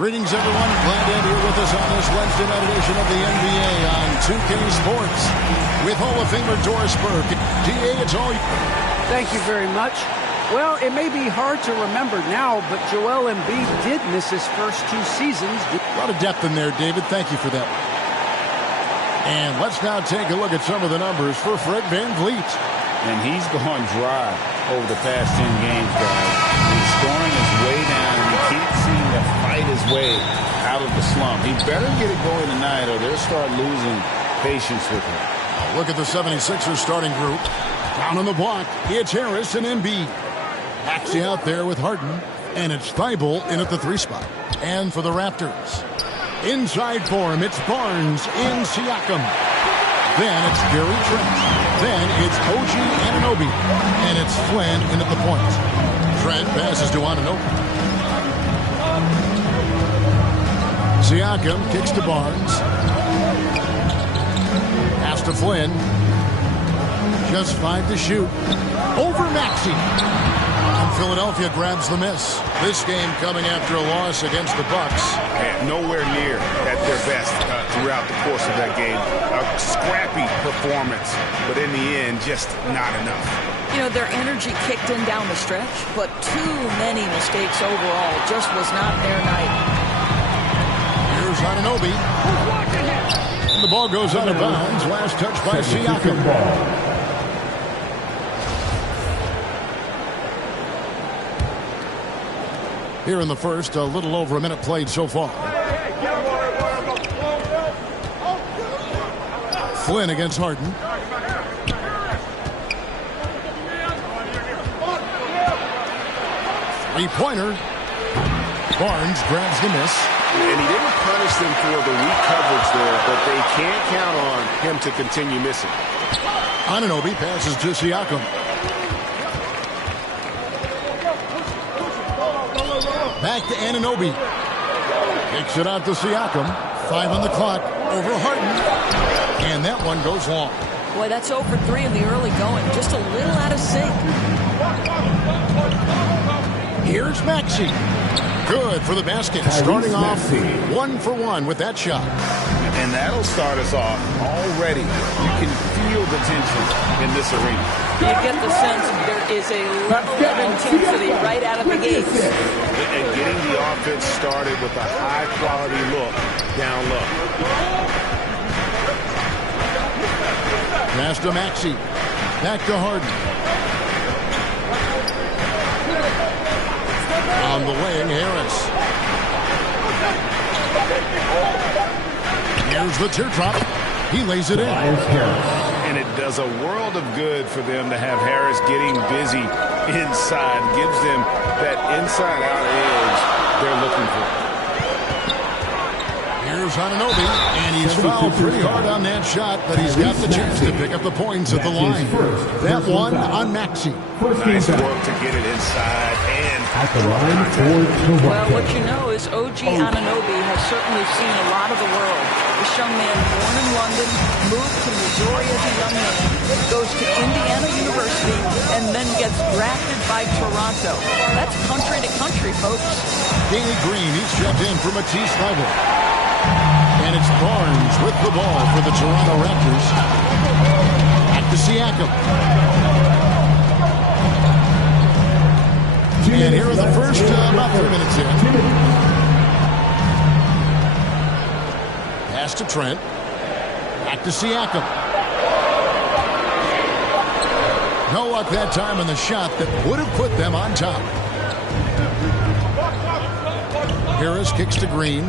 Greetings, everyone. Glad to have you with us on this Wednesday night edition of the NBA on 2K Sports with Hall of Famer Doris Burke. DA, it's all you. Thank you very much. Well, it may be hard to remember now, but Joel Embiid did miss his first 2 seasons. A lot of depth in there, David. Thank you for that. And let's now take a look at some of the numbers for Fred VanVleet. And he's gone dry over the past 10 games, guys. His scoring is way down, and he can't seem to fight his way out of the slump. He better get it going tonight, or they'll start losing patience with him. Look at the 76ers starting group. Down on the block, it's Harris and Embiid. Maxey out there with Harden, and it's Thibault in at the 3 spot. And for the Raptors, inside for him, it's Barnes in Siakam. Then it's Gary Trent. Then it's OG Anunoby. And it's Flynn in at the point. Trent passes to Anunoby. Siakam kicks to Barnes. Pass to Flynn. Just 5 to shoot. Over Maxey. And Philadelphia grabs the miss. This game coming after a loss against the Bucks. Nowhere near at their best throughout the course of that game. A scrappy performance, but in the end, just not enough. You know, their energy kicked in down the stretch, but too many mistakes overall. Just was not their night. Here's Anunoby. And the ball goes out of bounds. Last touch by Siakam. Here in the first, a little over a minute played so far. Flynn against Harden. Three-pointer. Barnes grabs the miss. And he didn't punish them for the weak coverage there, but they can't count on him to continue missing. Anunoby passes to Siakam. Back to Anunoby. Kicks it out to Siakam. 5 on the clock. Over Harden. And that one goes long. Boy, that's 0 for 3 in the early going. Just a little out of sync. Here's Maxey. Good for the basket. Starting off 1 for 1 with that shot. And that'll start us off already. You can feel the tension in this arena. You get the sense there is a level of intensity right out of the gates. And getting the offense started with a high-quality look down low. Pass to Maxey. Back to Harden. On the wing, Harris. Here's the teardrop. He lays it in. And it does a world of good for them to have Harris getting busy inside. Gives them that inside-out edge they're looking for. Here's Anunoby, and he's fouled pretty hard on that shot, but he's got the chance to pick up the points at the line. That one on Maxey. Nice work to get it inside and at the line for well, what you know is OG Anunoby has certainly seen a lot of the world. This young man, born in London, moved to Missouri as a young man, goes to Indiana University, and then gets drafted by Toronto. That's country to country, folks. Danny Green, he's checked in for Matisse Thybulle. And it's Barnes with the ball for the Toronto Raptors. Back to Siakam. And here are the first about 3 minutes in. Pass to Trent. Back to Siakam. No luck that time on the shot that would have put them on top. Harris kicks to Green.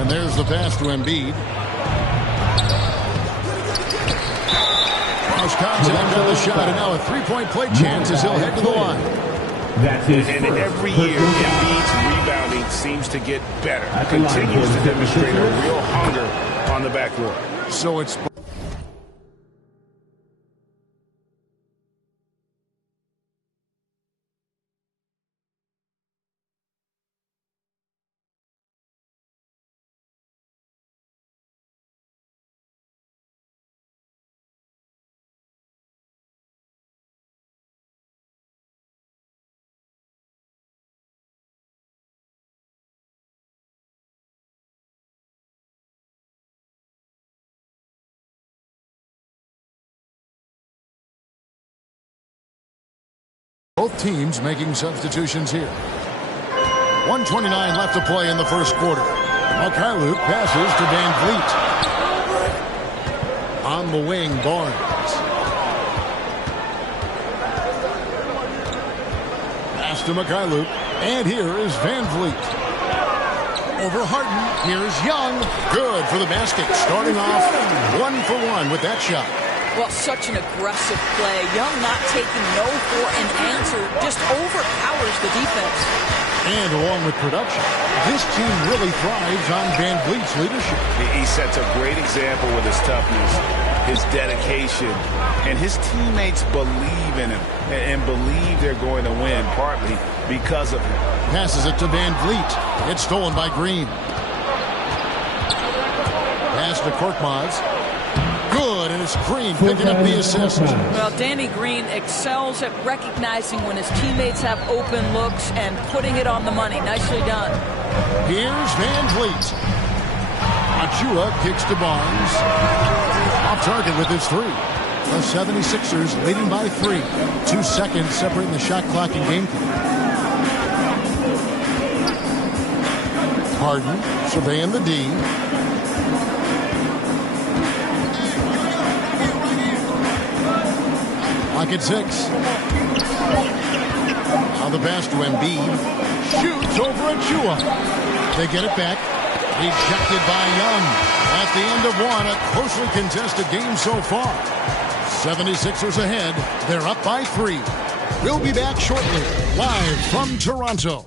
And there's the pass to Embiid. Cross contact on the shot, and now a 3-point play chance as he'll head to the line. And every year, Embiid's rebounding seems to get better. Continues to demonstrate a real hunger on the backcourt. So it's Both teams making substitutions here. 1:29 left to play in the first quarter. Mikhailuk passes to Van Vliet. On the wing, Barnes. Pass to Mikhailuk. And here is Van Vliet. Over Harden. Here's Young. Good for the basket. Starting off 1 for 1 with that shot. Well, such an aggressive play. Young not taking no for an answer. Just overpowers the defense. And along with production, this team really thrives on Van Vliet's leadership. He sets a great example with his toughness, his dedication, and his teammates believe in him and believe they're going to win, partly because of him. Passes it to Van Vliet. It's stolen by Green. Pass to Korkmaz. Good, and it's Green picking up the assist. Well, Danny Green excels at recognizing when his teammates have open looks and putting it on the money. Nicely done. Here's Van Vliet. Achua kicks to Barnes. Off target with his three. The 76ers leading by 3. 2 seconds separating the shot clock and game clock. Harden surveying the D. Clock at 6. Now the pass to Embiid. Shoots over Achua. They get it back. Rejected by Young. At the end of one, a closely contested game so far. 76ers ahead. They're up by 3. We'll be back shortly, live from Toronto.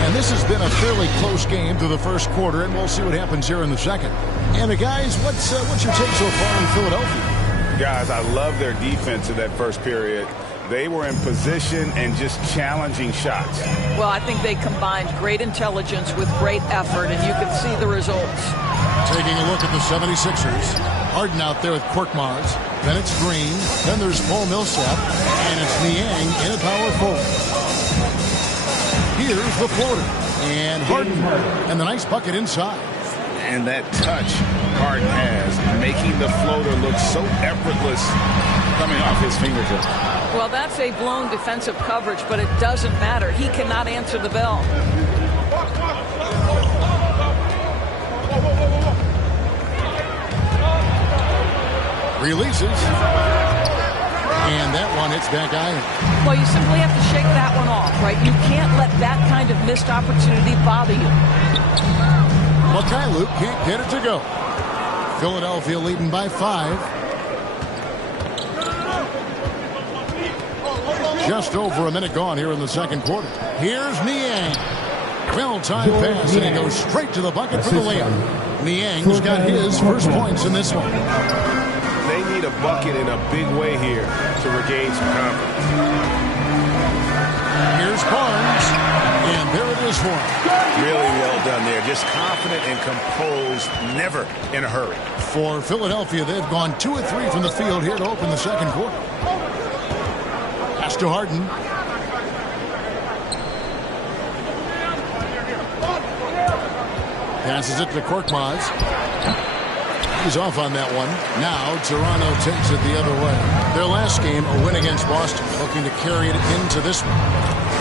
And this has been a fairly close game through the first quarter, and we'll see what happens here in the second. And guys, what's your take so far in Philadelphia? Guys, I love their defense in that first period. They were in position and just challenging shots. Well, I think they combined great intelligence with great effort, and you can see the results. Taking a look at the 76ers. Harden out there with Korkmaz. Then it's Green. Then there's Paul Millsap. And it's Niang in a power forward. Here's the floater. And Harden. And the nice bucket inside. And that touch Harden has, making the floater look so effortless coming off his fingertips. Well, that's a blown defensive coverage, but it doesn't matter. He cannot answer the bell. Releases. And that one hits back iron. Well, you simply have to shake that one off, right? You can't let that kind of missed opportunity bother you. Mikhailuk can't get it to go. Philadelphia leading by 5. Just over a minute gone here in the second quarter. Here's Niang. Well-timed pass, and he goes straight to the bucket for the layup. Niang's got his first points in this one. They need a bucket in a big way here to regain some confidence. Here's Barnes, and there it is for him. Really well done there. Just confident and composed, never in a hurry. For Philadelphia, they've gone 2 of 3 from the field here to open the second quarter. Pass to Harden. Passes it to Korkmaz. He's off on that one. Now Toronto takes it the other way. Their last game, a win against Boston, looking to carry it into this one.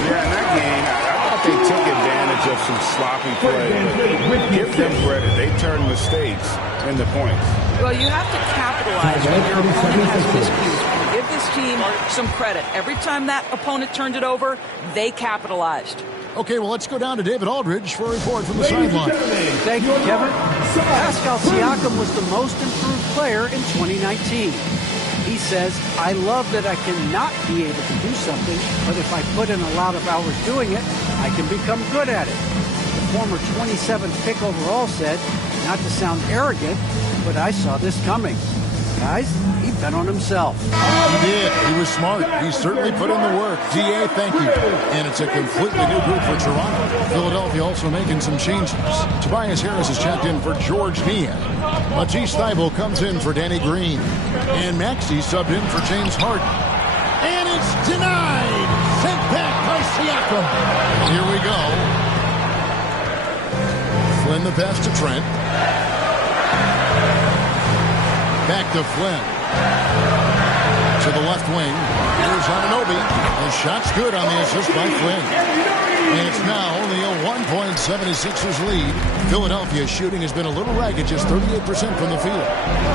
Yeah, in that game, I thought they took advantage of some sloppy play. But give them credit. They turned mistakes into points. Well, you have to capitalize when your opponent has miscues. Give this team some credit. Every time that opponent turned it over, they capitalized. Okay, well, let's go down to David Aldridge for a report from the sideline. Thank you, Kevin. Pascal Siakam was the most improved player in 2019. He says, I love that I cannot be able to do something, but if I put in a lot of hours doing it, I can become good at it. The former 27th pick overall said, not to sound arrogant, but I saw this coming. Guys, he bet on himself. He did. He was smart. He certainly put in the work. DA, thank you. And it's a completely new group for Toronto. Philadelphia also making some changes. Tobias Harris has checked in for George Niang. Matisse Thybulle comes in for Danny Green. And Maxey subbed in for James Harden. And it's denied. Sent back by Siakam. Here we go. Flynn the pass to Trent. Back to Flynn. To the left wing. Here's Anunoby. The shot's good on the assist by Flynn. And it's now only a 1.76ers lead. Philadelphia's shooting has been a little ragged, just 38% from the field.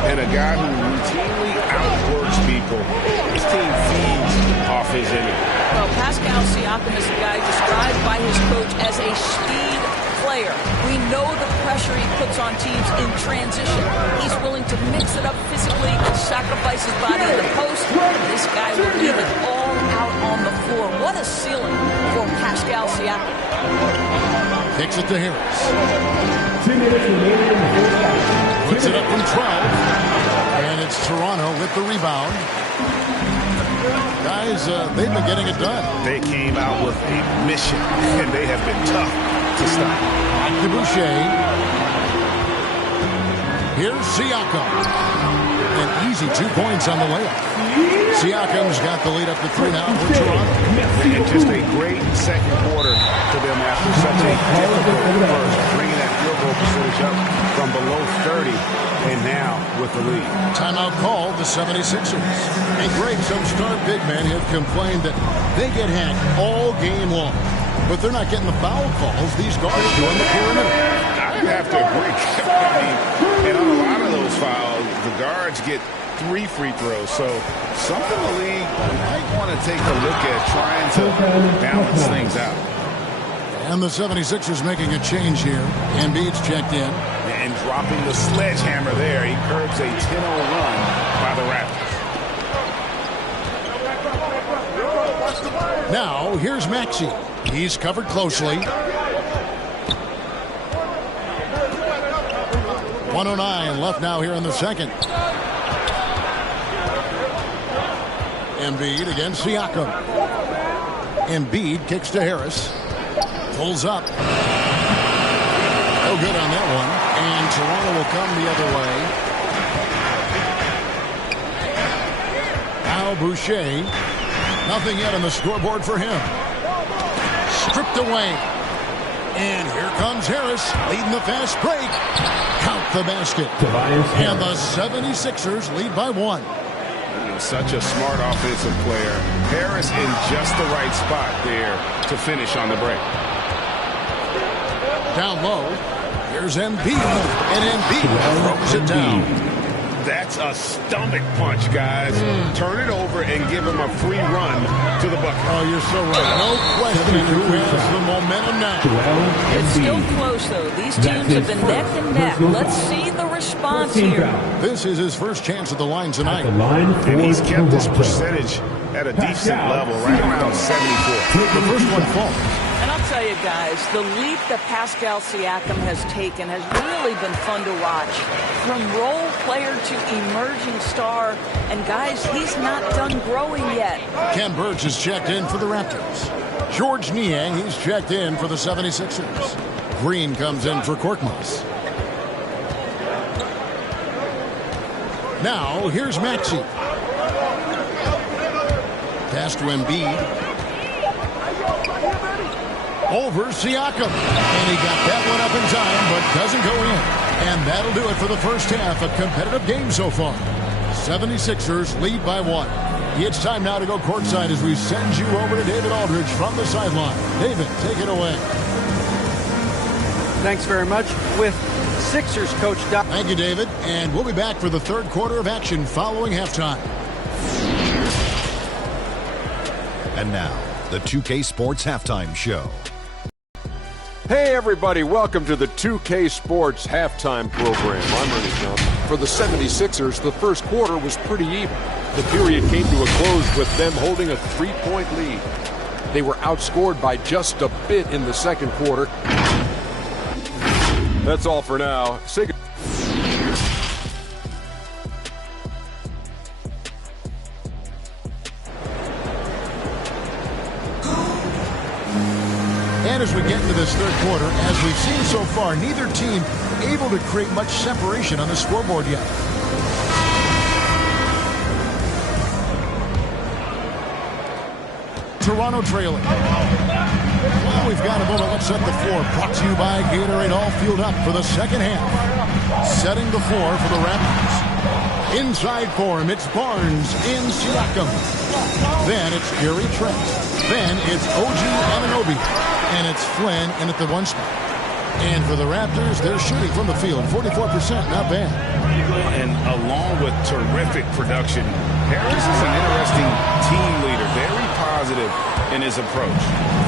And a guy who routinely outworks people. His team feeds off his energy. Well, Pascal Siakam is a guy described by his coach as a speed player. We know the pressure he puts on teams in transition. He's willing to mix it up physically and sacrifice his body in the post. This guy will leave it all out on the floor. What a ceiling for Pascal Siakam. Kicks it to Harris. Puts it up from 12. And it's Toronto with the rebound. Guys, they've been getting it done. They came out with a mission, and they have been tough to stop. Back to Boucher. Here's Siakam. An easy 2 points on the layup. Siakam's got the lead up to 3 now for Toronto. And just a great second quarter for them after such a difficult first. Bringing that field goal percentage up from below 30, and now with the lead. Timeout called the 76ers. And Greg, some star big men have complained that they get hacked all game long. But they're not getting the foul calls these guards do on the perimeter. I have to agree. I mean, and on a lot of those fouls, the guards get 3 free throws. So something the league might want to take a look at trying to balance things out. And the 76ers making a change here. Embiid's checked in. And dropping the sledgehammer there. He curbs a 10-0 run by the Raptors. Now, here's Maxey. He's covered closely. 1:09 left now here in the second. Embiid against Siakam. Embiid kicks to Harris. Pulls up. No good on that one. And Toronto will come the other way. Now Boucher. Nothing yet on the scoreboard for him. Stripped away. And here comes Harris leading the fast break. Count the basket. And the 76ers lead by 1. Such a smart offensive player. Harris in just the right spot there to finish on the break. Down low. Here's Embiid. And Embiid throws it down. That's a stomach punch, guys. Turn it over and give him a free run to the bucket. Oh, you're so right. No question who has the momentum now. It's still close, though. These teams have been neck and neck. Let's see the response here. This is his first chance at the line tonight. And he's kept this percentage at a decent level, right around 74. The first one falls. And I'll tell you guys, the leap that Pascal Siakam has taken has really been fun to watch. From role player to emerging star. And guys, he's not done growing yet. Ken Burge is checked in for the Raptors. George Niang, he's checked in for the 76ers. Green comes in for Korkmaz. Now, here's Maxey. Pass to Embiid. Over Siakam. And he got that one up in time, but doesn't go in. And that'll do it for the first half. A competitive game so far. 76ers lead by 1. It's time now to go courtside as we send you over to David Aldridge from the sideline. David, take it away. Thanks very much. With Sixers coach Doc. Thank you, David. And we'll be back for the third quarter of action following halftime. And now, the 2K Sports Halftime Show. Hey everybody, welcome to the 2K Sports Halftime Program. I'm Ernie Johnson. For the 76ers, the first quarter was pretty even. The period came to a close with them holding a 3-point lead. They were outscored by just a bit in the second quarter. That's all for now. Say goodbye. And as we get into this third quarter, as we've seen so far, neither team able to create much separation on the scoreboard yet. Toronto trailing. Well, we've got a moment. Let's set the floor. Brought to you by Gatorade. All fueled up for the second half. Setting the floor for the Raptors. Inside for him, it's Barnes and Siakam. Then it's Gary Trent. Then it's OG Anunoby. And it's Flynn in at the 1 spot. And for the Raptors, they're shooting from the field, 44%, not bad. And along with terrific production, Harris is an interesting team leader, very positive in his approach.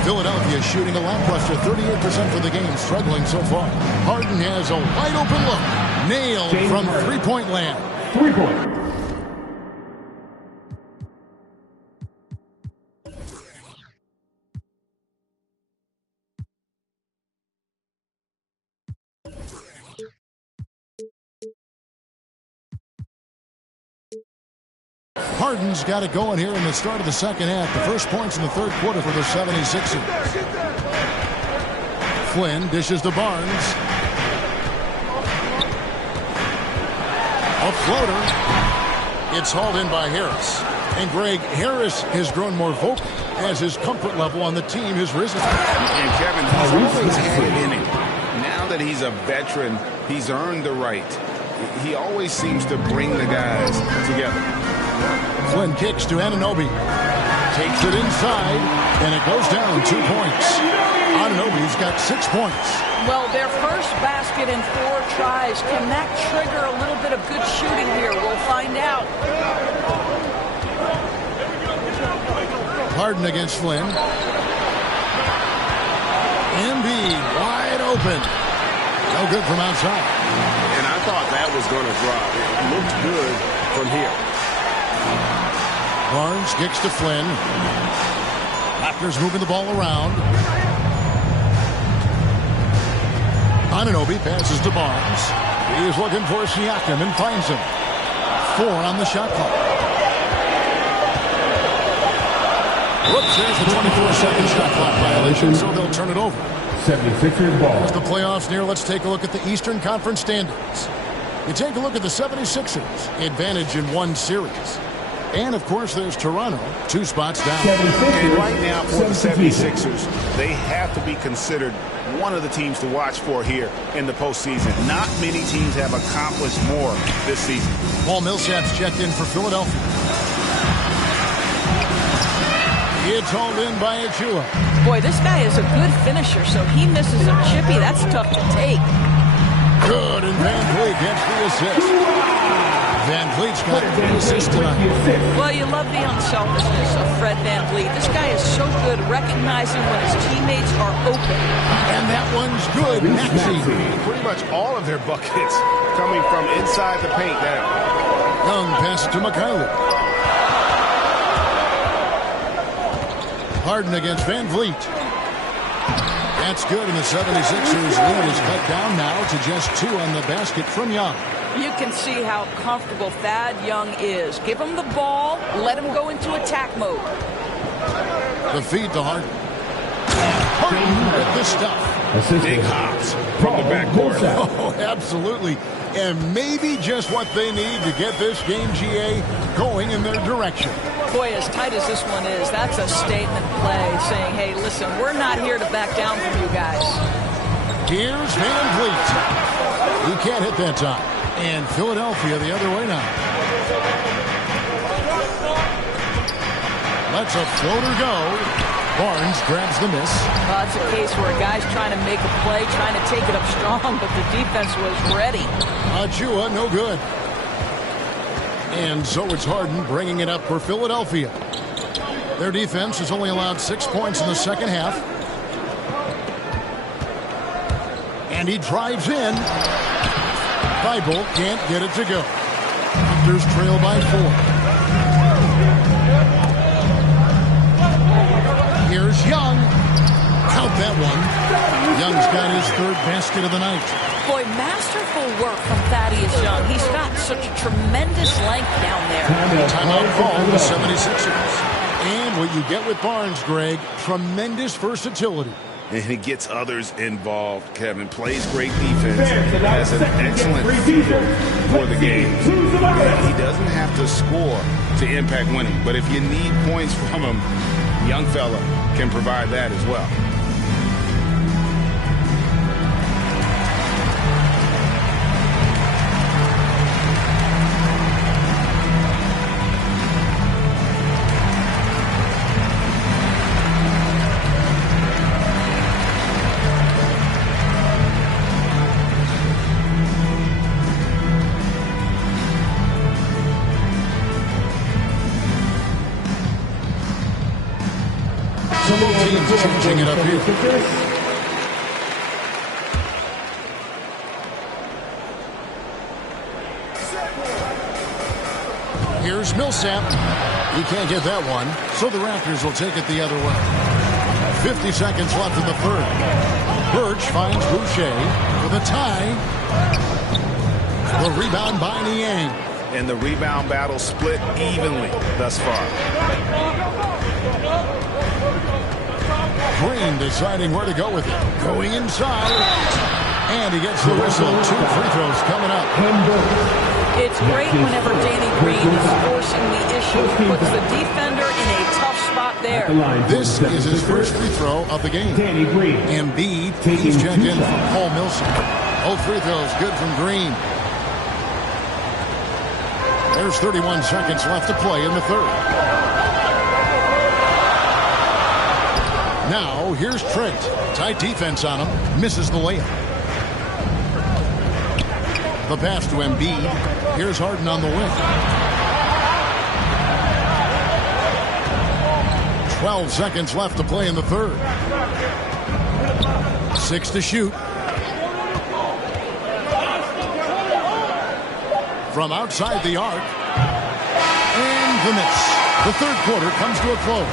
Philadelphia shooting a lackluster 38% for the game, struggling so far. Harden has a wide open look. Nailed from three-point land. 3-point. Harden's got it going here in the start of the second half. The first points in the third quarter for the 76ers. Flynn dishes to Barnes. A floater. It's hauled in by Harris. And Greg, Harris has grown more vocal as his comfort level on the team has risen. And Kevin, he's always had it in him. Now that he's a veteran, he's earned the right. He always seems to bring the guys together. Flynn kicks to Anunoby. Takes it inside, and it goes down 2 points. Anunoby's got 6 points. Well, their first basket in 4 tries. Can that trigger a little bit of good shooting here? We'll find out. Harden against Flynn. Embiid wide open. No good from outside. And I thought that was going to drop. It looked good from here. Barnes kicks to Flynn. Raptors moving the ball around. Anunoby passes to Barnes. He is looking for Siakam and finds him. 4 on the shot clock. Whoops, there's the 24-second shot clock violation, so they'll turn it over. 76ers ball. As the playoffs near, let's take a look at the Eastern Conference standings. You take a look at the 76ers, advantage in 1 series. And, of course, there's Toronto, 2 spots down. And right now for the 76ers, they have to be considered one of the teams to watch for here in the postseason. Not many teams have accomplished more this season. Paul Millsap's checked in for Philadelphia. It's hauled in by Achua. Boy, this guy is a good finisher, so he misses a chippy. That's tough to take. Good, and Van Vliet gets the assist. Van Vliet's got 3 assists tonight. Well, you love the unselfishness of Fred Van Vliet. This guy is so good recognizing when his teammates are open. And that one's good. Maxey. Pretty much all of their buckets coming from inside the paint now. Young pass to McCallum. Harden against Van Vliet. That's good, and the 76ers lead is cut down now to just 2 on the basket from Young. You can see how comfortable Thad Young is. Give him the ball, let him go into attack mode. The feed to Harden. Harden with the stuff. Big hops from the backcourt. Oh, absolutely. And maybe just what they need to get this game, GA, going in their direction. Boy, as tight as this one is, that's a statement play saying, hey, listen, we're not here to back down from you guys. Here's Van Vliet. He can't hit that time. And Philadelphia the other way now. Lets a floater go. Barnes grabs the miss. It's a case where a guy's trying to make a play, trying to take it up strong, but the defense was ready. Achua, no good. And so it's Harden bringing it up for Philadelphia. Their defense has only allowed 6 points in the second half. And he drives in. Thibault can't get it to go. Raptors trail by 4. Here's Young. Count that one. Young's got his 3rd basket of the night. Boy, masterful work from Thaddeus Young. He's got such tremendous length down there. Timeout call the 76ers. And what you get with Barnes, Greg, tremendous versatility. And he gets others involved, Kevin. Plays great defense. Has an excellent feel for the game. He doesn't have to score to impact winning. But if you need points from him, young fella can provide that as well. changing it up here. Here's Millsap. He can't get that one, so the Raptors will take it the other way. 50 seconds left in the third. Birch finds Boucher for the tie. The rebound by Niang. And the rebound battle split evenly thus far. Green deciding where to go with it. Going inside. And he gets the whistle. 2 free throws coming up. It's great whenever Danny Green is forcing the issue. Puts the defender in a tough spot there. This is his first free throw of the game. Danny Green. Embiid, he's checked in from Paul Millsap. Both free throws good from Green. There's 31 seconds left to play in the third. Now, here's Trent. Tight defense on him. Misses the layup. The pass to Embiid. Here's Harden on the wing. 12 seconds left to play in the third. 6 to shoot. From outside the arc. And the miss. The third quarter comes to a close.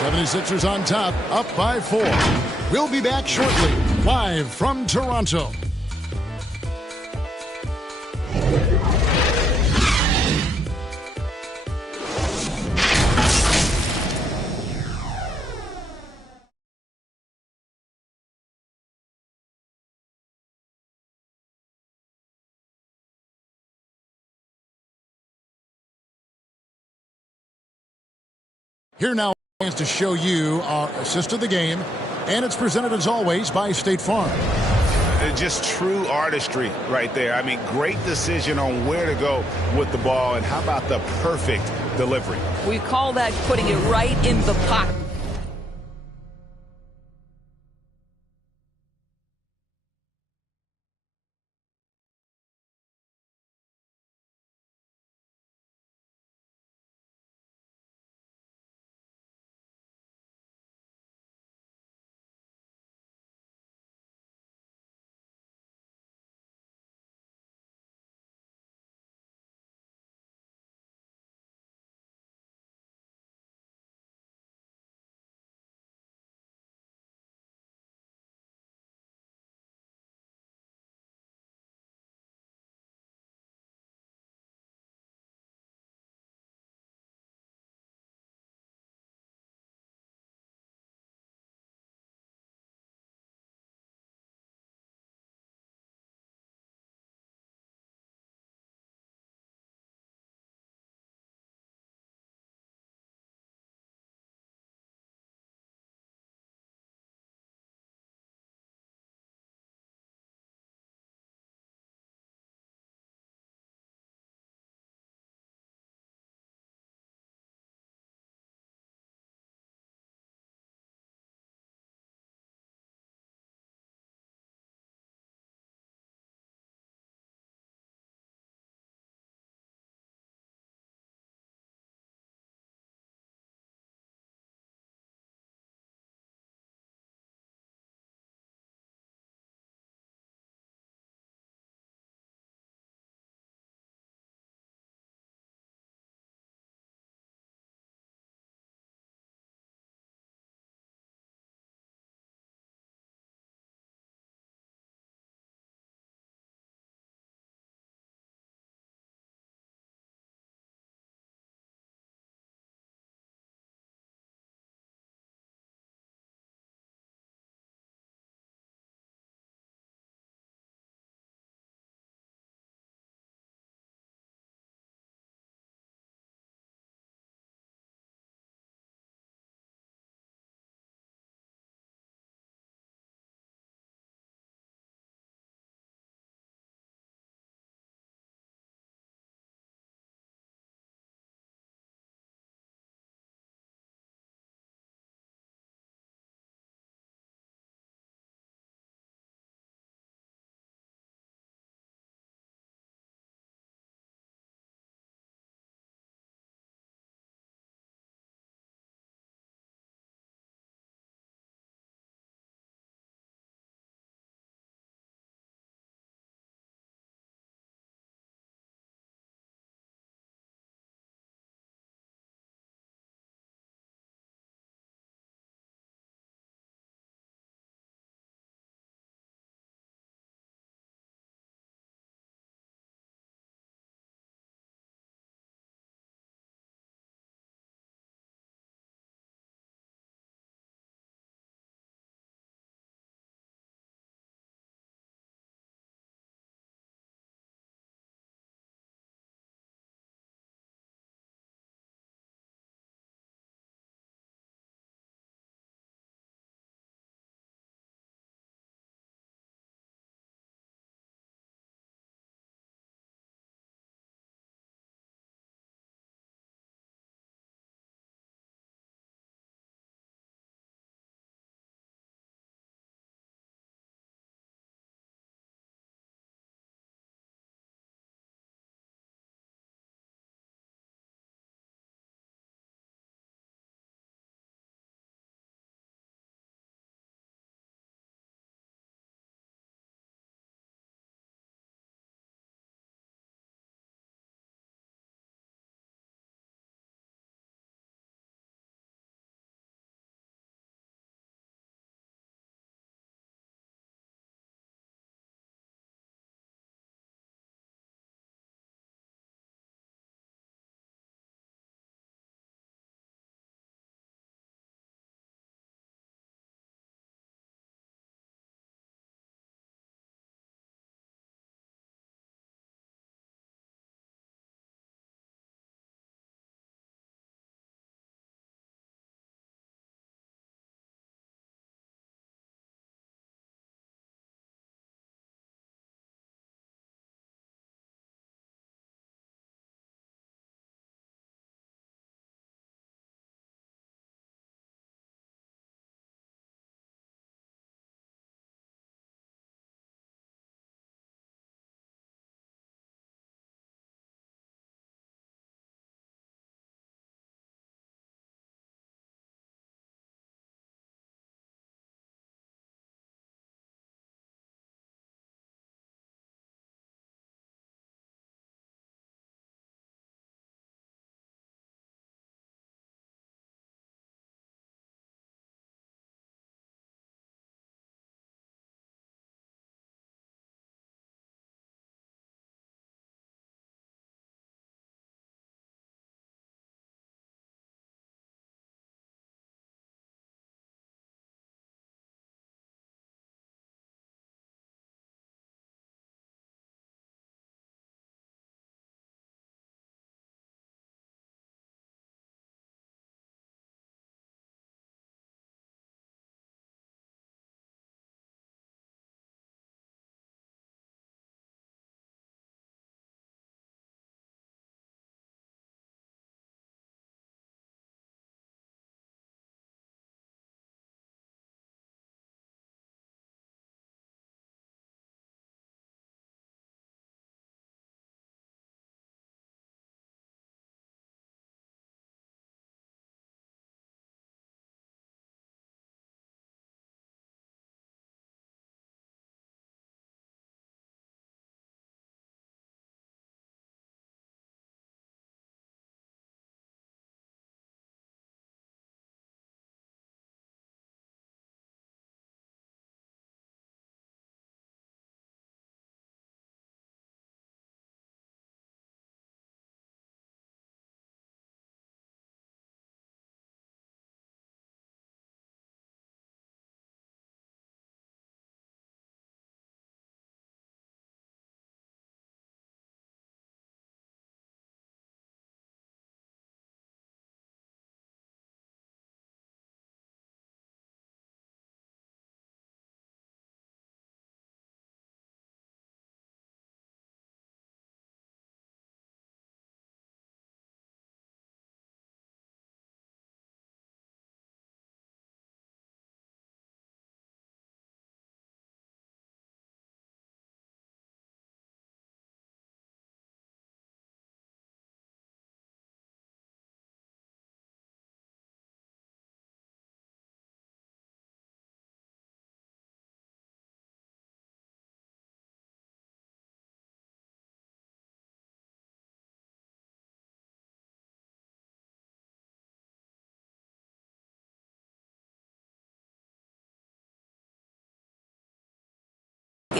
76ers on top, up by 4. We'll be back shortly, live from Toronto. Here now is to show you our assist of the game, and it's presented as always by State Farm. Just true artistry right there. I mean, great decision on where to go with the ball, and how about the perfect delivery? We call that putting it right in the pocket.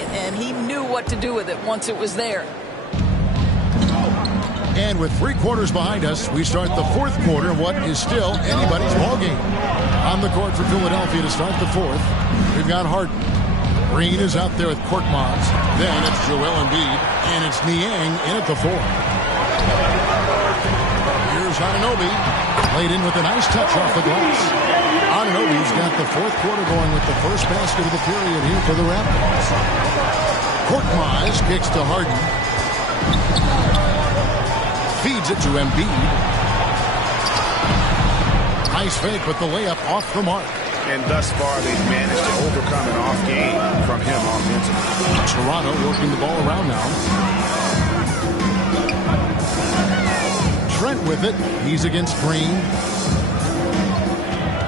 and he knew what to do with it once it was there. And with 3 quarters behind us, we start the 4th quarter of what is still anybody's ball game. On the court for Philadelphia to start the 4th, we've got Harden. Green is out there with Korkmaz. Then it's Joel Embiid, and it's Niang in at the 4. Here's Anunoby, played in with a nice touch off the glass. Anunoby's got the 4th quarter going with the first basket of the period here for the Raptors. Korkmaz kicks to Harden. Feeds it to Embiid. Nice fake, but the layup off the mark. And thus far, they've managed to overcome an off game from him offensively. Toronto working the ball around now. Trent with it. He's against Green.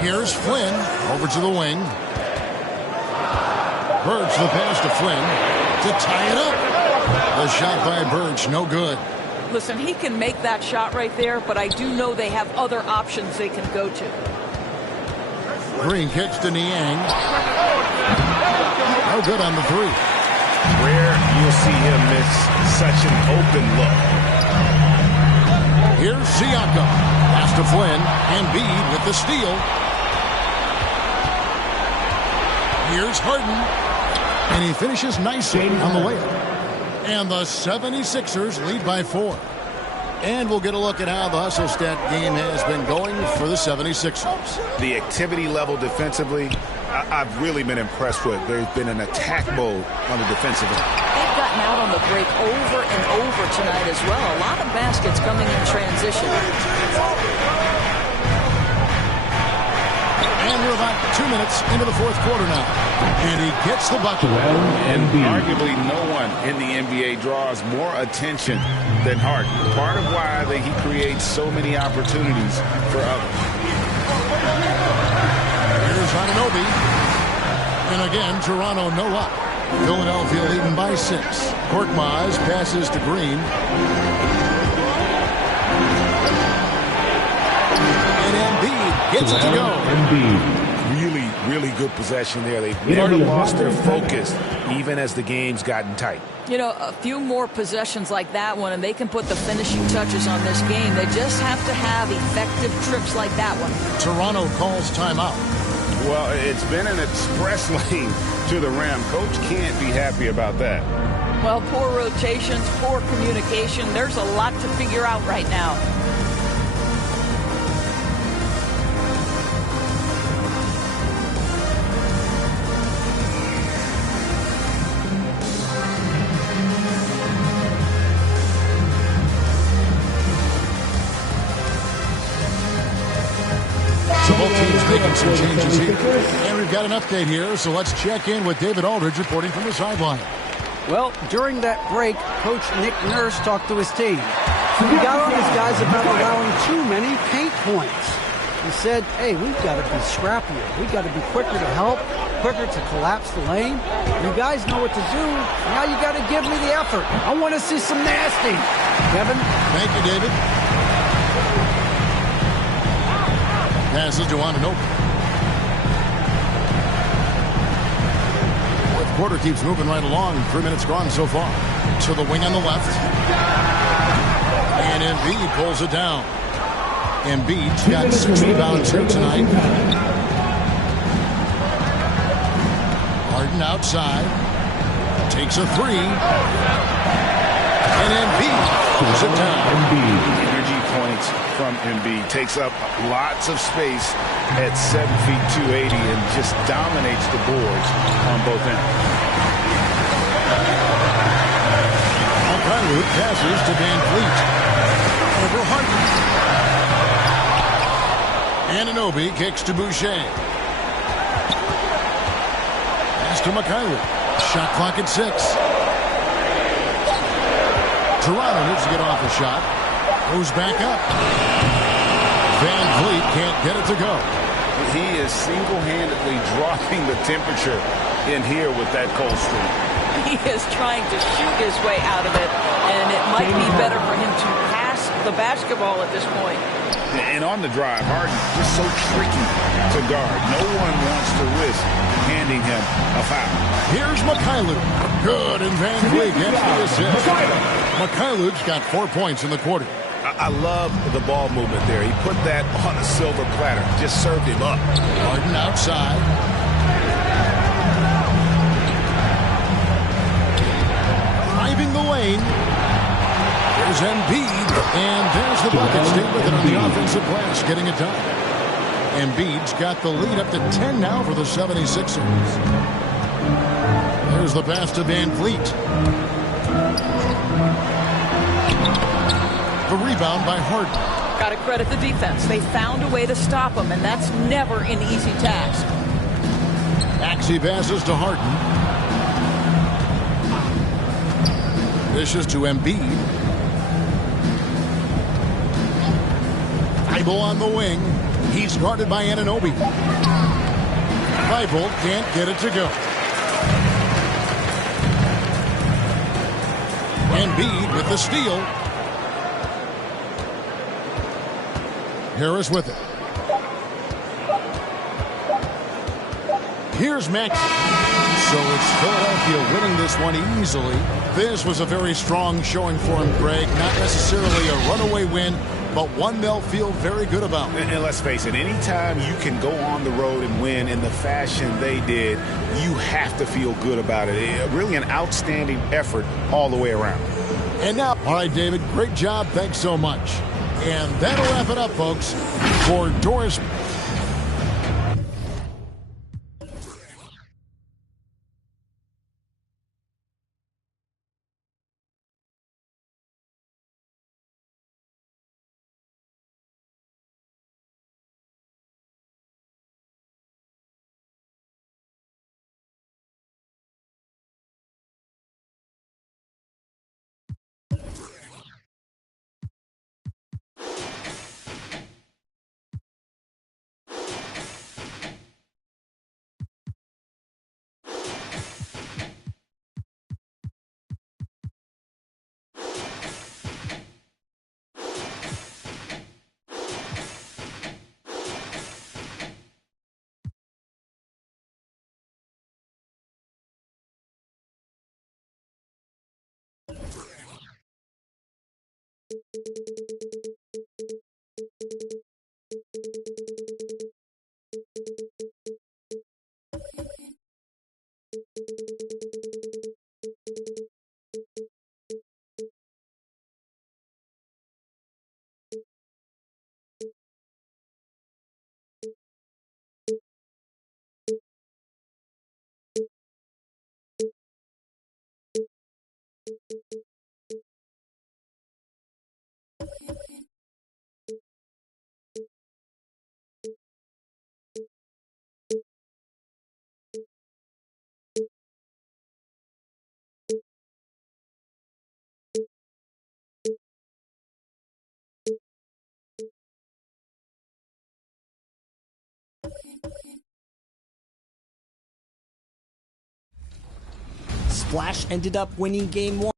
Here's Flynn over to the wing. Birch the pass to Flynn to tie it up. The shot by Birch, no good. Listen, he can make that shot right there, but I do know they have other options they can go to. Green kicks to Niang. No good on the 3. Rare you'll see him miss such an open look. Here's Siakam. Pass to Flynn. Embiid with the steal. Here's Harden. And he finishes nicely on the layup. And the 76ers lead by 4. And we'll get a look at how the hustle stat game has been going for the 76ers. The activity level defensively, I've really been impressed with. There's been an attack mode on the defensive end. They've gotten out on the break over and over tonight as well. A lot of baskets coming in transition. And we're about 2 minutes into the 4th quarter now. And he gets the bucket. And arguably no one in the NBA draws more attention than Harden. Part of why he creates so many opportunities for others. Here's Anunoby. And again, Toronto no up. Philadelphia leading by 6. Korkmaz passes to Green. And Embiid gets it to go. Embiid. Really good possession there. They've never lost their focus, even as the game's gotten tight. You know, a few more possessions like that one, and they can put the finishing touches on this game. They just have to have effective trips like that one. Toronto calls timeout. Well, it's been an express lane to the rim. Coach can't be happy about that. Well, poor rotations, poor communication. There's a lot to figure out right now. So both teams making some changes here. And we've got an update here, so let's check in with David Aldridge reporting from the sideline. Well, during that break, Coach Nick Nurse talked to his team. He got on his guys about allowing too many paint points. He said, hey, we've got to be scrappier. We've got to be quicker to help, quicker to collapse the lane. You guys know what to do. Now you got to give me the effort. I want to see some nasty. Kevin? Thank you, David. Passes to Anunoby. 4th quarter keeps moving right along. 3 minutes gone so far. To the wing on the left. And Embiid pulls it down. Embiid's got 6 rebounds here tonight. Harden outside. Takes a 3. And Embiid pulls it down. Energy points from Embiid. Takes up lots of space at 7 feet 280 and just dominates the boards on both ends. Albright passes to Van Fleet. Over Harden. Anunoby kicks to Boucher. Pass to Mikhailuk. Shot clock at 6. Toronto needs to get off a shot. Goes back up. Van Vliet can't get it to go. He is single-handedly dropping the temperature in here with that cold streak. He is trying to shoot his way out of it, and it might be better for him to pass the basketball at this point. And on the drive, Harden just so tricky to guard. No one wants to risk handing him a foul. Here's Mikhailuk. Good, and Van Vliet gets the assist. Mikhailu's got 4 points in the quarter. I love the ball movement there. He put that on a silver platter. Just served him up. Harden outside. Driving the lane. There's Embiid. And there's the bucket. Stayed with it on the offensive glass, getting it done. Embiid's got the lead up to 10 now for the 76ers. There's the pass to Van Vliet. The rebound by Harden. Got to credit the defense. They found a way to stop him, and that's never an easy task. Maxey passes to Harden. Dishes to Embiid. Thibault on the wing. He's guarded by Anunoby. Thibault can't get it to go. Embiid with the steal. Harris with it. Here's Maxey. So it's Philadelphia winning this one easily. This was a very strong showing for him, Greg. Not necessarily a runaway win, but one they'll feel very good about. And let's face it, anytime you can go on the road and win in the fashion they did, you have to feel good about it. Really an outstanding effort all the way around. And now, all right, David, great job. Thanks so much. And that'll wrap it up, folks, for Doris. Splash ended up winning game one.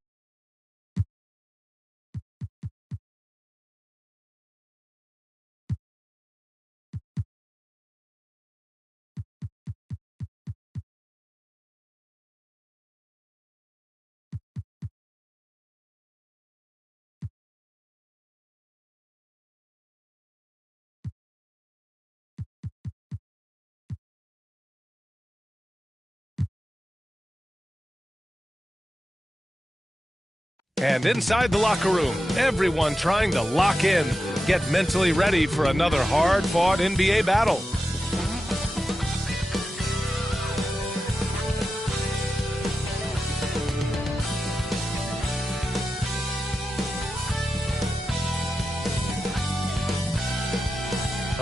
And inside the locker room, everyone trying to lock in, get mentally ready for another hard-fought NBA battle.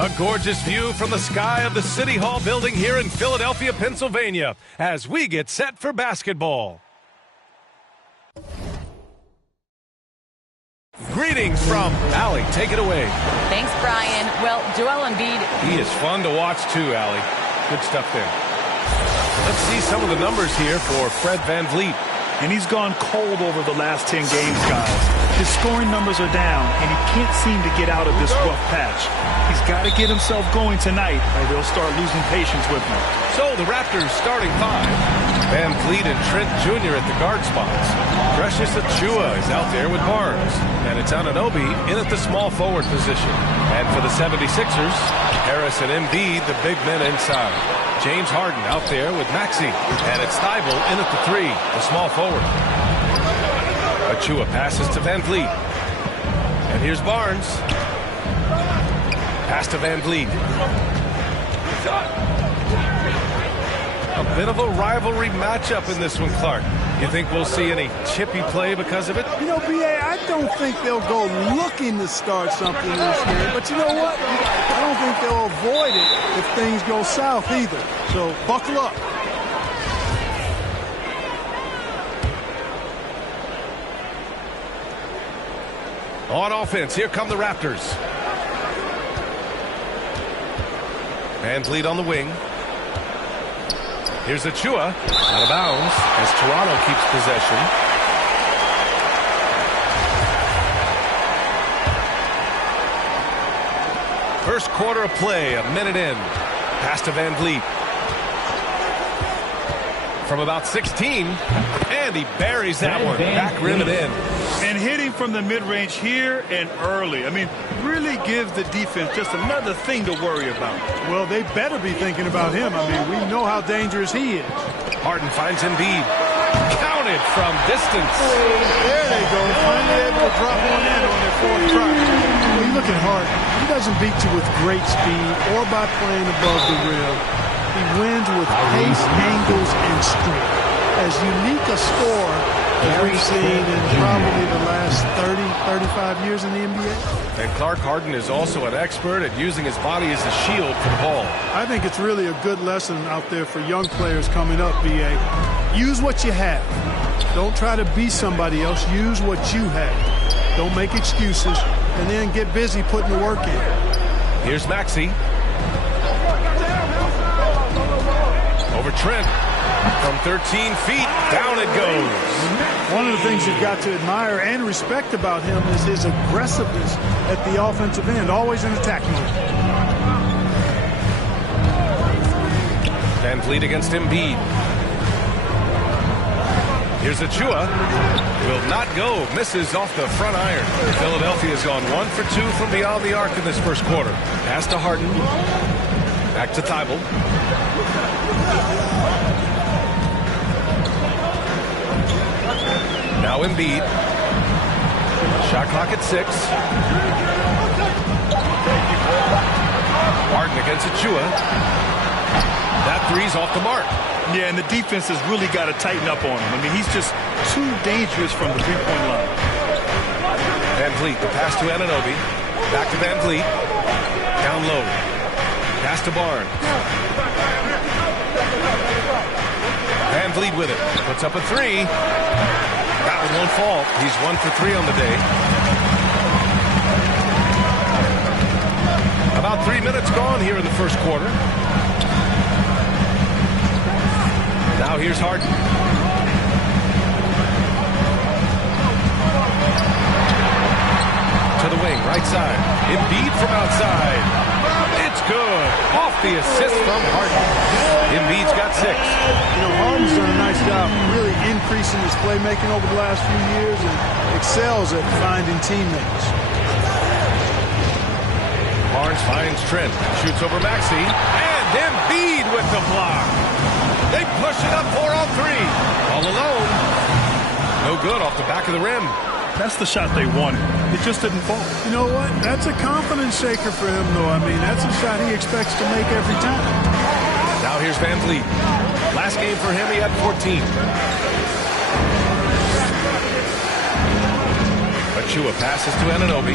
A gorgeous view from the sky of the City Hall building here in Philadelphia, Pennsylvania, as we get set for basketball. Greetings from Allie. Take it away. Thanks, Brian. Well, Joel Embiid. He is fun to watch, too, Allie. Good stuff there. Let's see some of the numbers here for Fred VanVleet. and he's gone cold over the last 10 games, guys. His scoring numbers are down, and he can't seem to get out of this rough patch. He's got to get himself going tonight, or they'll start losing patience with him. So the Raptors starting five. Van Vliet and Trent Jr. at the guard spots. Precious Achiuwa is out there with Barnes. And it's Anunoby in at the small forward position. And for the 76ers, Harris and Embiid, the big men inside. James Harden out there with Maxey. And it's Thibault in at the three, the small forward. Achiuwa passes to Van Vliet. And here's Barnes. Pass to Van Vliet. A bit of a rivalry matchup in this one, Clark. You think we'll see any chippy play because of it? You know, B.A., I don't think they'll go looking to start something this game. But you know what? I don't think they'll avoid it if things go south either. So buckle up. On offense, here come the Raptors. Van Vliet on the wing. Here's Achiuwa, out of bounds, as Toronto keeps possession. First quarter of play, a minute in. Pass to Van Vliet. From about 16, and he buries that one. Back rim and in. And hitting from the mid-range here and early. I mean, really gives the defense just another thing to worry about. Well, they better be thinking about him. I mean, we know how dangerous he is. Harden finds Embiid. Counted from distance. There they go. Finally able to drop one in on their fourth try. Well, you look at Harden. He doesn't beat you with great speed or by playing above the rim. He wins with pace, angles, and strength. As unique a scorer as we've seen in probably the last 30, 35 years in the NBA. And Clark, Harden is also an expert at using his body as a shield for the ball. I think it's really a good lesson out there for young players coming up, B.A. Use what you have. Don't try to be somebody else. Use what you have. Don't make excuses. And then get busy putting the work in. Here's Maxey. Over Trent. From 13 feet, down it goes. One of the things you've got to admire and respect about him is his aggressiveness at the offensive end, always in attack mode. Van Vliet against Embiid. Here's Achiuwa. Will not go. Misses off the front iron. Philadelphia has gone 1 for 2 from beyond the arc in this first quarter. Pass to Harden. Back to Thibault. Now Embiid. Shot clock at 6. Harden against Achiuwa. That three's off the mark. Yeah, and the defense has really got to tighten up on him. I mean, he's just too dangerous from the three-point line. Van Vliet, the pass to Anunoby. Back to Van Vliet. Down low. Pass to Barnes. Van Vliet with it. Puts up a three. That one won't fall. He's 1 for 3 on the day. About 3 minutes gone here in the first quarter. Now here's Harden. To the wing, right side. Embiid from outside. It's good. Off the assist from Harden. Embiid's got 6. You know, Harden's done a nice job really increasing his playmaking over the last few years and excels at finding teammates. Barnes finds Trent. Shoots over Maxey. And Embiid with the block. They push it up 4 on 3. All alone. No good off the back of the rim. That's the shot they wanted. It just didn't fall. You know what? That's a confidence shaker for him, though. I mean, that's a shot he expects to make every time. Now here's Van Vliet. Last game for him, he had 14. Achiuwa passes to Anunoby.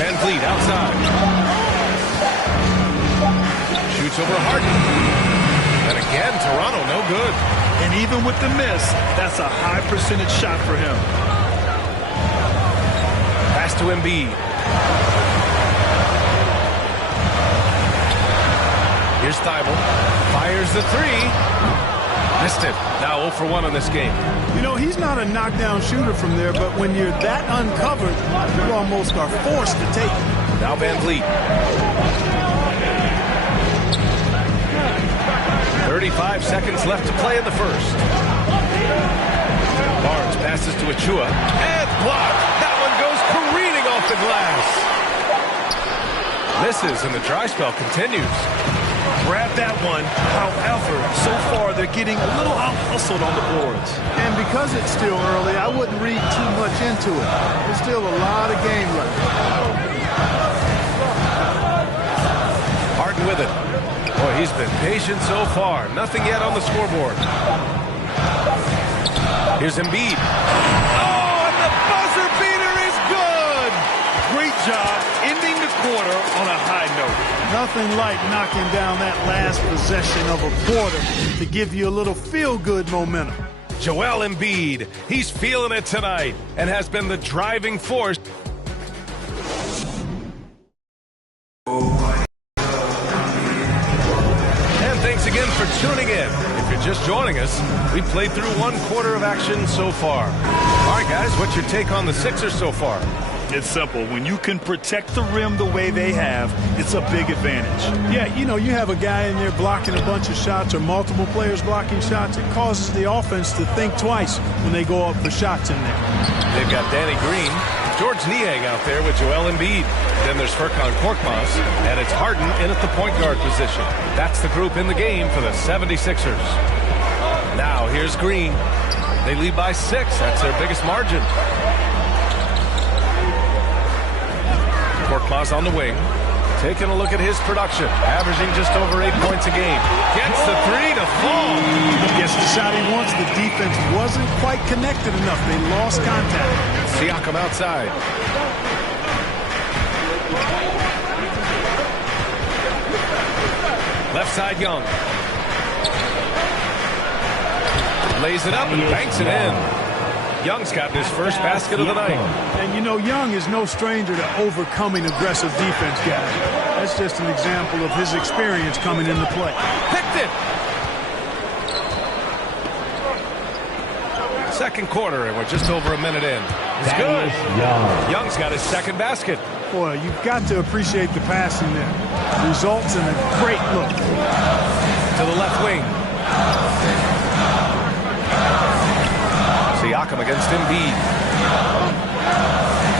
Van Vliet outside. Shoots over Harden. And again, Toronto no good. And even with the miss, that's a high percentage shot for him. Pass to Embiid. Here's Thibault. Fires the three. Missed it. Now 0 for 1 on this game. You know, he's not a knockdown shooter from there, but when you're that uncovered, you almost are forced to take it. Now Van Vliet. 35 seconds left to play in the first. Barnes passes to Achua. And blocked. That one goes careening off the glass. Misses, and the dry spell continues. Grab that one. However, so far they're getting a little out-hustled on the boards. And because it's still early, I wouldn't read too much into it. There's still a lot of game left. Harden with it. Boy, he's been patient so far. Nothing yet on the scoreboard. Here's Embiid. Oh, and the buzzer beater is good! Great job ending the quarter on a high note. Nothing like knocking down that last possession of a quarter to give you a little feel-good momentum. Joel Embiid, he's feeling it tonight and has been the driving force. And thanks again for tuning in. If you're just joining us, we played through 1 quarter of action so far. All right, guys, what's your take on the Sixers so far? It's simple. When you can protect the rim the way they have, it's a big advantage. Yeah, you know, you have a guy in there blocking a bunch of shots or multiple players blocking shots. It causes the offense to think twice when they go up for shots in there. They've got Danny Green, George Niang out there with Joel Embiid. Then there's Furkan Korkmaz, and it's Harden in at the point guard position. That's the group in the game for the 76ers. Now here's Green. They lead by 6. That's their biggest margin. Korkmaz on the wing. Taking a look at his production. Averaging just over 8 points a game. Gets the 3 to fall. Gets the shot he wants. The defense wasn't quite connected enough. They lost contact. Siakam outside. Left side Young. Lays it up and banks it in. Young's got his first basket of the night. And you know, Young is no stranger to overcoming aggressive defense, guys. That's just an example of his experience coming into play. Picked it! Second quarter, and we're just over a minute in. It's good. Young's got his second basket. Boy, you've got to appreciate the passing there. Results in a great look. To the left wing. Siakam against Embiid.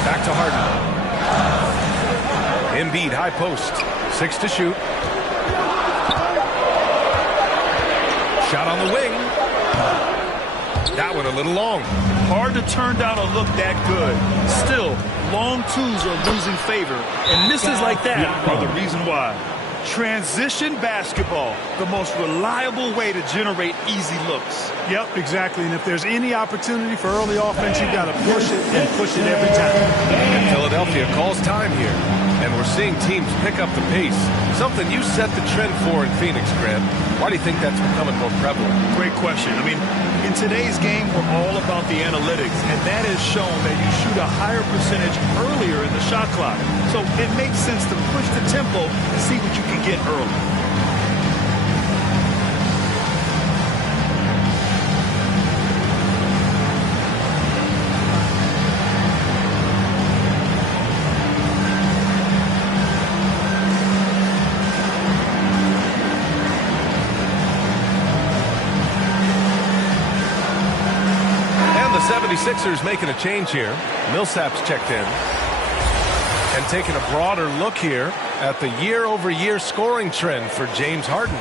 Back to Harden. Embiid, high post. 6 to shoot. Shot on the wing. That one a little long. Hard to turn down a look that good. Still, long twos are losing favor, and misses like that are the reason why. Transition basketball, the most reliable way to generate easy looks. Yep, exactly. And if there's any opportunity for early offense, you've got to push it and push it every time. And Philadelphia calls time here. And we're seeing teams pick up the pace. Something you set the trend for in Phoenix, Grant. Why do you think that's becoming more prevalent? Great question. I mean, in today's game, we're all about the analytics, and that has shown that you shoot a higher percentage earlier in the shot clock. So it makes sense to push the tempo and see what you can get early. The 76ers making a change here. Millsap's checked in. And taking a broader look here at the year-over-year scoring trend for James Harden.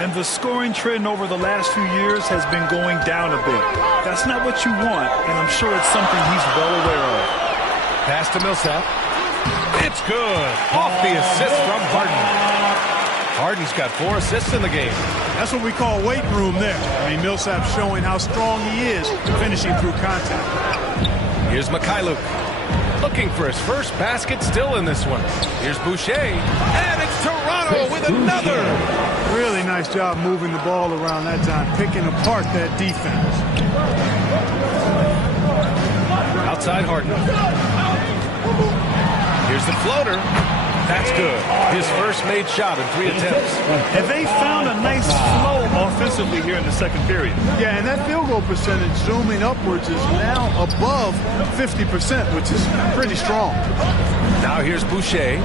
And the scoring trend over the last few years has been going down a bit. That's not what you want, and I'm sure it's something he's well aware of. Pass to Millsap. It's good. Off the assist from Harden. Harden's got 4 assists in the game. That's what we call weight room there. I mean, Millsap's showing how strong he is finishing through contact. Here's Mikhailuk. Looking for his first basket still in this one. Here's Boucher. And it's Toronto with another. Really nice job moving the ball around that time, picking apart that defense. Outside Harden. Here's the floater. That's good. His first made shot in 3 attempts. And they found a nice flow offensively here in the second period. Yeah, and that field goal percentage zooming upwards is now above 50%, which is pretty strong. Now here's Boucher.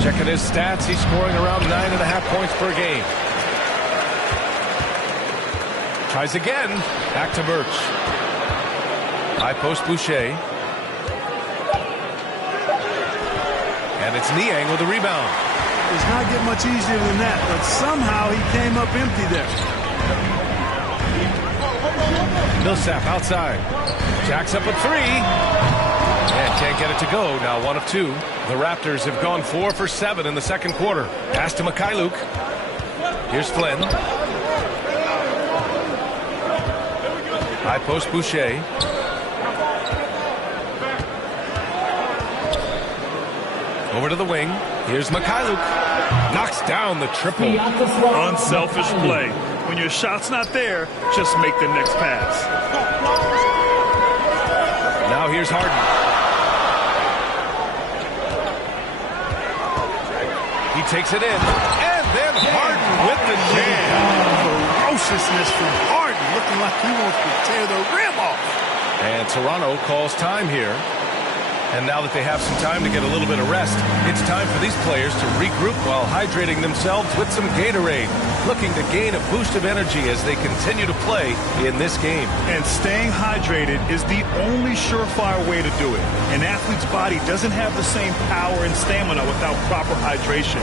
Checking his stats, he's scoring around 9.5 points per game. Tries again. Back to Birch. High post Boucher. And it's Niang with the rebound. Does not get much easier than that, but somehow he came up empty there. Millsap outside. Jacks up a 3. And can't get it to go. Now 1 of 2. The Raptors have gone 4 for 7 in the second quarter. Pass to Mikhailuk. Here's Flynn. High post Boucher. Over to the wing. Here's Mikhailuk. Knocks down the triple. Unselfish play. When your shot's not there, just make the next pass. Now here's Harden. He takes it in. And then Harden with the jam. Ferociousness from Harden, looking like he wants to tear the rim off. And Toronto calls time here. And now that they have some time to get a little bit of rest, it's time for these players to regroup while hydrating themselves with some Gatorade, looking to gain a boost of energy as they continue to play in this game. And staying hydrated is the only surefire way to do it. An athlete's body doesn't have the same power and stamina without proper hydration.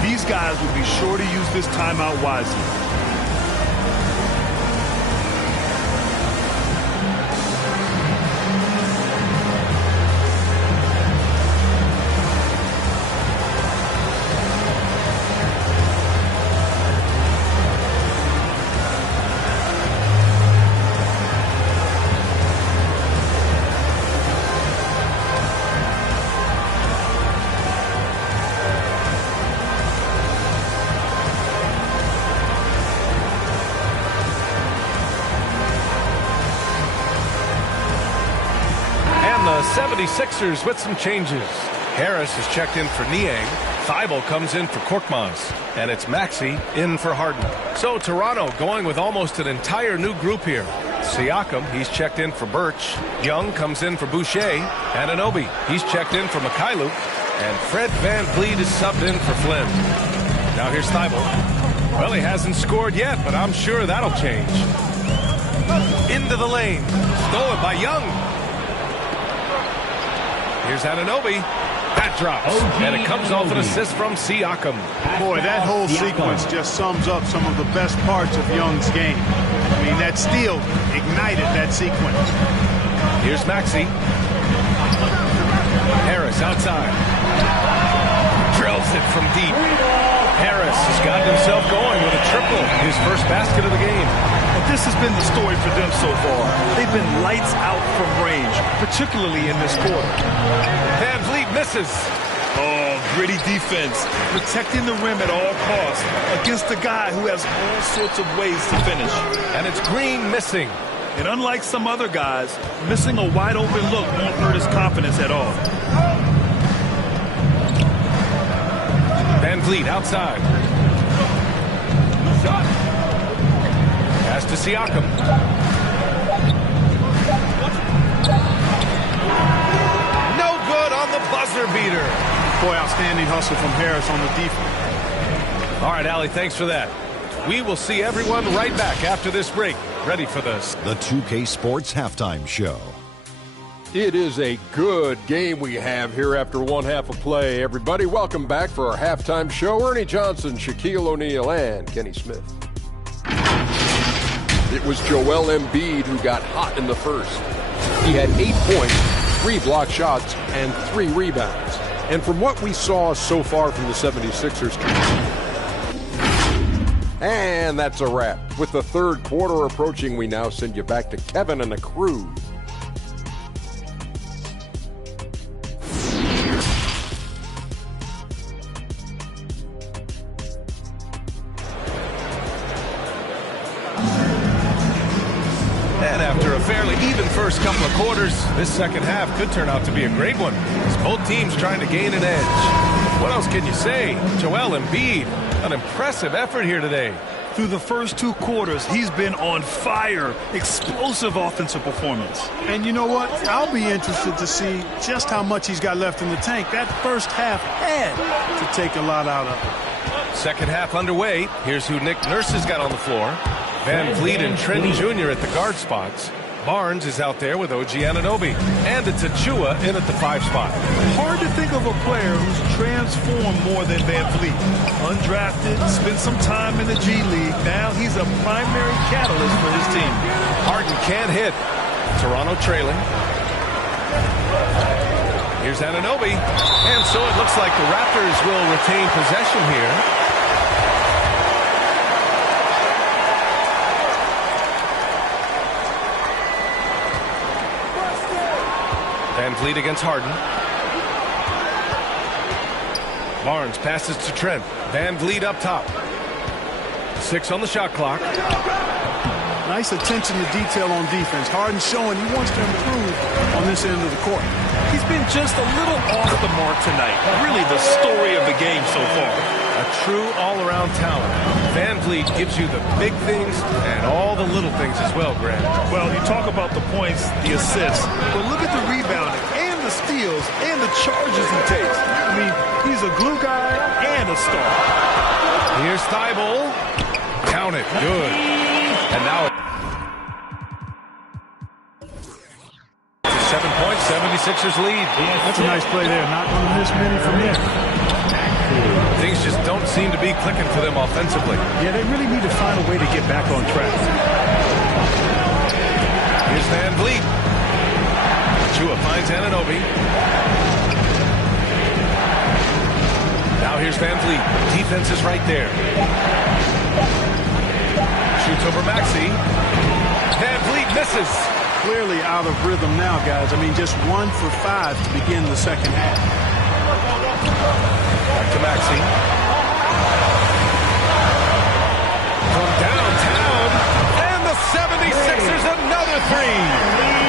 These guys will be sure to use this timeout wisely. The 76ers with some changes. Harris is checked in for Niang. Thibault comes in for Korkmaz. And it's Maxey in for Harden. So Toronto going with almost an entire new group here. Siakam, he's checked in for Birch. Young comes in for Boucher. Anunoby, he's checked in for Mikhailuk. And Fred VanVleet is subbed in for Flynn. Now here's Thibault. Well, he hasn't scored yet, but I'm sure that'll change. Into the lane. Stolen by Young. Here's Anunoby. That drops. And it comes off an assist from Siakam. Boy, that whole sequence just sums up some of the best parts of Young's game. I mean, that steal ignited that sequence. Here's Maxey. Harris outside. Drills it from deep. Harris has got himself going with a triple. His first basket of the game. This has been the story for them so far. They've been lights out from range, particularly in this quarter. VanVleet misses. Oh, gritty defense, protecting the rim at all costs against a guy who has all sorts of ways to finish. And it's Green missing. And unlike some other guys, missing a wide open look won't hurt his confidence at all. VanVleet outside. Pass to Siakam. No good on the buzzer beater. Boy, outstanding hustle from Harris on the defense. All right, Allie, thanks for that. We will see everyone right back after this break. Ready for this. The 2K Sports Halftime Show. It is a good game we have here after one half of play. Everybody, welcome back for our halftime show. Ernie Johnson, Shaquille O'Neal, and Kenny Smith. It was Joel Embiid who got hot in the first. He had 8 points, 3 blocked shots, and 3 rebounds. And from what we saw so far from the 76ers, and that's a wrap. With the third quarter approaching, we now send you back to Kevin and the crew. And after a fairly even first couple of quarters, this second half could turn out to be a great one, as both teams trying to gain an edge. What else can you say? Joel Embiid, an impressive effort here today. Through the first 2 quarters, he's been on fire. Explosive offensive performance. And you know what? I'll be interested to see just how much he's got left in the tank. That first half had to take a lot out of it. Second half underway. Here's who Nick Nurse has got on the floor. Van Vliet and Trent Jr. at the guard spots. Barnes is out there with OG Anunoby. And it's Achua in at the 5 spot. Hard to think of a player who's transformed more than Van Vliet. Undrafted, spent some time in the G League. Now he's a primary catalyst for his team. Harden can't hit. Toronto trailing. Here's Anunoby. And so it looks like the Raptors will retain possession here. Van Vliet against Harden. Barnes passes to Trent. Van Vliet up top. 6 on the shot clock. Nice attention to detail on defense. Harden showing he wants to improve on this end of the court. He's been just a little off the mark tonight. Really the story of the game so far. A true all-around talent. Van Vliet gives you the big things and all the little things as well, Grant. Well, you talk about the points, the assists, but look at the rebounding and the steals and the charges he takes. I mean, he's a glue guy and a star. Here's Thibault. Count it. Good. And now 7 points, 76ers lead. That's a nice play there. Not going to miss many from there. Things just don't seem to be clicking for them offensively. Yeah, they really need to find a way to get back on track. Here's Van Vliet. Chua finds Anunoby. Now here's Van Vliet. Defense is right there. Shoots over Maxey. Van Vliet misses. Clearly out of rhythm now, guys. I mean, just 1 for 5 to begin the second half. Back to Maxey. From downtown, and the 76ers another 3.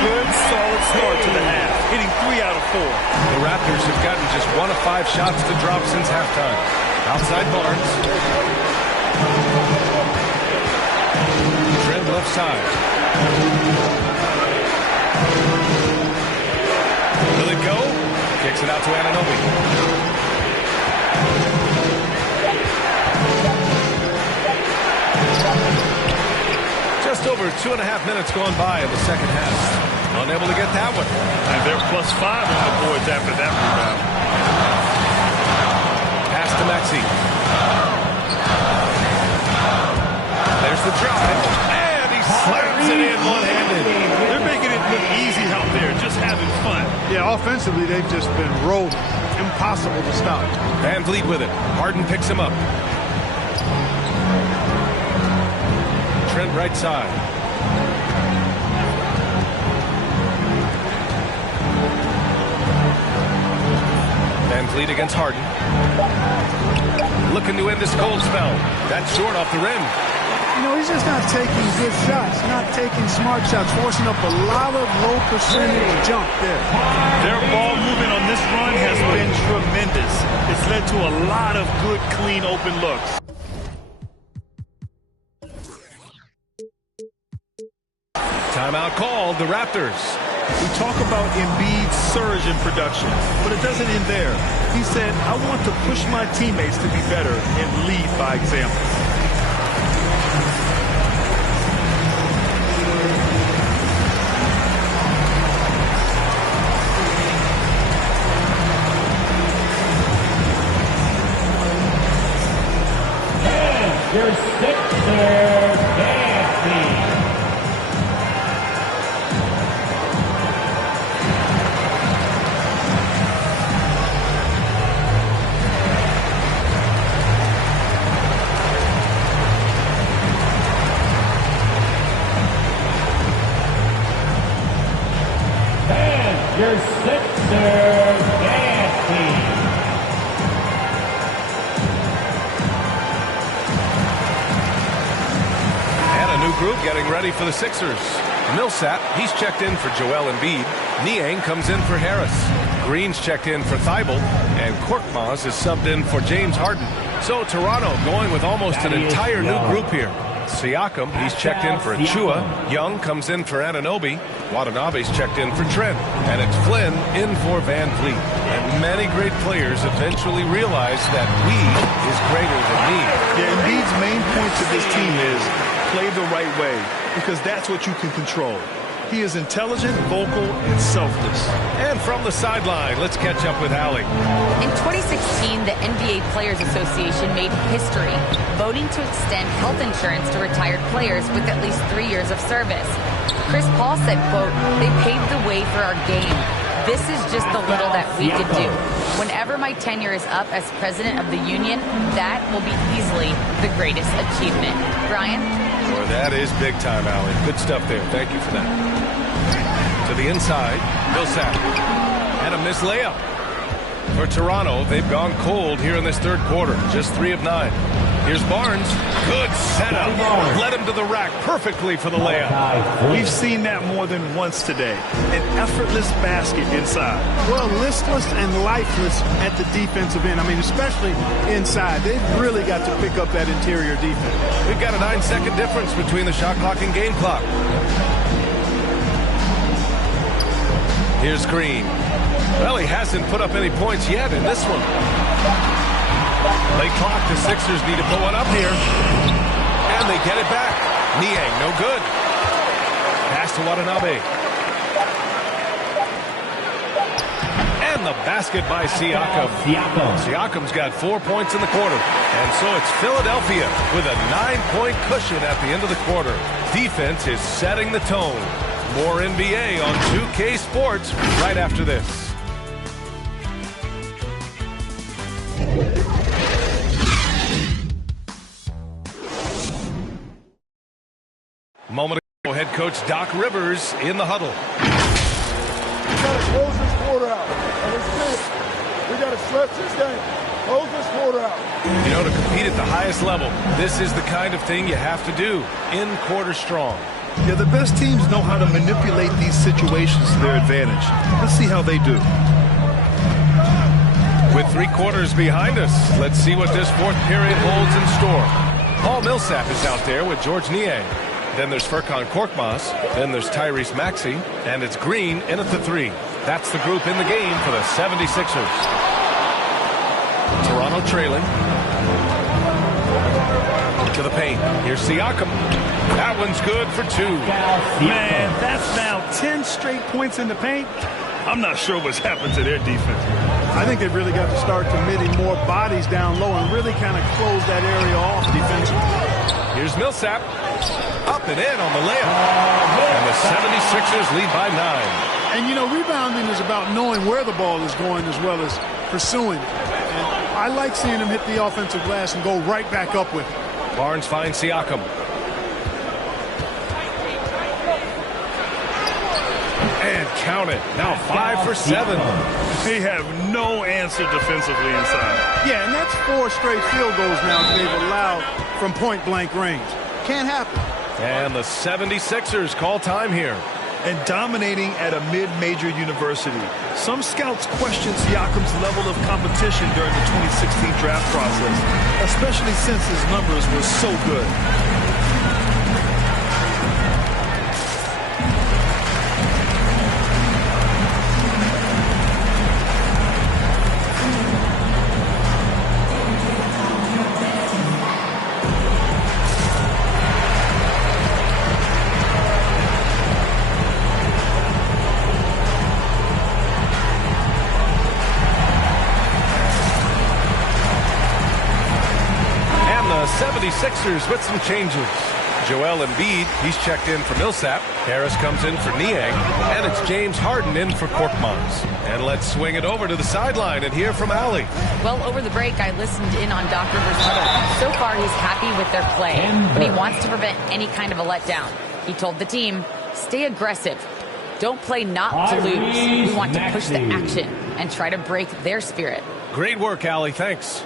Good, solid start to the half, hitting 3 out of 4. The Raptors have gotten just 1 of 5 shots to drop since halftime. Outside Barnes. Trent left side. Will it go? Kicks it out to Anunoby. Just over 2.5 minutes gone by in the second half. Unable to get that one. And they're +5 on the boards after that rebound. Pass to Maxey. There's the drive. And he slams it in one-handed. They're making it look easy out there, just having fun. Yeah, offensively, they've just been rolling. Impossible to stop. Van Vliet with it. Harden picks him up. Trent right side. Van Vliet against Harden. Looking to end this cold spell. That's short off the rim. You know, he's just not taking good shots, not taking smart shots, forcing up a lot of low percentage jump there. Their ball movement on this run has been tremendous. It's led to a lot of good, clean, open looks. Timeout called, the Raptors. We talk about Embiid's surge in production, but it doesn't end there. He said, I want to push my teammates to be better and lead by example. Your Sixers dancing. And your Sixers dancing. Group getting ready for the Sixers. Millsap, he's checked in for Joel Embiid. Niang comes in for Harris. Green's checked in for Thibault, and Korkmaz is subbed in for James Harden. So Toronto going with almost an entire new group here. Siakam, he's checked in for Achua. Young comes in for Anunoby. Watanabe's checked in for Trent. And it's Flynn in for Van Vliet. And many great players eventually realize that we is greater than me. Yeah, Embiid's main point to this team is play the right way, because that's what you can control. He is intelligent, vocal, and selfless. And from the sideline, let's catch up with Allie. In 2016, the NBA Players Association made history, voting to extend health insurance to retired players with at least 3 years of service. Chris Paul said, quote, "They paved the way for our game. This is just the little that we could do. Whenever my tenure is up as president of the union, that will be easily the greatest achievement." Brian? Well, that is big time, Allie. Good stuff there. Thank you for that. To the inside, Millsap. And a missed layup. For Toronto, they've gone cold here in this third quarter. Just 3 of 9. Here's Barnes. Good setup. Led him to the rack perfectly for the layup. We've seen that more than once today. An effortless basket inside. Well, listless and lifeless at the defensive end. I mean, especially inside. They've really got to pick up that interior defense. We've got a 9-second difference between the shot clock and game clock. Here's Green. Well, he hasn't put up any points yet in this one. Late clock, the Sixers need to put one up here. And they get it back. Niang, no good. Pass to Watanabe. And the basket by Siakam. Siakam's got 4 points in the quarter. And so it's Philadelphia with a 9-point cushion at the end of the quarter. Defense is setting the tone. More NBA on 2K Sports right after this. A moment ago, head coach Doc Rivers in the huddle. We got to close this quarter out. And it's big. We got to stretch this game. Close this quarter out. You know, to compete at the highest level, this is the kind of thing you have to do. In quarter strong. Yeah, the best teams know how to manipulate these situations to their advantage. Let's see how they do. With 3 quarters behind us, let's see what this fourth period holds in store. Paul Millsap is out there with George Niang. Then there's Furkan Korkmaz. Then there's Tyrese Maxey. And it's Green in at the 3. That's the group in the game for the 76ers. Toronto trailing. To the paint. Here's Siakam. That one's good for 2. Man, that's now 10 straight points in the paint. I'm not sure what's happened to their defense. I think they've really got to start committing more bodies down low and really kind of close that area off defensively. Here's Millsap. Up and in on the layup. And the 76ers lead by 9. And, you know, rebounding is about knowing where the ball is going as well as pursuing it. And I like seeing him hit the offensive glass and go right back up with it. Barnes finds Siakam. And count it. Now 5 for 7. They have no answer defensively inside. Yeah, and that's 4 straight field goals now that they've allowed from point-blank range. Can't happen. And the 76ers call time here. And dominating at a mid-major university. Some scouts question Siakam's level of competition during the 2016 draft process, especially since his numbers were so good. Sixers with some changes. Joel Embiid, he's checked in for Millsap. Harris comes in for Niang. And it's James Harden in for Korkmaz. And let's swing it over to the sideline and hear from Allie. Well, over the break, I listened in on Doc Rivers' huddle. So far, he's happy with their play, but he wants to prevent any kind of a letdown. He told the team, stay aggressive. Don't play not to lose. We want to push the action and try to break their spirit. Great work, Allie. Thanks.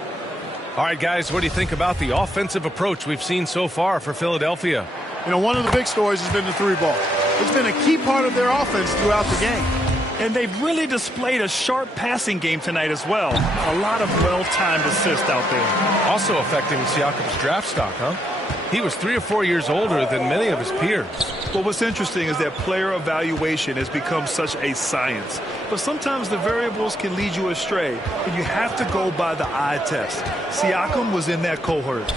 All right, guys, what do you think about the offensive approach we've seen so far for Philadelphia? You know, one of the big stories has been the 3 ball. It's been a key part of their offense throughout the game. And they've really displayed a sharp passing game tonight as well. A lot of well-timed assists out there. Also affecting Siakam's draft stock, huh? He was 3 or 4 years older than many of his peers. Well, what's interesting is that player evaluation has become such a science. But sometimes the variables can lead you astray, and you have to go by the eye test. Siakam was in that cohort.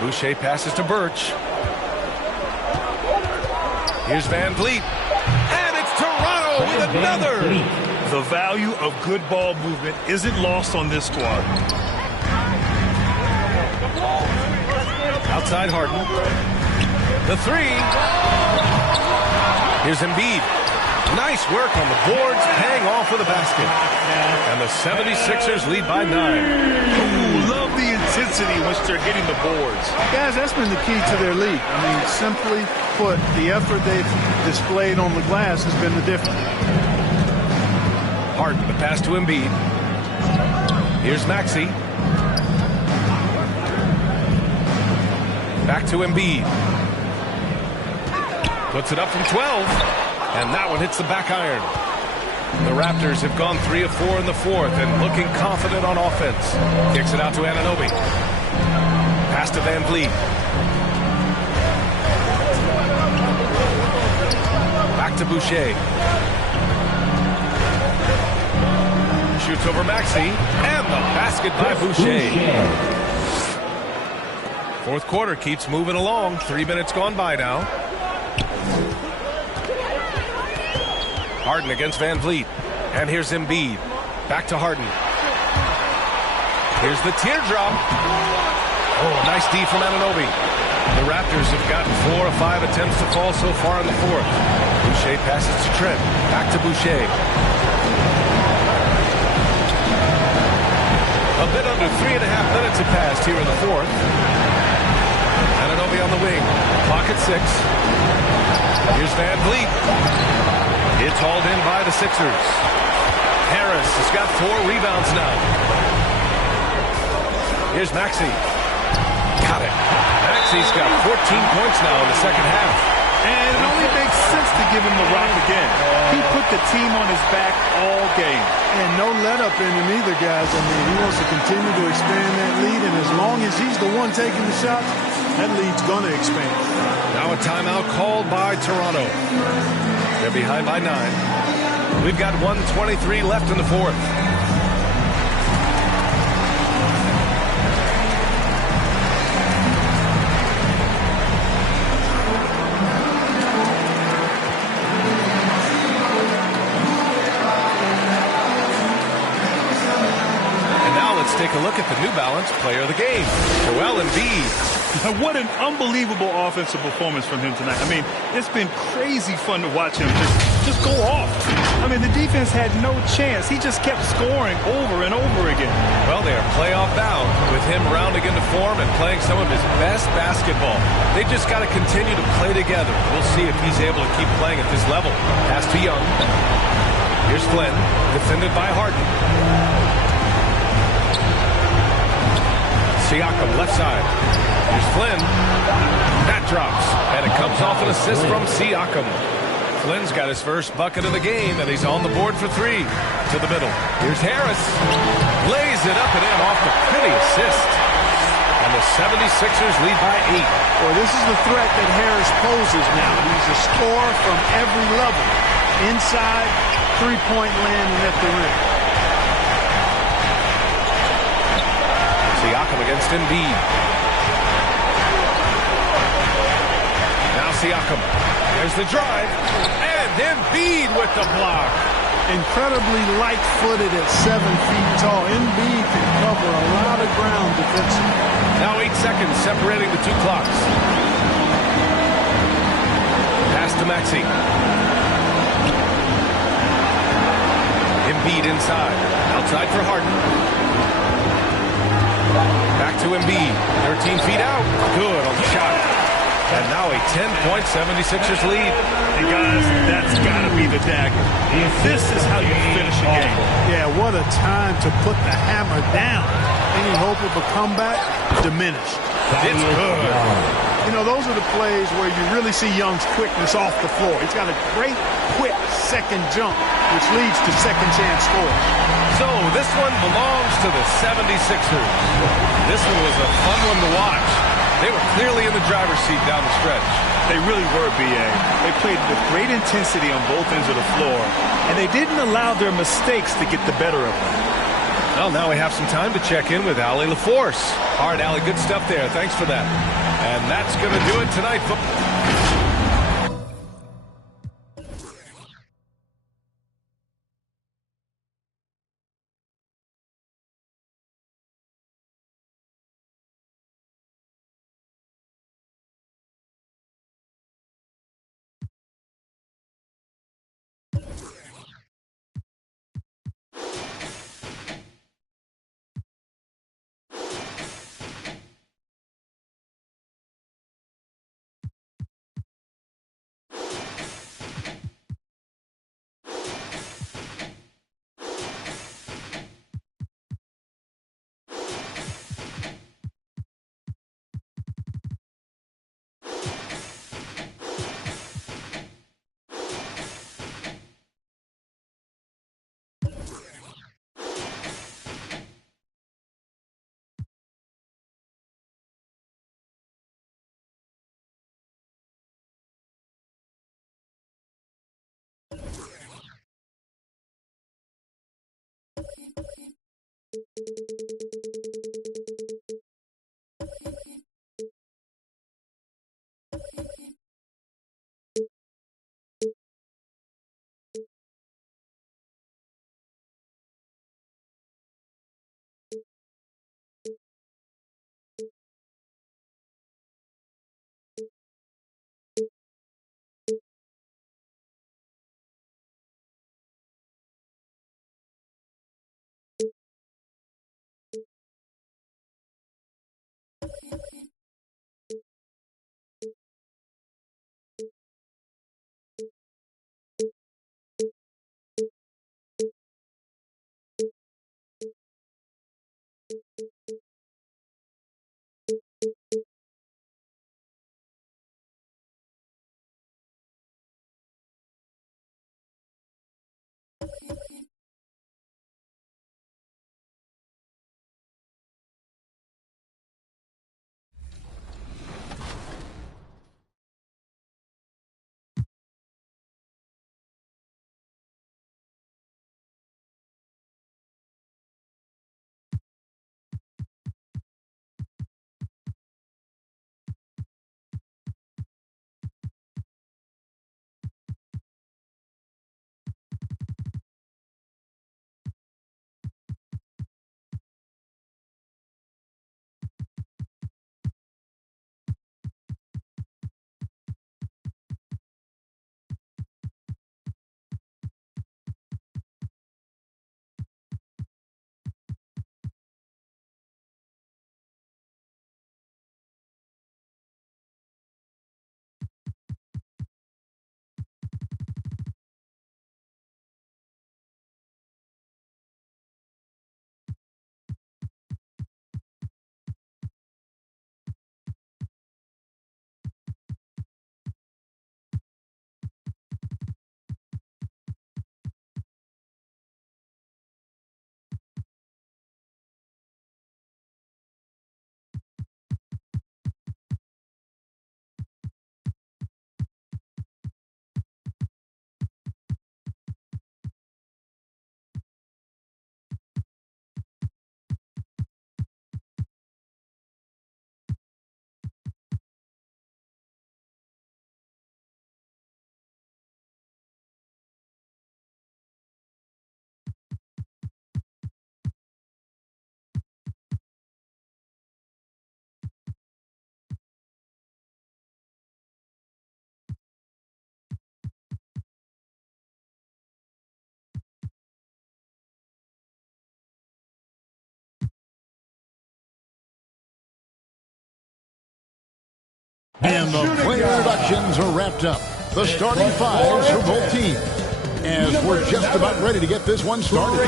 Boucher passes to Birch. Here's Van Vliet. And it's Toronto with another. The value of good ball movement isn't lost on this squad. Outside Harden. The three. Here's Embiid. Nice work on the boards, paying off with a basket. And the 76ers lead by 9. Ooh, love the intensity in which they're hitting the boards. Guys, that's been the key to their lead. I mean, simply put, the effort they've displayed on the glass has been the difference. Harden, the pass to Embiid. Here's Maxey. Back to Embiid. Puts it up from 12. And that one hits the back iron. The Raptors have gone 3 of 4 in the fourth and looking confident on offense. Kicks it out to Anunoby. Pass to Van Vliet. Back to Boucher. Shoots over Maxey. And the basket by Boucher. Fourth quarter keeps moving along. 3 minutes gone by now. Harden against Van Vliet. And here's Embiid. Back to Harden. Here's the teardrop. Oh, nice D from Anunoby. The Raptors have gotten 4 of 5 attempts to fall so far in the fourth. Boucher passes to Trent. Back to Boucher. A bit under 3.5 minutes have passed here in the fourth. Anunoby on the wing. Clock at 6. Here's Van Vliet. It's hauled in by the Sixers. Harris has got 4 rebounds now. Here's Maxey. Got it. Maxey's got 14 points now in the second half. And it only makes sense to give him the rock again. He put the team on his back all game. And no let up in him either, guys. I mean, he wants to continue to expand that lead, and as long as he's the one taking the shots, that lead's going to expand. Now a timeout called by Toronto. They're behind by 9. We've got 1:23 left in the fourth. And now let's take a look at the New Balance player of the game, Joel Embiid. What an unbelievable offensive performance from him tonight. I mean, it's been crazy fun to watch him just go off. I mean, the defense had no chance. He just kept scoring over and over again. Well, they are playoff bound with him rounding into form and playing some of his best basketball. They just got to continue to play together. We'll see if he's able to keep playing at this level. Pass to Young. Here's Flynn, defended by Harden. Siakam, left side. Here's Flynn. That drops. And it comes off an assist from Siakam. Flynn's got his first bucket of the game, and he's on the board for 3. To the middle. Here's Harris. Lays it up and in off the pretty assist. And the 76ers lead by 8. Well, this is the threat that Harris poses now. He's a scorer from every level. Inside, three-point land, and at the rim. Siakam against Embiid. Now Siakam. There's the drive. And Embiid with the block. Incredibly light-footed at 7 feet tall. Embiid can cover a lot of ground defensively. Now 8 seconds separating the 2 clocks. Pass to Maxey. Embiid inside. Outside for Harden. Back to Embiid. 13 feet out. Good on the shot. And now a 10-point 76ers lead. Hey, guys, that's got to be the dagger. This is how you finish a game. Yeah, what a time to put the hammer down. Any hope of a comeback? Diminished. It's good. You know, those are the plays where you really see Young's quickness off the floor. He's got a great, quick second jump, which leads to second chance scores. So this one belongs to the 76ers. This one was a fun one to watch. They were clearly in the driver's seat down the stretch. They really were, B.A. They played with great intensity on both ends of the floor, and they didn't allow their mistakes to get the better of them. Well, now we have some time to check in with Allie LaForce. All right, Allie, good stuff there. Thanks for that. And that's going to do it tonight. And the player introductions are wrapped up. The starting fives for both teams. As we're just about ready to get this one started.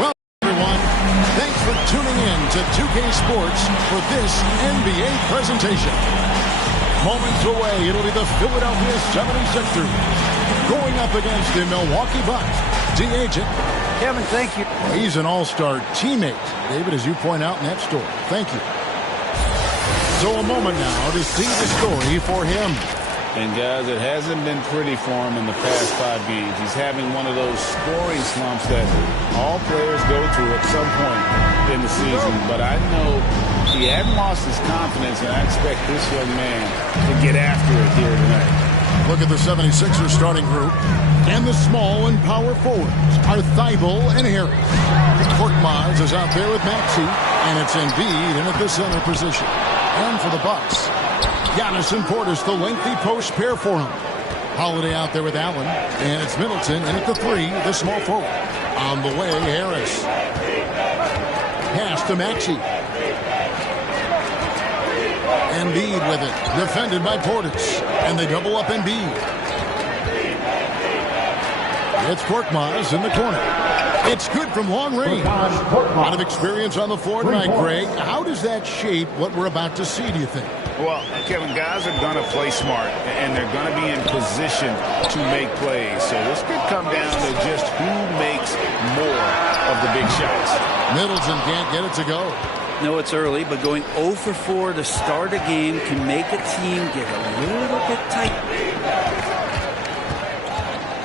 Well, everyone, thanks for tuning 2K Sports for this NBA presentation. Moments away, it'll be the Philadelphia 76ers going up against the Milwaukee Bucks. D-Agent. Kevin, thank you. He's an all-star teammate, David, as you point out in that story. Thank you. So a moment now to see the story for him. And, guys, it hasn't been pretty for him in the past 5 games. He's having one of those scoring slumps that all players go through at some point in the season. But I know he hadn't lost his confidence, and I expect this young man to get after it here tonight. Look at the 76ers starting group. And the small and power forwards are Thibault and Harris. Korkmaz is out there with Maxey, and it's Embiid in at the center position. And for the Bucks, Giannis and Portis, the lengthy post pair for him. Holiday out there with Allen, and it's Middleton in at the 3, the small forward. On the way, Harris. Pass to Maxey. Embiid with it, defended by Portis, and they double up Embiid. It's Korkmaz in the corner. It's good from long range. A lot of experience on the floor tonight, Greg. How does that shape what we're about to see, do you think? Well, Kevin, guys are going to play smart, and they're going to be in position to make plays. So this could come down to just who makes more of the big shots. Middleton can't get it to go. No, it's early, but going 0 for 4 to start a game can make a team get a little bit tight.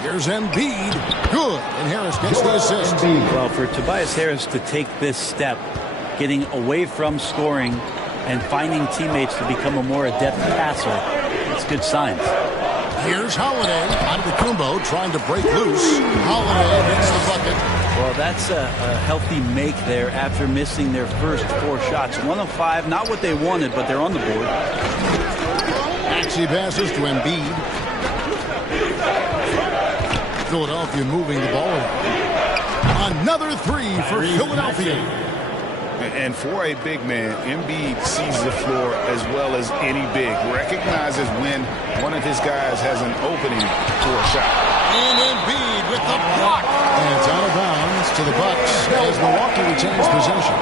Here's Embiid. Good. And Harris gets the assist. Well, for Tobias Harris to take this step, getting away from scoring and finding teammates to become a more adept passer, it's good signs. Here's Holiday. Antetokounmpo trying to break loose. Holiday gets the bucket. Well, that's a healthy make there after missing their first 4 shots. 1 of 5, not what they wanted, but they're on the board. Maxey passes to Embiid. Philadelphia moving the ball around. Another 3 for Philadelphia. And for a big man, Embiid sees the floor as well as any big. Recognizes when one of his guys has an opening for a shot. And Embiid with the block. And it's out of bounds to the Bucks as Milwaukee retains possession.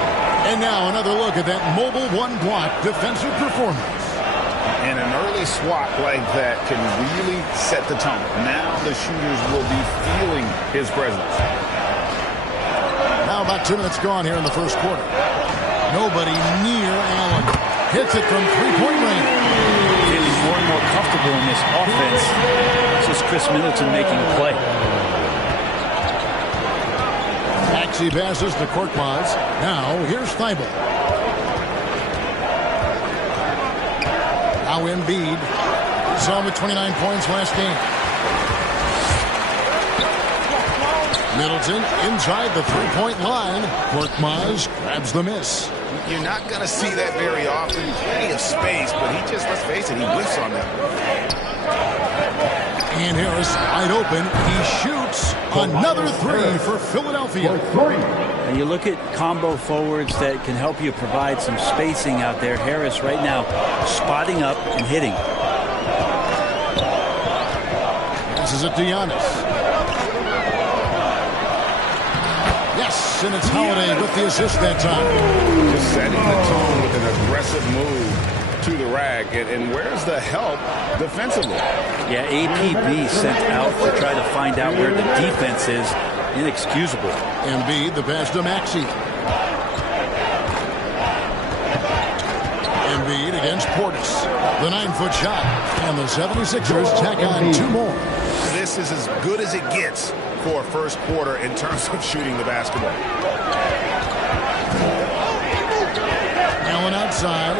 And now another look at that mobile 1-block defensive performance. And an early swat like that can really set the tone. Now the shooters will be feeling his presence. Now about 2 minutes gone here in the first quarter. Nobody near Allen. Hits it from three-point range. Feeling more and more comfortable in this offense. This is Chris Middleton making a play. Maxey passes to Korkmaz. Now here's Thibault. Now Embiid. We saw him with 29 points last game. Middleton inside the three-point line. Korkmaz grabs the miss. You're not going to see that very often. Plenty of space, but he just, let's face it, he whiffs on that. And Harris wide open. He shoots another 3 for Philadelphia. And you look at combo forwards that can help you provide some spacing out there. Harris right now spotting up and hitting. Passes it to Giannis. Yes, and it's Holiday with the assist that time. Just setting the tone with an aggressive move to the rack. And where's the help defensively? Yeah, APB sent out to try to find out where the defense is. Inexcusable. Embiid, the pass to Maxey. Embiid against Portis. The 9-foot shot. And the 76ers tack on 2 more. This is as good as it gets for first quarter in terms of shooting the basketball. Allen outside.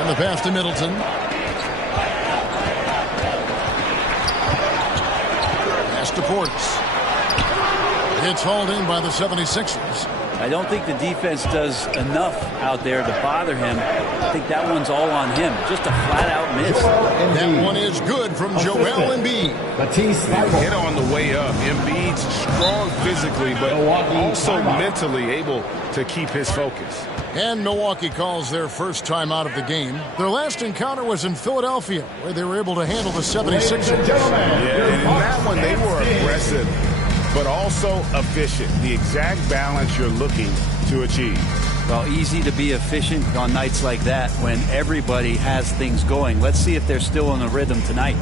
And the pass to Middleton. Pass to Portis. It's hauled in by the 76ers. I don't think the defense does enough out there to bother him. I think that one's all on him. Just a flat-out miss. That one is good from Joel Embiid. Hit on the way up. Embiid's strong physically, but also mentally able to keep his focus. And Milwaukee calls their first time out of the game. Their last encounter was in Philadelphia, where they were able to handle the 76ers. Yeah, and in that one, they were aggressive, but also efficient. The exact balance you're looking to achieve. Well, easy to be efficient on nights like that when everybody has things going. Let's see if they're still in a rhythm tonight.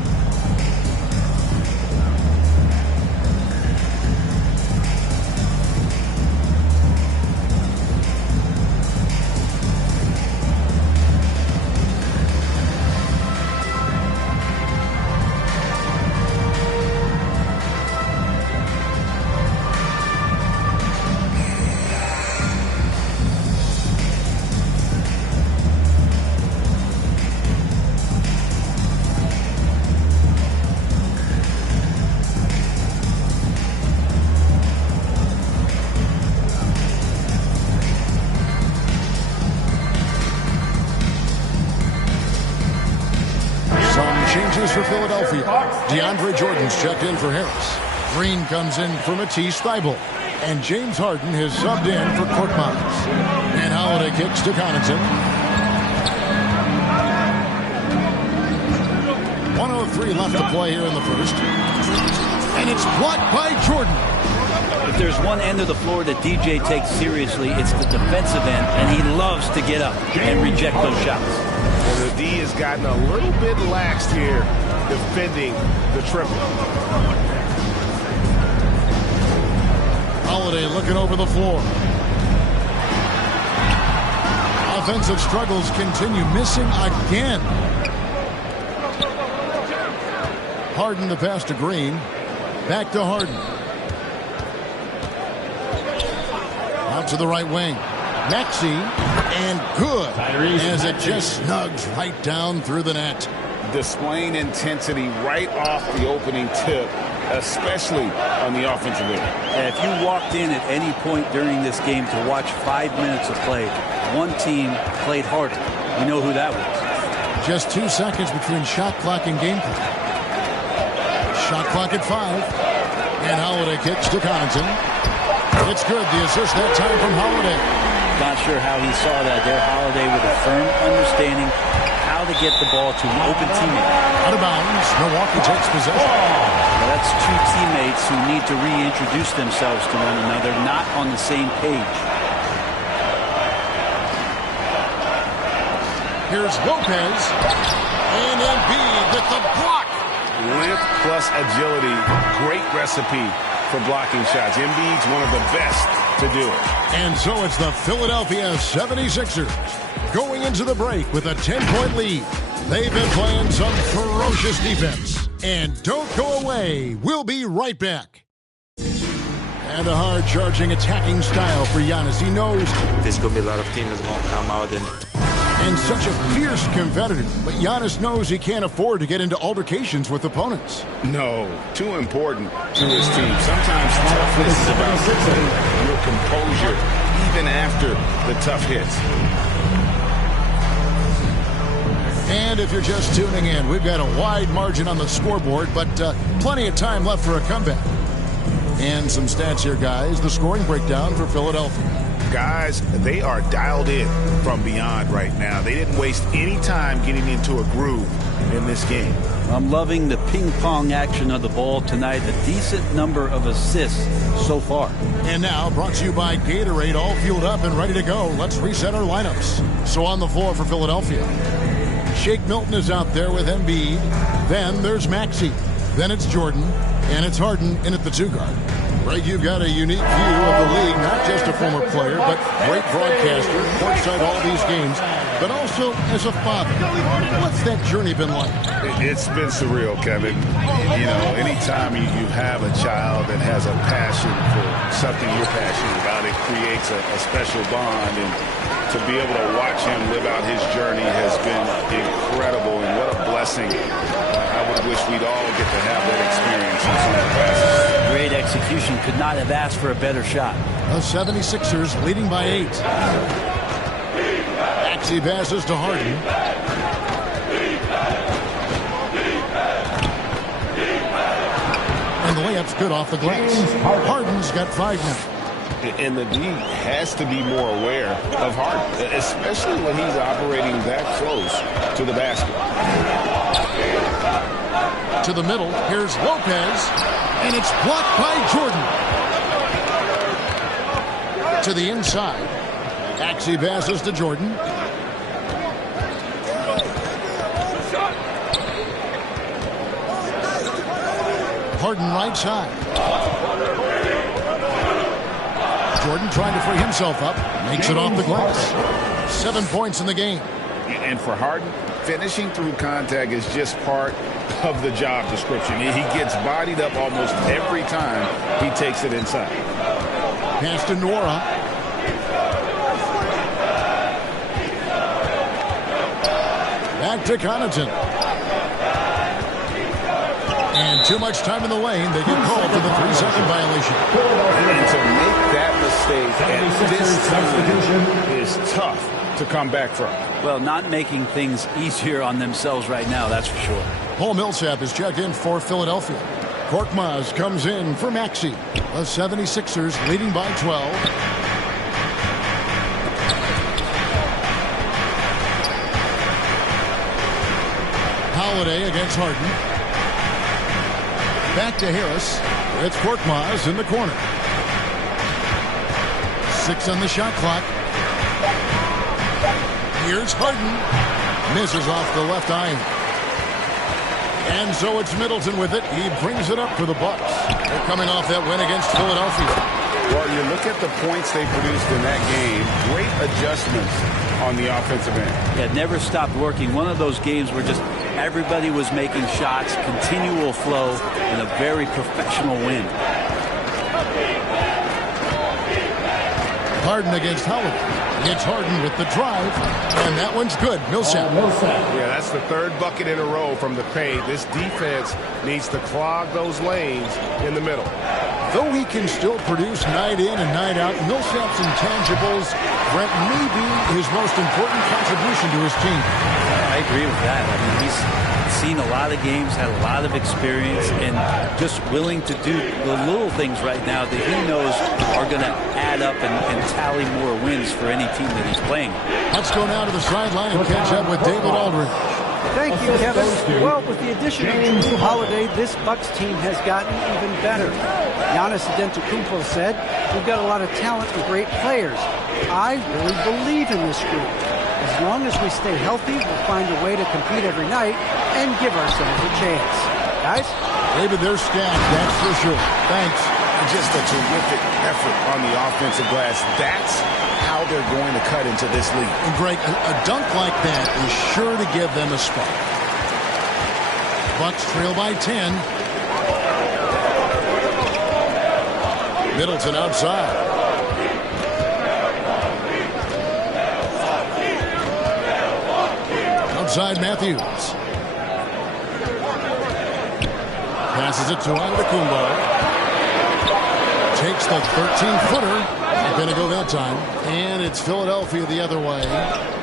Changes for Philadelphia. DeAndre Jordan's checked in for Harris. Green comes in for Matisse Thybulle. And James Harden has subbed in for Korkmaz. And Holiday kicks to Connaughton. 1:03 left to play here in the first. And it's blocked by Jordan. If there's one end of the floor that DJ takes seriously, it's the defensive end, and he loves to get up and reject those shots. And the D has gotten a little bit laxed here defending the triple. Holiday looking over the floor. Offensive struggles continue, missing again. Harden the pass to Green. Back to Harden. Out to the right wing. Maxey, and good, as it just snugs right down through the net. Displaying intensity right off the opening tip, especially on the offensive end. And if you walked in at any point during this game to watch 5 minutes of play, one team played harder. You know who that was. Just 2 seconds between shot clock and game clock. Shot clock at 5. And Holiday kicks to Connaughton. It's good. The assist that time from Holiday. Not sure how he saw that there. Holiday with a firm understanding how to get the ball to an open teammate. Out of bounds. Milwaukee takes possession. Well, that's two teammates who need to reintroduce themselves to one another, not on the same page. Here's Lopez. And Embiid with the block. Length plus agility. Great recipe for blocking shots. Embiid's one of the best to do it. And so it's the Philadelphia 76ers going into the break with a 10-point lead. They've been playing some ferocious defense. And don't go away. We'll be right back. And a hard-charging attacking style for Giannis. He knows there's going to be a lot of teams that's going to come out and such a fierce competitor. But Giannis knows he can't afford to get into altercations with opponents. No, too important to his team. Sometimes toughness is about your composure, even after the tough hits. And if you're just tuning in, we've got a wide margin on the scoreboard, but plenty of time left for a comeback. And some stats here, guys. The scoring breakdown for Philadelphia. Guys, they are dialed in from beyond right now. They didn't waste any time getting into a groove in this game. I'm loving the ping-pong action of the ball tonight. A decent number of assists so far. And now, brought to you by Gatorade, all fueled up and ready to go. Let's reset our lineups. So on the floor for Philadelphia, Shake Milton is out there with Embiid. Then there's Maxey. Then it's Jordan. And it's Harden in at the 2-guard. Greg, you've got a unique view of the league, not just a former player, but great broadcaster, courtside all these games, but also as a father. What's that journey been like? It's been surreal, Kevin. You know, anytime you have a child that has a passion for something you're passionate about, it creates a special bond. And to be able to watch him live out his journey has been incredible, and what a blessing. I would wish we'd all get to have that experience in some capacity. Great execution. Could not have asked for a better shot. The 76ers leading by 8. Maxey passes to Harden. And the layup's good off the glass. Harden's got 5 now. And the D has to be more aware of Harden, especially when he's operating that close to the basket. To the middle, here's Lopez, and it's blocked by Jordan. To the inside, Maxey passes to Jordan. Harden right side. Jordan trying to free himself up. Makes it off the glass. 7 points in the game. And for Harden, finishing through contact is just part of the job description. He gets bodied up almost every time he takes it inside. Pass to Nora. Back to Connaughton. And too much time in the lane. They get called for the 3-second violation. And to make that mistake at this time is tough to come back from. Well, not making things easier on themselves right now, that's for sure. Paul Millsap is checked in for Philadelphia. Korkmaz comes in for Maxey. The 76ers leading by 12. Holiday against Harden. Back to Harris. It's Korkmaz in the corner. 6 on the shot clock. Here's Harden. Misses off the left iron. And so it's Middleton with it. He brings it up for the Bucks. They're coming off that win against Philadelphia. Well, you look at the points they produced in that game. Great adjustments on the offensive end. Yeah, never stopped working. One of those games where just everybody was making shots, continual flow, and a very professional win. Harden against Holiday. It's Harden with the drive, and that one's good. Millsap. Yeah, that's the third bucket in a row from the paint. This defense needs to clog those lanes in the middle. Though he can still produce night in and night out, Millsap's intangibles, Brent, may be his most important contribution to his team. I agree with that. I mean, he's seen a lot of games, had a lot of experience, and just willing to do the little things right now that he knows are going to add up and tally more wins for any team that he's playing. Let's go now to the sideline and catch up with David Aldridge. Thank you, Kevin. Well, with the addition of Jrue Holiday, this Bucks team has gotten even better. Giannis Antetokounmpo said, "We've got a lot of talent and great players. I really believe in this group. As long as we stay healthy, we'll find a way to compete every night and give ourselves a chance." Guys? David, they're stacked, that's for sure. Thanks. Just a terrific effort on the offensive glass. That's how they're going to cut into this league. And Greg, a dunk like that is sure to give them a spark. Bucks trail by 10. Middleton outside. Outside Matthews. Passes it to Antetokounmpo. Takes the 13-footer. Not going to go that time. And it's Philadelphia the other way.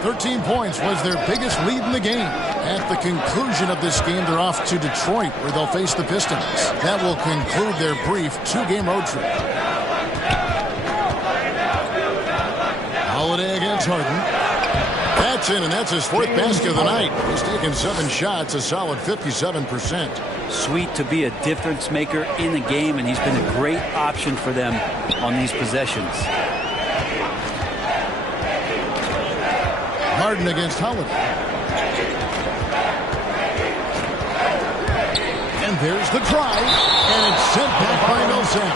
13 points was their biggest lead in the game. At the conclusion of this game, they're off to Detroit, where they'll face the Pistons. That will conclude their brief 2-game road trip. Holiday against Harden. That's in, and that's his 4th basket of the night. He's taken 7 shots, a solid 57%. Sweet to be a difference maker in the game, and he's been a great option for them on these possessions. Harden against Holiday. And there's the drive, and it's sent back by Millsap.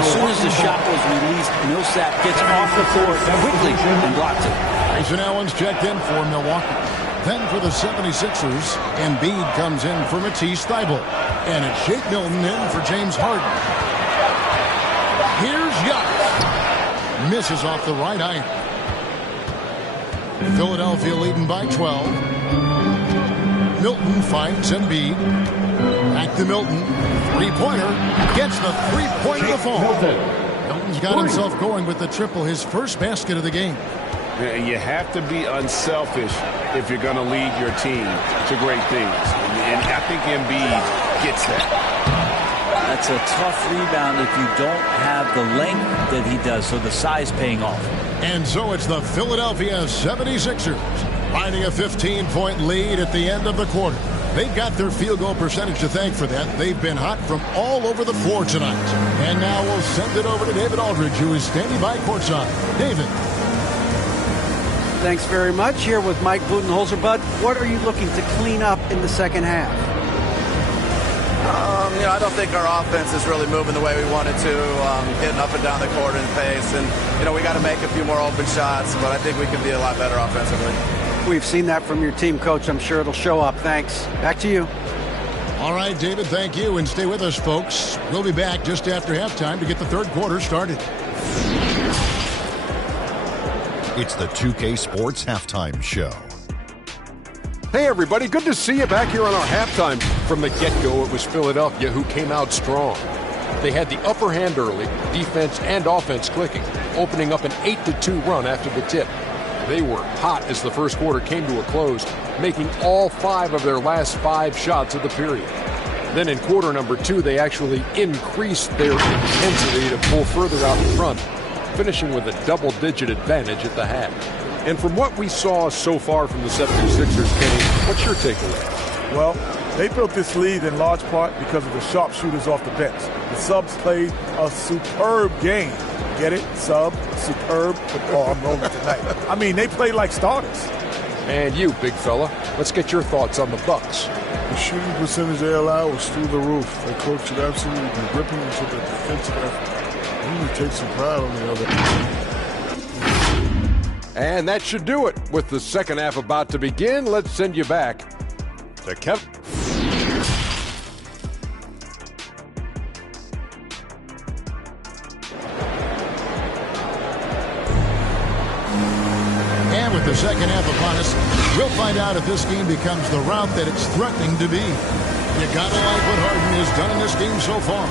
As soon as the shot was released, Millsap gets off the floor quickly and blocks it. Grayson Allen's checked in for Milwaukee. Then for the 76ers, Embiid comes in for Matisse Thybulle. And it's Shake Milton in for James Harden. Here's Giannis. Misses off the right iron. Philadelphia leading by 12. Milton finds Embiid. Back to Milton. Three-pointer. Gets the three-pointer to fall. Milton's got himself going with the triple, his first basket of the game. You have to be unselfish if you're going to lead your team to great things. And I think Embiid gets that. That's a tough rebound if you don't have the length that he does, so the size paying off. And so it's the Philadelphia 76ers finding a 15-point lead at the end of the quarter. They've got their field goal percentage to thank for that. They've been hot from all over the floor tonight. And now we'll send it over to David Aldridge, who is standing by courtside. David. Thanks very much. Here with Mike Budenholzer. Bud, what are you looking to clean up in the second half? I don't think our offense is really moving the way we wanted to, getting up and down the court in pace. And, we got to make a few more open shots, but I think we can be a lot better offensively. We've seen that from your team, Coach. I'm sure it'll show up. Thanks. Back to you. All right, David, thank you. And stay with us, folks. We'll be back just after halftime to get the third quarter started. It's the 2K Sports Halftime Show. Hey, everybody. Good to see you back here on our halftime. From the get-go, it was Philadelphia who came out strong. They had the upper hand early, defense and offense clicking, opening up an 8-2 run after the tip. They were hot as the first quarter came to a close, making all 5 of their last 5 shots of the period. Then in quarter number 2, they actually increased their intensity to pull further out in front, finishing with a double-digit advantage at the half. And from what we saw so far from the 76ers, Kenny, what's your takeaway? Well, they built this lead in large part because of the sharpshooters off the bench. The subs played a superb game. Get it? Sub, superb. Oh, I'm rolling tonight. I mean, they played like starters. And you, big fella, let's get your thoughts on the Bucks. The shooting percentage they allowed was through the roof. Their coach should absolutely be ripping into the defensive effort. He would take some pride on the other end. And that should do it. With the second half about to begin, let's send you back to Kevin. And with the second half upon us, we'll find out if this game becomes the route that it's threatening to be. You gotta like what Harden has done in this game so far.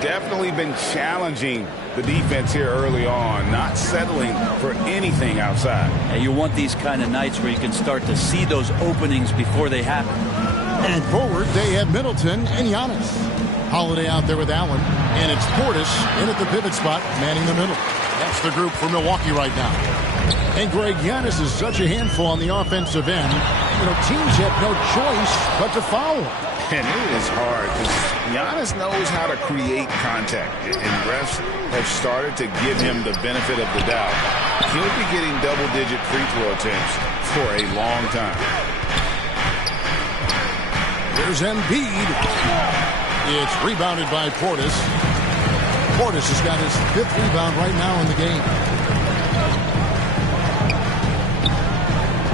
definitely been challenging the defense here early on, not settling for anything outside. And you want these kind of nights where you can start to see those openings before they happen. And forward, they have Middleton and Giannis. Holiday out there with Allen, and it's Portis in at the pivot spot, manning the middle. That's the group for Milwaukee right now. And Greg, Giannis is such a handful on the offensive end. You know, teams have no choice but to foul him. And it is hard because Giannis knows how to create contact, and refs have started to give him the benefit of the doubt. He'll be getting double-digit free throw attempts for a long time. Here's Embiid. It's rebounded by Portis. Portis has got his 5th rebound right now in the game.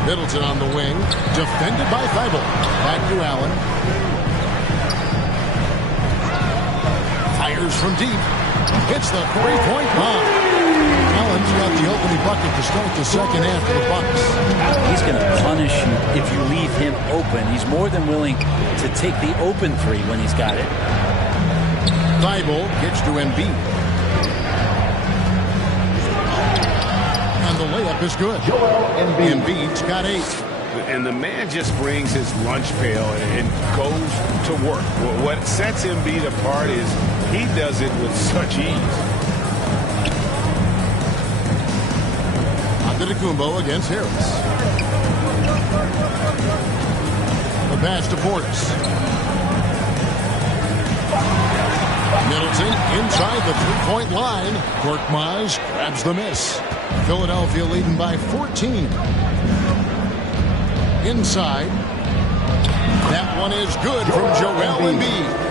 Middleton on the wing, defended by Thibault. Back to Allen. Fires from deep. Hits the three-point line. Allen's got the opening bucket to start the second half for the Bucks. He's going to punish you if you leave him open. He's more than willing to take the open three when he's got it. Thibault gets to Embiid. And the layup is good. Embiid's got 8. And the man just brings his lunch pail and goes to work. What sets Embiid apart is he does it with such ease. Antetokounmpo against Harris. The pass to Portis. Middleton inside the three-point line. Korkmaz grabs the miss. Philadelphia leading by 14. Inside. That one is good from Joel Embiid.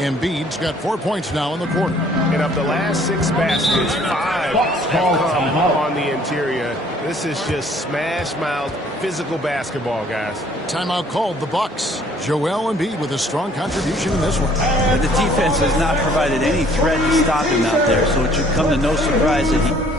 Embiid's got 4 points now in the quarter. And of the last 6 baskets, 5 have come on the interior. This is just smash-mouth physical basketball, guys. Timeout called the Bucks. Joel Embiid with a strong contribution in this one. And the defense has not provided any threat to stop him out there, so it should come to no surprise that he...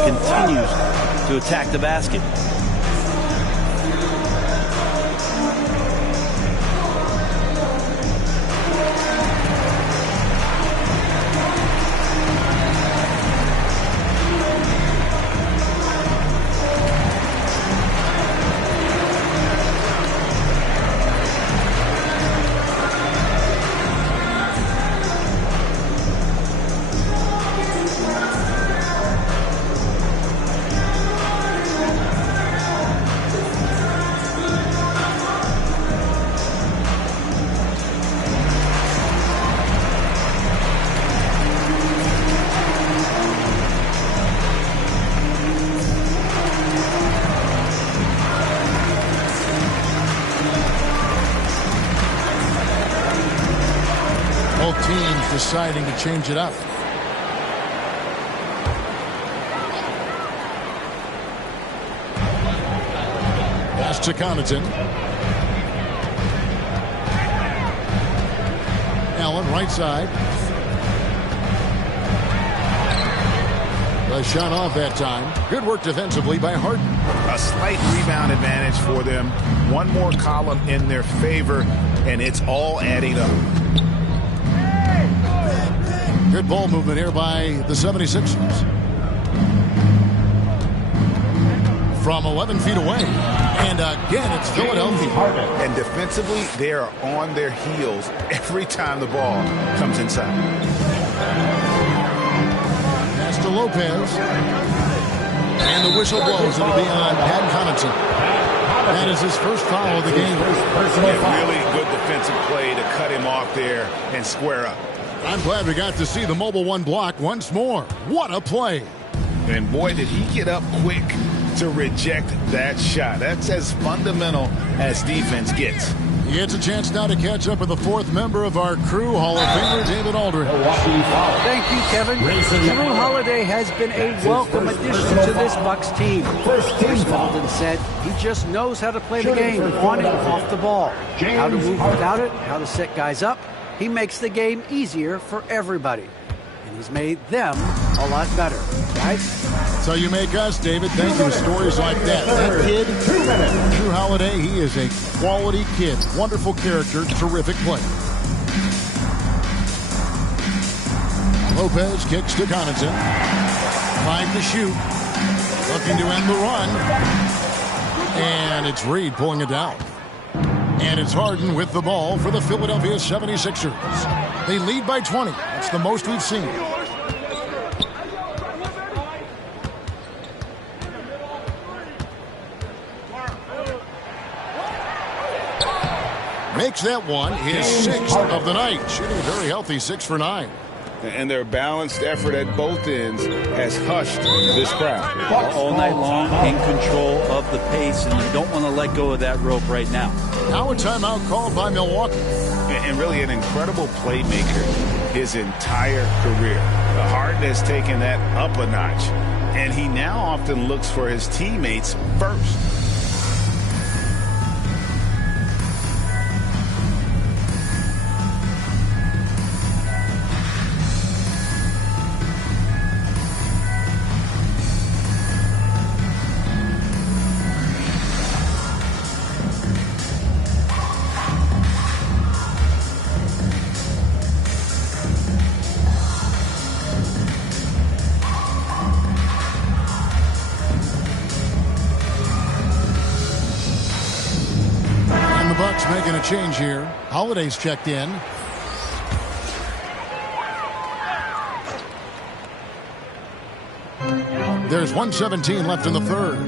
continues to attack the basket. deciding to change it up. Pass to Connaughton. Allen, right side. The shot off that time. Good work defensively by Harden. A slight rebound advantage for them. One more column in their favor, and it's all adding up. Good ball movement here by the 76ers. From 11 feet away. And again, it's Philadelphia. And defensively, they are on their heels every time the ball comes inside. Pass to Lopez. And the whistle blows. It'll be on Pat Connaughton. That is his first foul of the game. Really good defensive play to cut him off there and square up. I'm glad we got to see the mobile one block once more. What a play. And boy, did he get up quick to reject that shot. That's as fundamental as defense gets. He gets a chance now to catch up with the fourth member of our crew, Hall of Famer David Aldridge. Thank you, Kevin. Drew Holiday has been a welcome addition to this Bucks team. Chris Paul said he just knows how to play the game, on and off the ball, how to move without it, how to set guys up. He makes the game easier for everybody. And he's made them a lot better. Guys? So you make us, David. Thank you for stories like that. That kid, Drew Holiday, he is a quality kid. Wonderful character, terrific player. Lopez kicks to Connaughton. 5 to shoot. Looking to end the run. And it's Reed pulling it down. And it's Harden with the ball for the Philadelphia 76ers. They lead by 20. That's the most we've seen. Makes that one his 6th of the night. Shooting a very healthy 6 for 9. And their balanced effort at both ends has hushed this crowd. All night long, in control of the pace, and you don't want to let go of that rope right now. Now a timeout called by Milwaukee. And really an incredible playmaker his entire career. The Harden has taken that up a notch, and he now often looks for his teammates first. Making a change here. Holiday's checked in. There's 1:17 left in the third.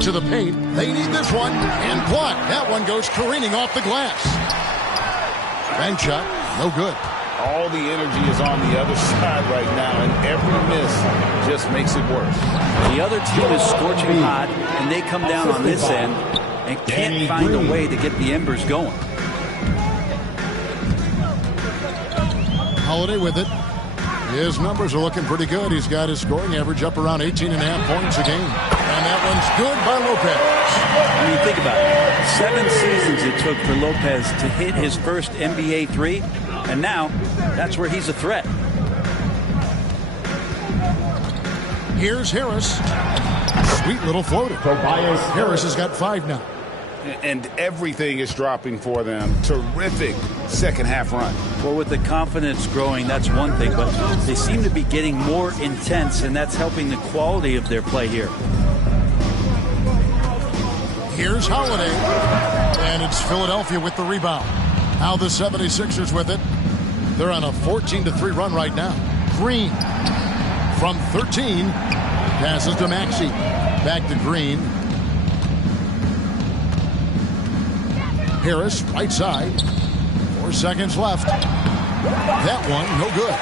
To the paint. They need this one. And blocked. That one goes careening off the glass. Bank shot. No good. All the energy is on the other side right now, and every miss just makes it worse. The other team is scorching hot, and they come down on this end and can't find a way to get the embers going. Holiday with it. His numbers are looking pretty good. He's got his scoring average up around 18.5 points a game. And that one's good by Lopez. I mean, think about it. 7 seasons it took for Lopez to hit his first NBA three, and now that's where he's a threat. Here's Harris. Sweet little floater. Harris has got 5 now. And everything is dropping for them. Terrific second half run. Well, with the confidence growing, that's one thing, but they seem to be getting more intense, and that's helping the quality of their play here. Here's Holiday. And it's Philadelphia with the rebound. Now the 76ers with it. They're on a 14-3 run right now. Green from 13. Passes to Maxey. Back to Green. Harris, right side. 4 seconds left. That one, no good.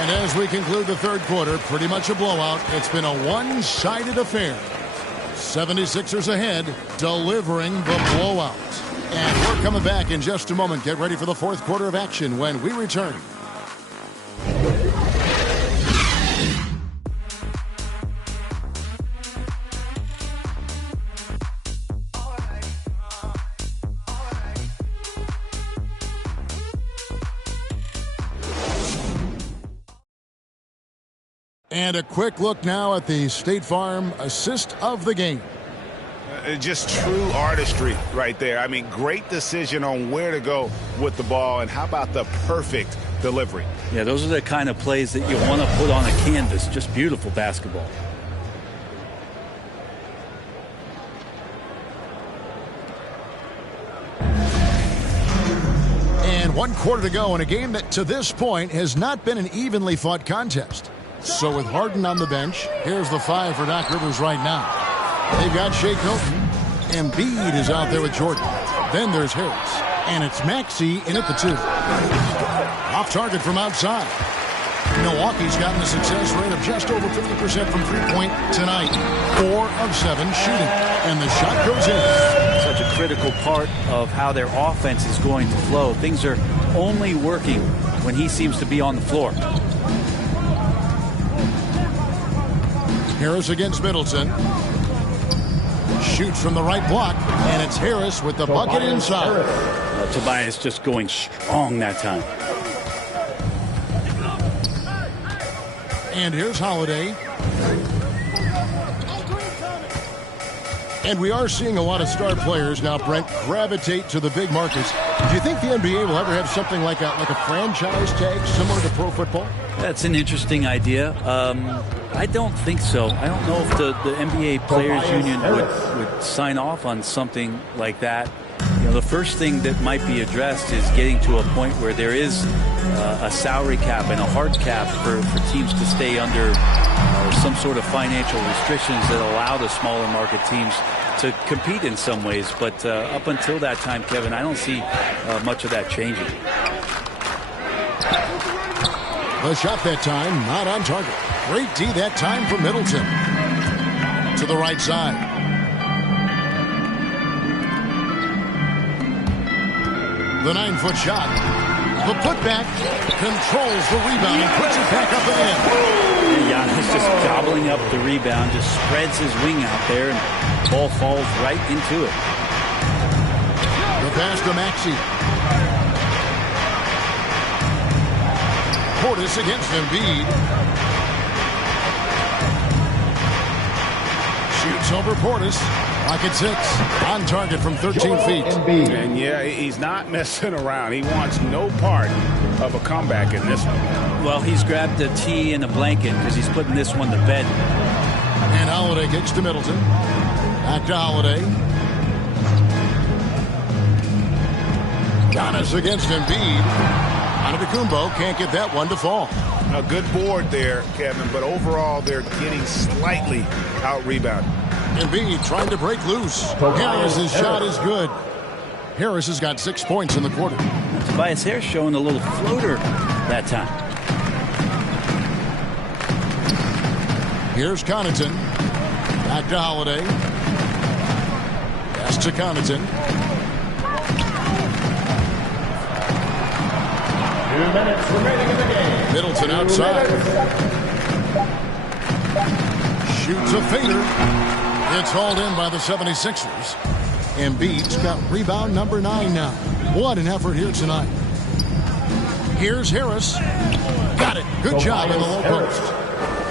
And as we conclude the third quarter, pretty much a blowout. It's been a one-sided affair. 76ers ahead, delivering the blowout. And we're coming back in just a moment. Get ready for the fourth quarter of action when we return. And a quick look now at the State Farm assist of the game. Just true artistry right there. I mean, great decision on where to go with the ball, and how about the perfect delivery? Yeah, those are the kind of plays that you want to put on a canvas. Just beautiful basketball. And 1 quarter to go in a game that to this point has not been an evenly fought contest. So with Harden on the bench, here's the 5 for Doc Rivers right now. They've got Shake Milton. Embiid is out there with Jordan. Then there's Harris. And it's Maxey in at the 2. Off target from outside. Milwaukee's gotten a success rate of just over 50% from three-point tonight. 4 of 7 shooting. And the shot goes in. Such a critical part of how their offense is going to flow. Things are only working when he seems to be on the floor. Harris against Middleton. Shoots from the right block, and it's Harris with the bucket inside. Tobias just going strong that time. And here's Holiday. And we are seeing a lot of star players now, Brent, gravitate to the big markets. Do you think the NBA will ever have something like a franchise tag similar to pro football? That's an interesting idea. I don't think so. I don't know if the NBA Players Union would sign off on something like that. You know, the first thing that might be addressed is getting to a point where there is a salary cap and a hard cap for teams to stay under some sort of financial restrictions that allow the smaller market teams to compete in some ways. But up until that time, Kevin, I don't see much of that changing. The shot that time, not on target. Great D that time for Middleton. To the right side. The 9-foot shot. The putback controls the rebound and puts it back up and in. Giannis just gobbling up the rebound, just spreads his wing out there, and ball falls right into it. The pass to Maxey. Portis against Embiid. Shoots over Portis. Pocket 6. On target from 13 feet. And yeah, he's not messing around. He wants no part of a comeback in this one. Well, he's grabbed a tee and a blanket because he's putting this one to bed. And Holiday kicks to Middleton. Back to Holiday. Giannis against Embiid. Antetokounmpo can't get that one to fall. A good board there, Kevin, but overall they're getting slightly out-rebounded. Embiid trying to break loose. Harris's shot is good. Harris has got 6 points in the quarter. Tobias Harris showing a little floater that time. Here's Connaughton. Back to Holiday. Pass to Connaughton. 2 minutes remaining in the game. Middleton outside. Shoots a fader. It's hauled in by the 76ers. Embiid's got rebound number 9 now. What an effort here tonight. Here's Harris. Got it. Good job in the low post.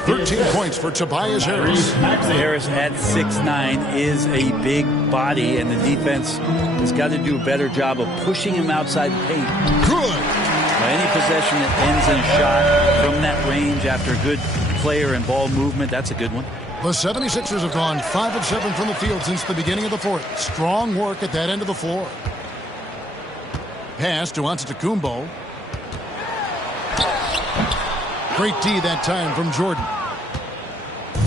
13 points for Tobias Harris. Harris at 6'9" is a big body, and the defense has got to do a better job of pushing him outside the paint. Good. Any possession that ends in a shot from that range after good player and ball movement, that's a good one. The 76ers have gone 5 of 7 from the field since the beginning of the fourth. Strong work at that end of the floor. Pass to Antetokounmpo. Great D that time from Jordan.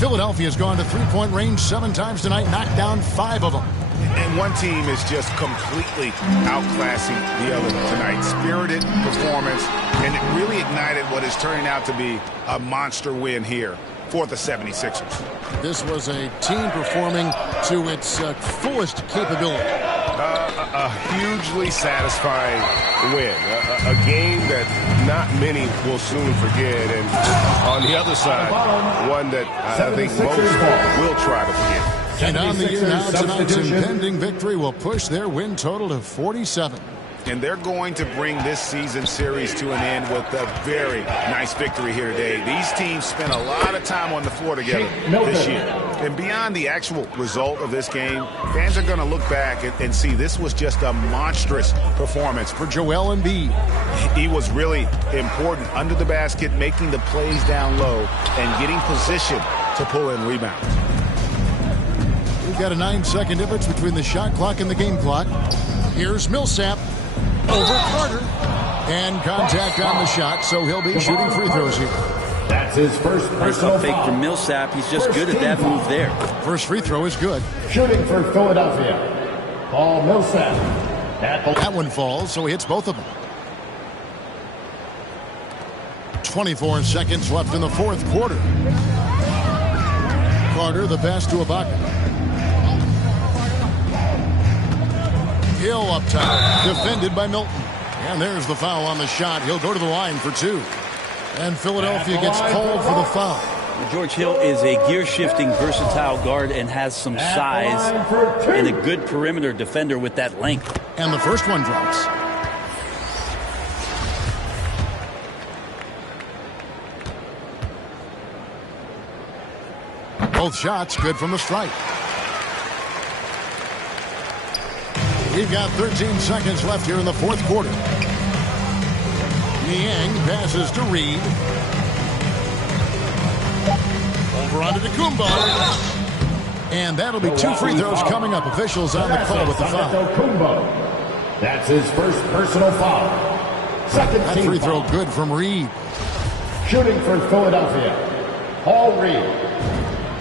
Philadelphia's gone to three-point range 7 times tonight, knocked down 5 of them. And one team is just completely outclassing the other tonight. Spirited performance, and it really ignited what is turning out to be a monster win here for the 76ers. This was a team performing to its fullest capability. A hugely satisfying win. A game that not many will soon forget. And on the other side, one that I think most will try to forget. And on the year now, tonight's impending victory will push their win total to 47. And they're going to bring this season series to an end with a very nice victory here today. These teams spent a lot of time on the floor together this year. And beyond the actual result of this game, fans are going to look back and see this was just a monstrous performance for Joel Embiid. He was really important under the basket, making the plays down low and getting position to pull in rebounds. We've got a 9-second difference between the shot clock and the game clock. Here's Millsap. Over Carter. And contact on the shot, so he'll be shooting free throws here. That's his first personal fake from Millsap. He's just good at that move there. First free throw is good. Shooting for Philadelphia, Paul Millsap. That one falls, so he hits both of them. 24 seconds left in the fourth quarter. Carter, the pass to Ibaka. Hill up top, defended by Milton. And there's the foul on the shot. He'll go to the line for two. And Philadelphia gets called for the foul. George Hill is a gear-shifting, versatile guard and has some size and a good perimeter defender with that length. And the first one drops. Both shots good from the strike. We've got 13 seconds left here in the fourth quarter. Niang passes to Reed. Over onto Kumbo. And that'll be two free throws coming up. Officials on the call with the foul. That's his first personal foul. Second that free throw good from Reed. Shooting for Philadelphia, Paul Reed.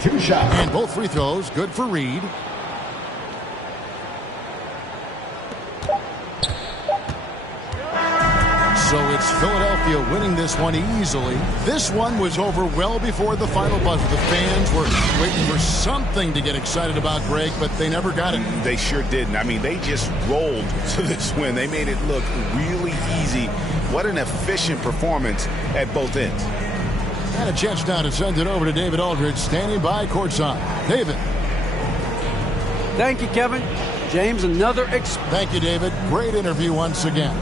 Two shots. And both free throws good for Reed. So it's Philadelphia winning this one easily. This one was over well before the final buzzer. The fans were waiting for something to get excited about, Greg, but they never got it. They sure didn't. I mean, they just rolled to this win. They made it look really easy. What an efficient performance at both ends. And a chance now to send it over to David Aldridge, standing by courtside. David. Thank you, Kevin. James, another Thank you, David. Great interview once again.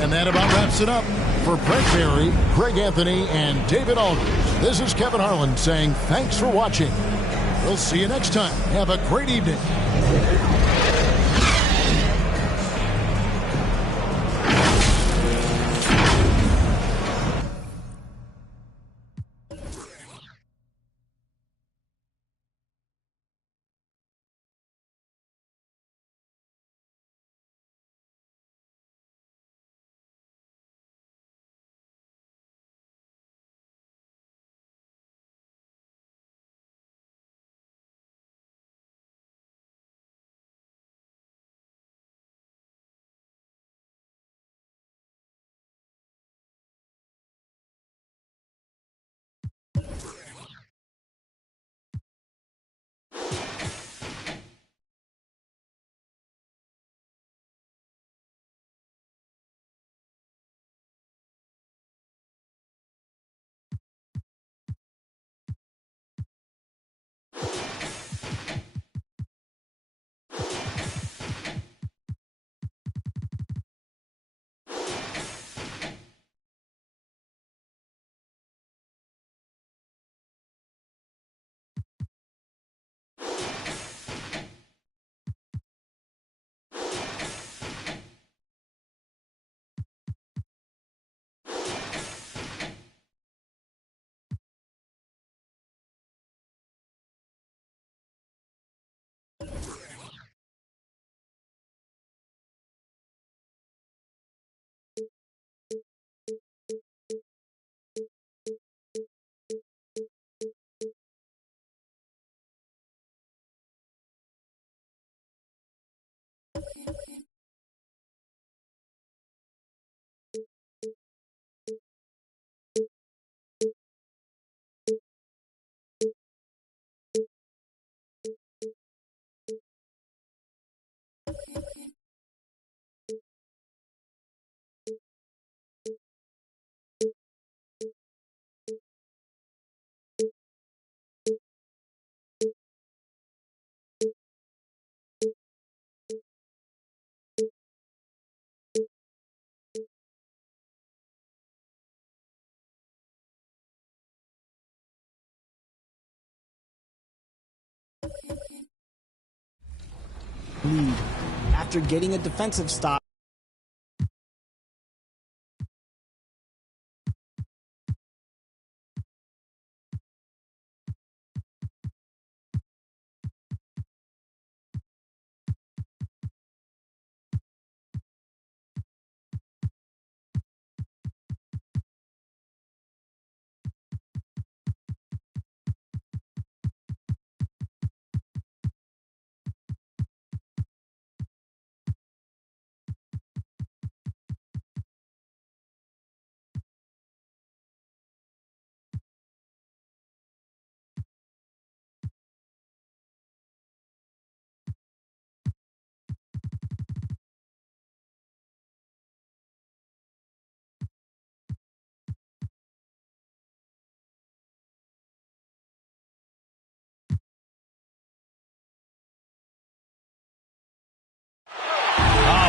And that about wraps it up. For Brent Barry, Greg Anthony, and David Aldridge, this is Kevin Harlan saying thanks for watching. We'll see you next time. Have a great evening. lead. After getting a defensive stop,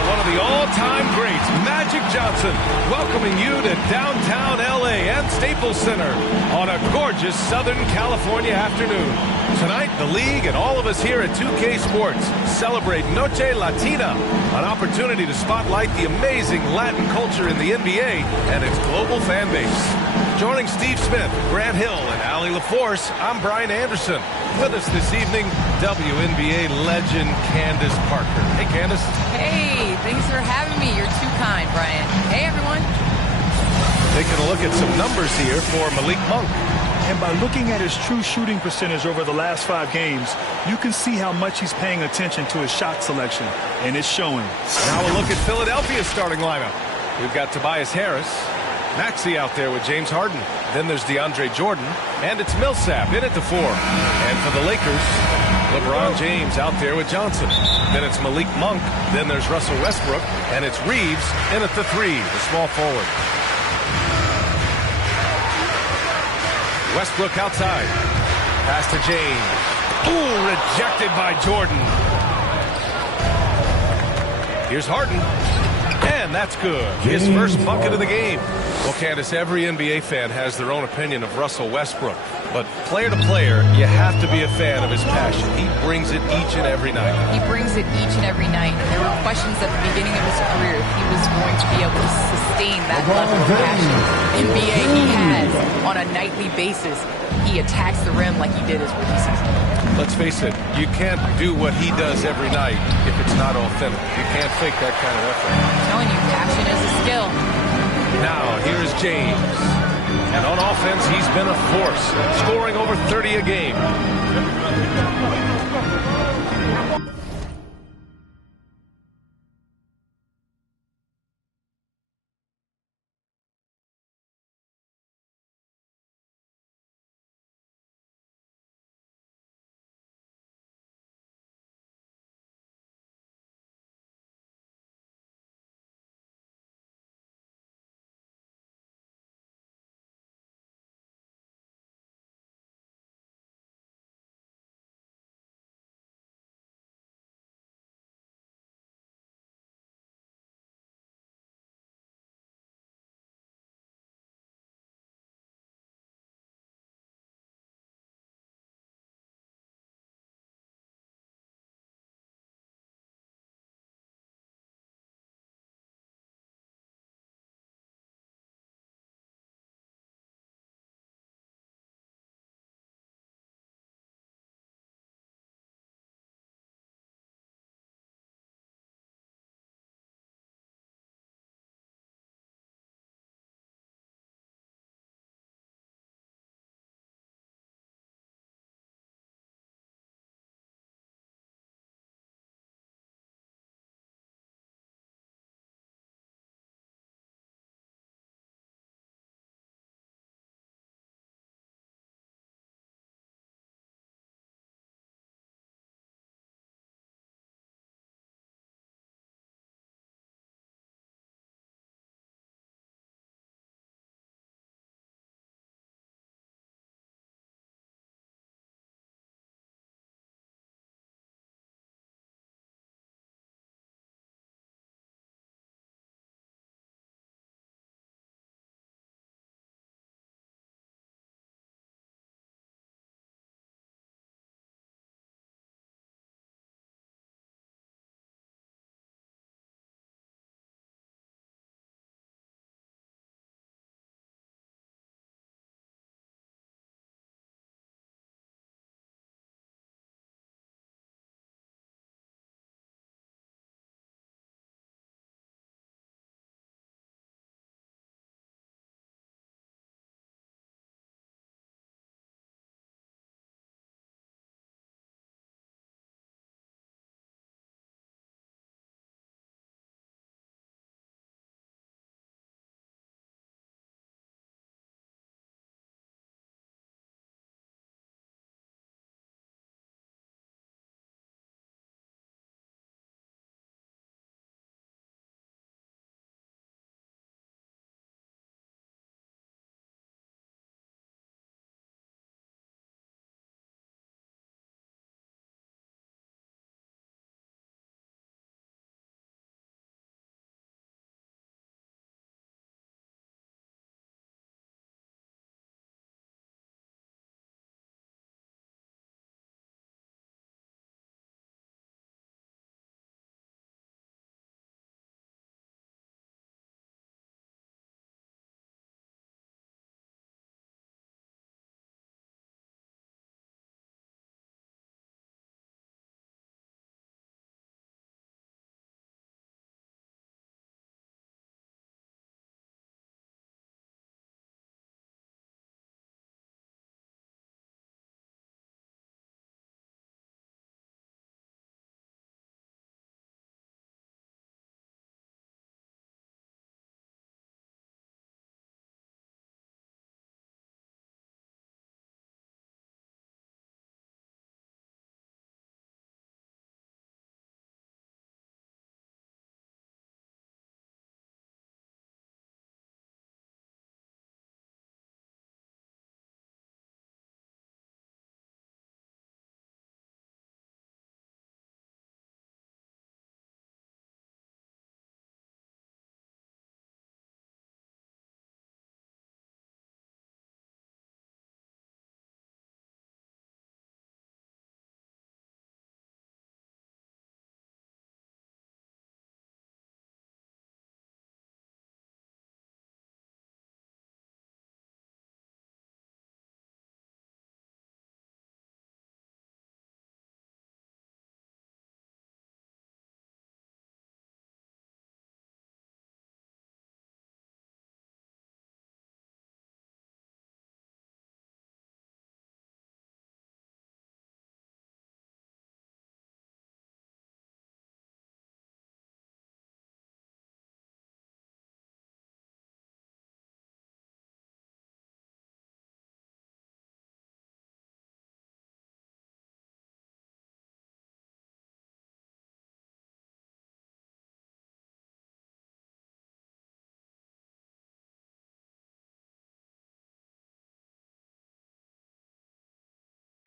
One of the all-time greats, Magic Johnson, welcoming you to downtown L.A. and Staples Center on a gorgeous Southern California afternoon. Tonight, the league and all of us here at 2K Sports celebrate Noche Latina, an opportunity to spotlight the amazing Latin culture in the NBA and its global fan base. Joining Steve Smith, Grant Hill, and Allie LaForce, I'm Brian Anderson. With us this evening, WNBA legend Candace Parker. Hey, Candace. Hey, thanks for having me. You're too kind, Brian. Hey, everyone. Taking a look at some numbers here for Malik Monk. And by looking at his true shooting percentage over the last 5 games, you can see how much he's paying attention to his shot selection, and it's showing. Now a look at Philadelphia's starting lineup. We've got Tobias Harris, Maxey out there with James Harden. Then there's DeAndre Jordan, and it's Millsap in at the 4. And for the Lakers, LeBron James out there with Johnson. Then it's Malik Monk. Then there's Russell Westbrook, and it's Reeves in at the 3, the small forward. Westbrook outside. Pass to James. Ooh, rejected by Jordan. Here's Harden. And that's good. His first bucket of the game. Well, Candace, every NBA fan has their own opinion of Russell Westbrook. But player to player, you have to be a fan of his passion. He brings it each and every night. He brings it each and every night. There were questions at the beginning of his career if he was going to be able to sustain that level of passion. NBA he has on a nightly basis. He attacks the rim like he did his rookie season. Let's face it, you can't do what he does every night if it's not authentic. You can't fake that kind of effort. I'm telling you, passion is a skill. Now, here's James. And on offense, he's been a force, scoring over 30 a game.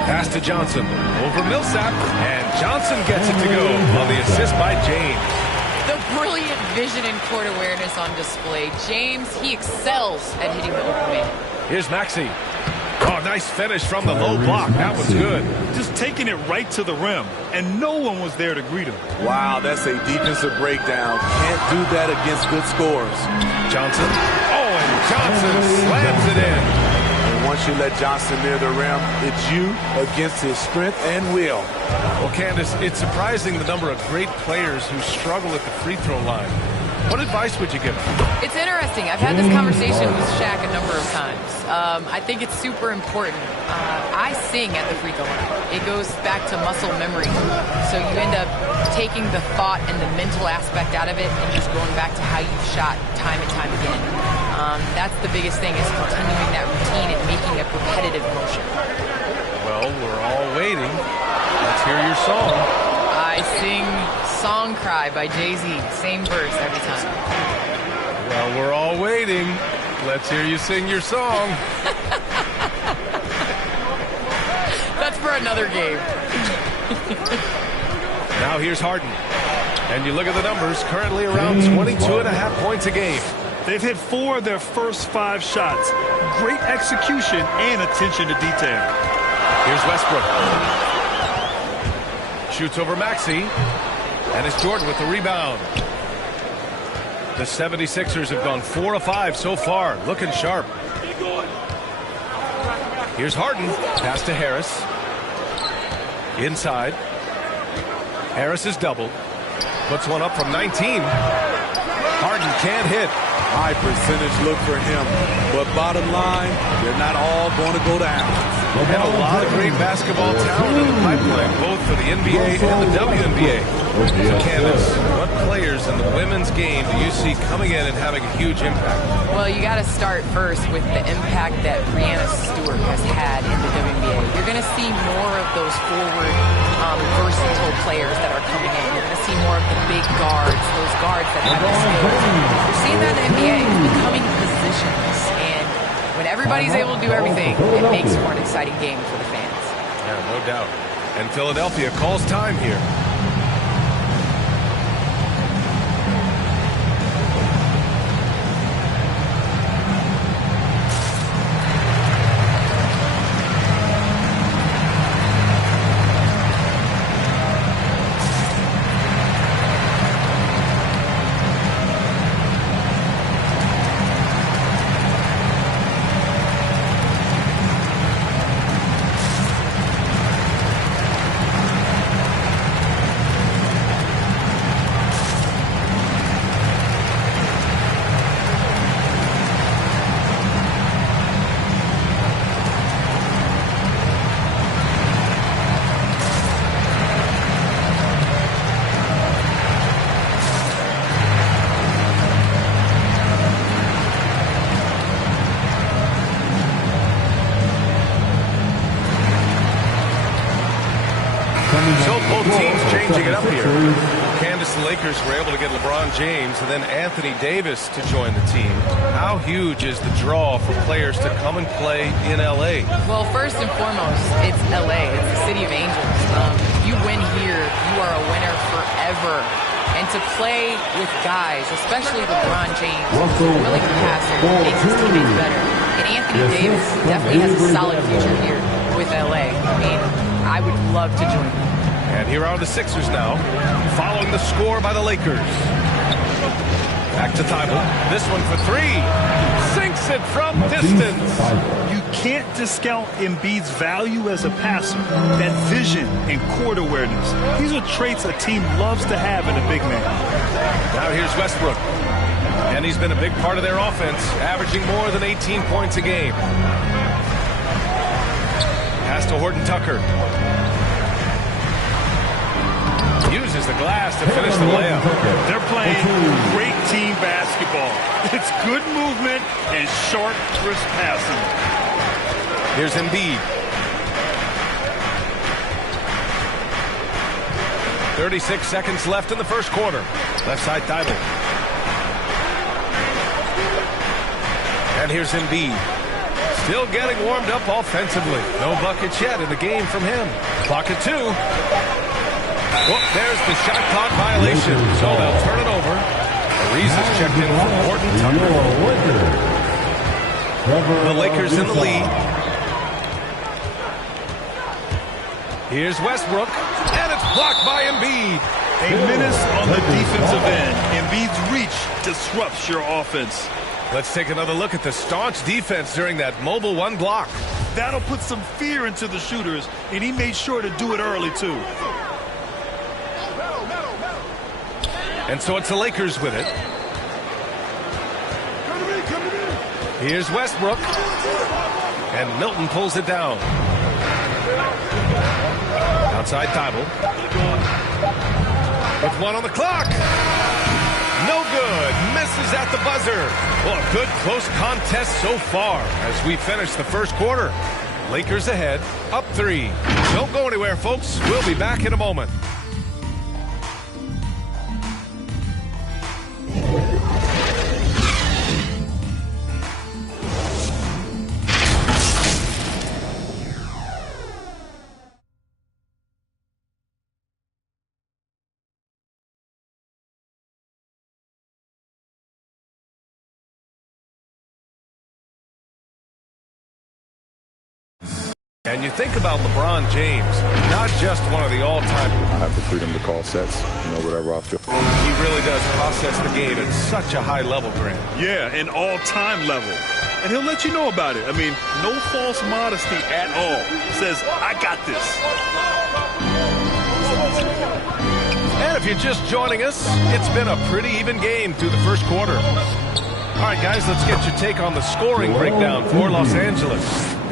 Pass to Johnson. Over Millsap. And Johnson gets it to go on the assist by James. The brilliant vision and court awareness on display. James, he excels at hitting the open man. Here's Maxey. Oh, nice finish from the low block. That was good. Just taking it right to the rim, and no one was there to greet him. Wow, that's a defensive breakdown. Can't do that against good scores. Johnson. Oh, and Johnson slams it in. And once you let Johnson near the rim, it's you against his strength and will. Well, Candace, it's surprising the number of great players who struggle at the free throw line. What advice would you give him? It's interesting. I've had this conversation with Shaq a number of times. I think it's super important. I sing at the free throw line. It goes back to muscle memory. So you end up taking the thought and the mental aspect out of it and just going back to how you've shot time and time again. That's the biggest thing, is continuing that routine and making a repetitive motion. Well, we're all waiting. Let's hear your song. I sing Song Cry by Jay-Z. Same verse every time. Well, we're all waiting. Let's hear you sing your song. That's for another game. Now here's Harden. And you look at the numbers, currently around 22.5 points a game. They've hit 4 of their first 5 shots. Great execution and attention to detail. Here's Westbrook. Shoots over Maxey. And it's Jordan with the rebound. The 76ers have gone 4 of 5 so far. Looking sharp. Here's Harden. Pass to Harris. Inside. Harris is doubled. Puts one up from 19. Harden can't hit. High percentage look for him. But bottom line, they're not all going to go down. And a lot of great basketball talent in the pipeline, both for the NBA and the WNBA. So Candace, what players in the women's game do you see coming in and having a huge impact? Well, you got to start first with the impact that Breanna Stewart has had in the WNBA. You're going to see more of those forward, versatile players that are coming in. You're going to see more of the big guards, those guards that have the skills. You're seeing that in the NBA. It's becoming positions, and when everybody's able to do everything, it makes for an exciting game for the fans. Yeah, no doubt. And Philadelphia calls time here. So both teams changing it up here. Candace, the Lakers were able to get LeBron James and then Anthony Davis to join the team. How huge is the draw for players to come and play in L.A.? Well, first and foremost, it's L.A. It's the city of angels. You win here, you are a winner forever. And to play with guys, especially LeBron James, who's a willing passer, makes his teammates better. And Anthony Davis definitely has a solid future here with L.A. I mean, I would love to join them. And here are the Sixers now, following the score by the Lakers. Back to Thibault. This one for 3. Sinks it from distance. You can't discount Embiid's value as a passer. That vision and court awareness. These are traits a team loves to have in a big man. Now here's Westbrook. And he's been a big part of their offense, averaging more than 18 points a game. Pass to Horton Tucker. Uses the glass to finish the layup. They're playing great team basketball. It's good movement and sharp, crisp passing. Here's Embiid. 36 seconds left in the first quarter. Left side Thibault. And here's Embiid. Still getting warmed up offensively. No buckets yet in the game from him. Clock at 2. Oh, there's the shot clock violation. So they'll turn it over. Ariza's checked in for Morton Tucker. The Lakers in the lead. Here's Westbrook, and it's blocked by Embiid. A menace on the defensive end. Embiid's reach disrupts your offense. Let's take another look at the staunch defense during that mobile 1 block. That'll put some fear into the shooters, and he made sure to do it early, too. And so it's the Lakers with it. Here's Westbrook. And Milton pulls it down. Outside Thibault. With 1 on the clock. No good. Misses at the buzzer. Well, a good close contest so far as we finish the first quarter. Lakers ahead, up 3. Don't go anywhere, folks. We'll be back in a moment. And you think about LeBron James, not just one of the all-time. I have the freedom to call sets, whatever I feel. He really does process the game at such a high level, Grant. Yeah, an all-time level. And he'll let you know about it. I mean, no false modesty at all. Says, I got this. And if you're just joining us, it's been a pretty even game through the first quarter. All right, guys, let's get your take on the scoring breakdown for Los Angeles.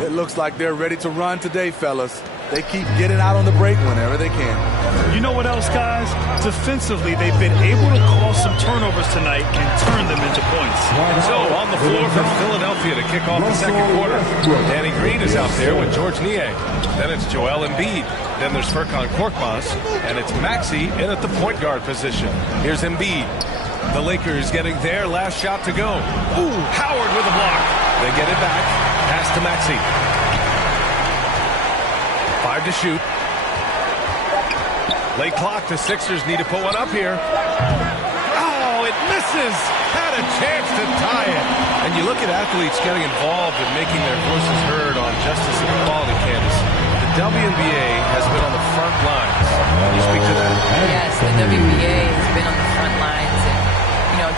It looks like they're ready to run today, fellas. They keep getting out on the break whenever they can. You know what else, guys? Defensively, they've been able to cause some turnovers tonight and turn them into points. So on the floor for Philadelphia to kick off the second quarter. Danny Green is out there with George Niang. Then it's Joel Embiid. Then there's Furkan Korkmaz. And it's Maxey in at the point guard position. Here's Embiid. The Lakers getting their last shot to go. Ooh, Howard with a block. They get it back. Pass to Maxey. 5 to shoot. Late clock. The Sixers need to put one up here. Oh, it misses. Had a chance to tie it. And you look at athletes getting involved in making their voices heard on justice and equality campus. The WNBA has been on the front lines. Can you speak to that? Yes, the WNBA has been on the front lines.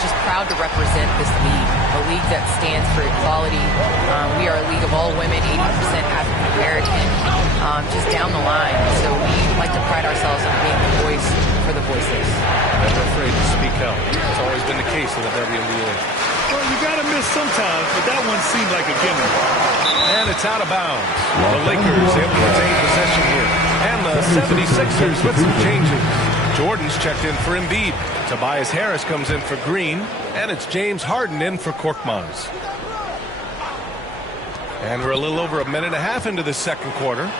Just proud to represent this league, a league that stands for equality. We are a league of all women, 80% African American, just down the line. So we like to pride ourselves on being the voice for the voiceless. Never afraid to speak out. It's always been the case in the WNBA. Well, you got to miss sometimes, but that one seemed like a gimmick. And it's out of bounds. The Lakers able to retain possession here. And the 76ers with some changes. Jordan's checked in for Embiid. Tobias Harris comes in for Green. And it's James Harden in for Korkmaz. And we're a little over a minute and a half into the second quarter.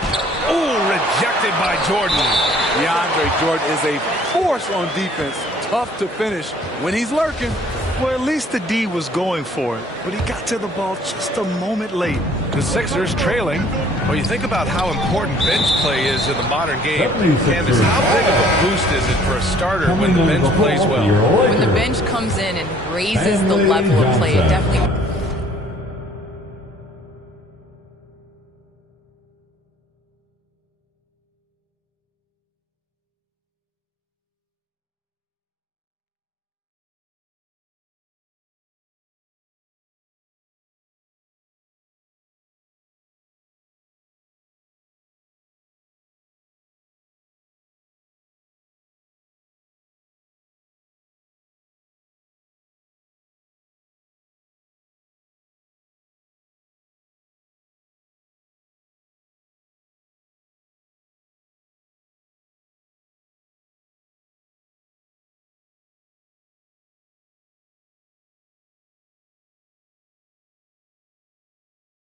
Oh, rejected by Jordan. DeAndre Jordan is a force on defense. Tough to finish when he's lurking. Well, at least the D was going for it, but he got to the ball just a moment late. The Sixers trailing. Well, you think about how important bench play is in the modern game. Candace, how big of a boost is it for a starter when the bench plays well? When the bench comes in and raises the level of play, it definitely...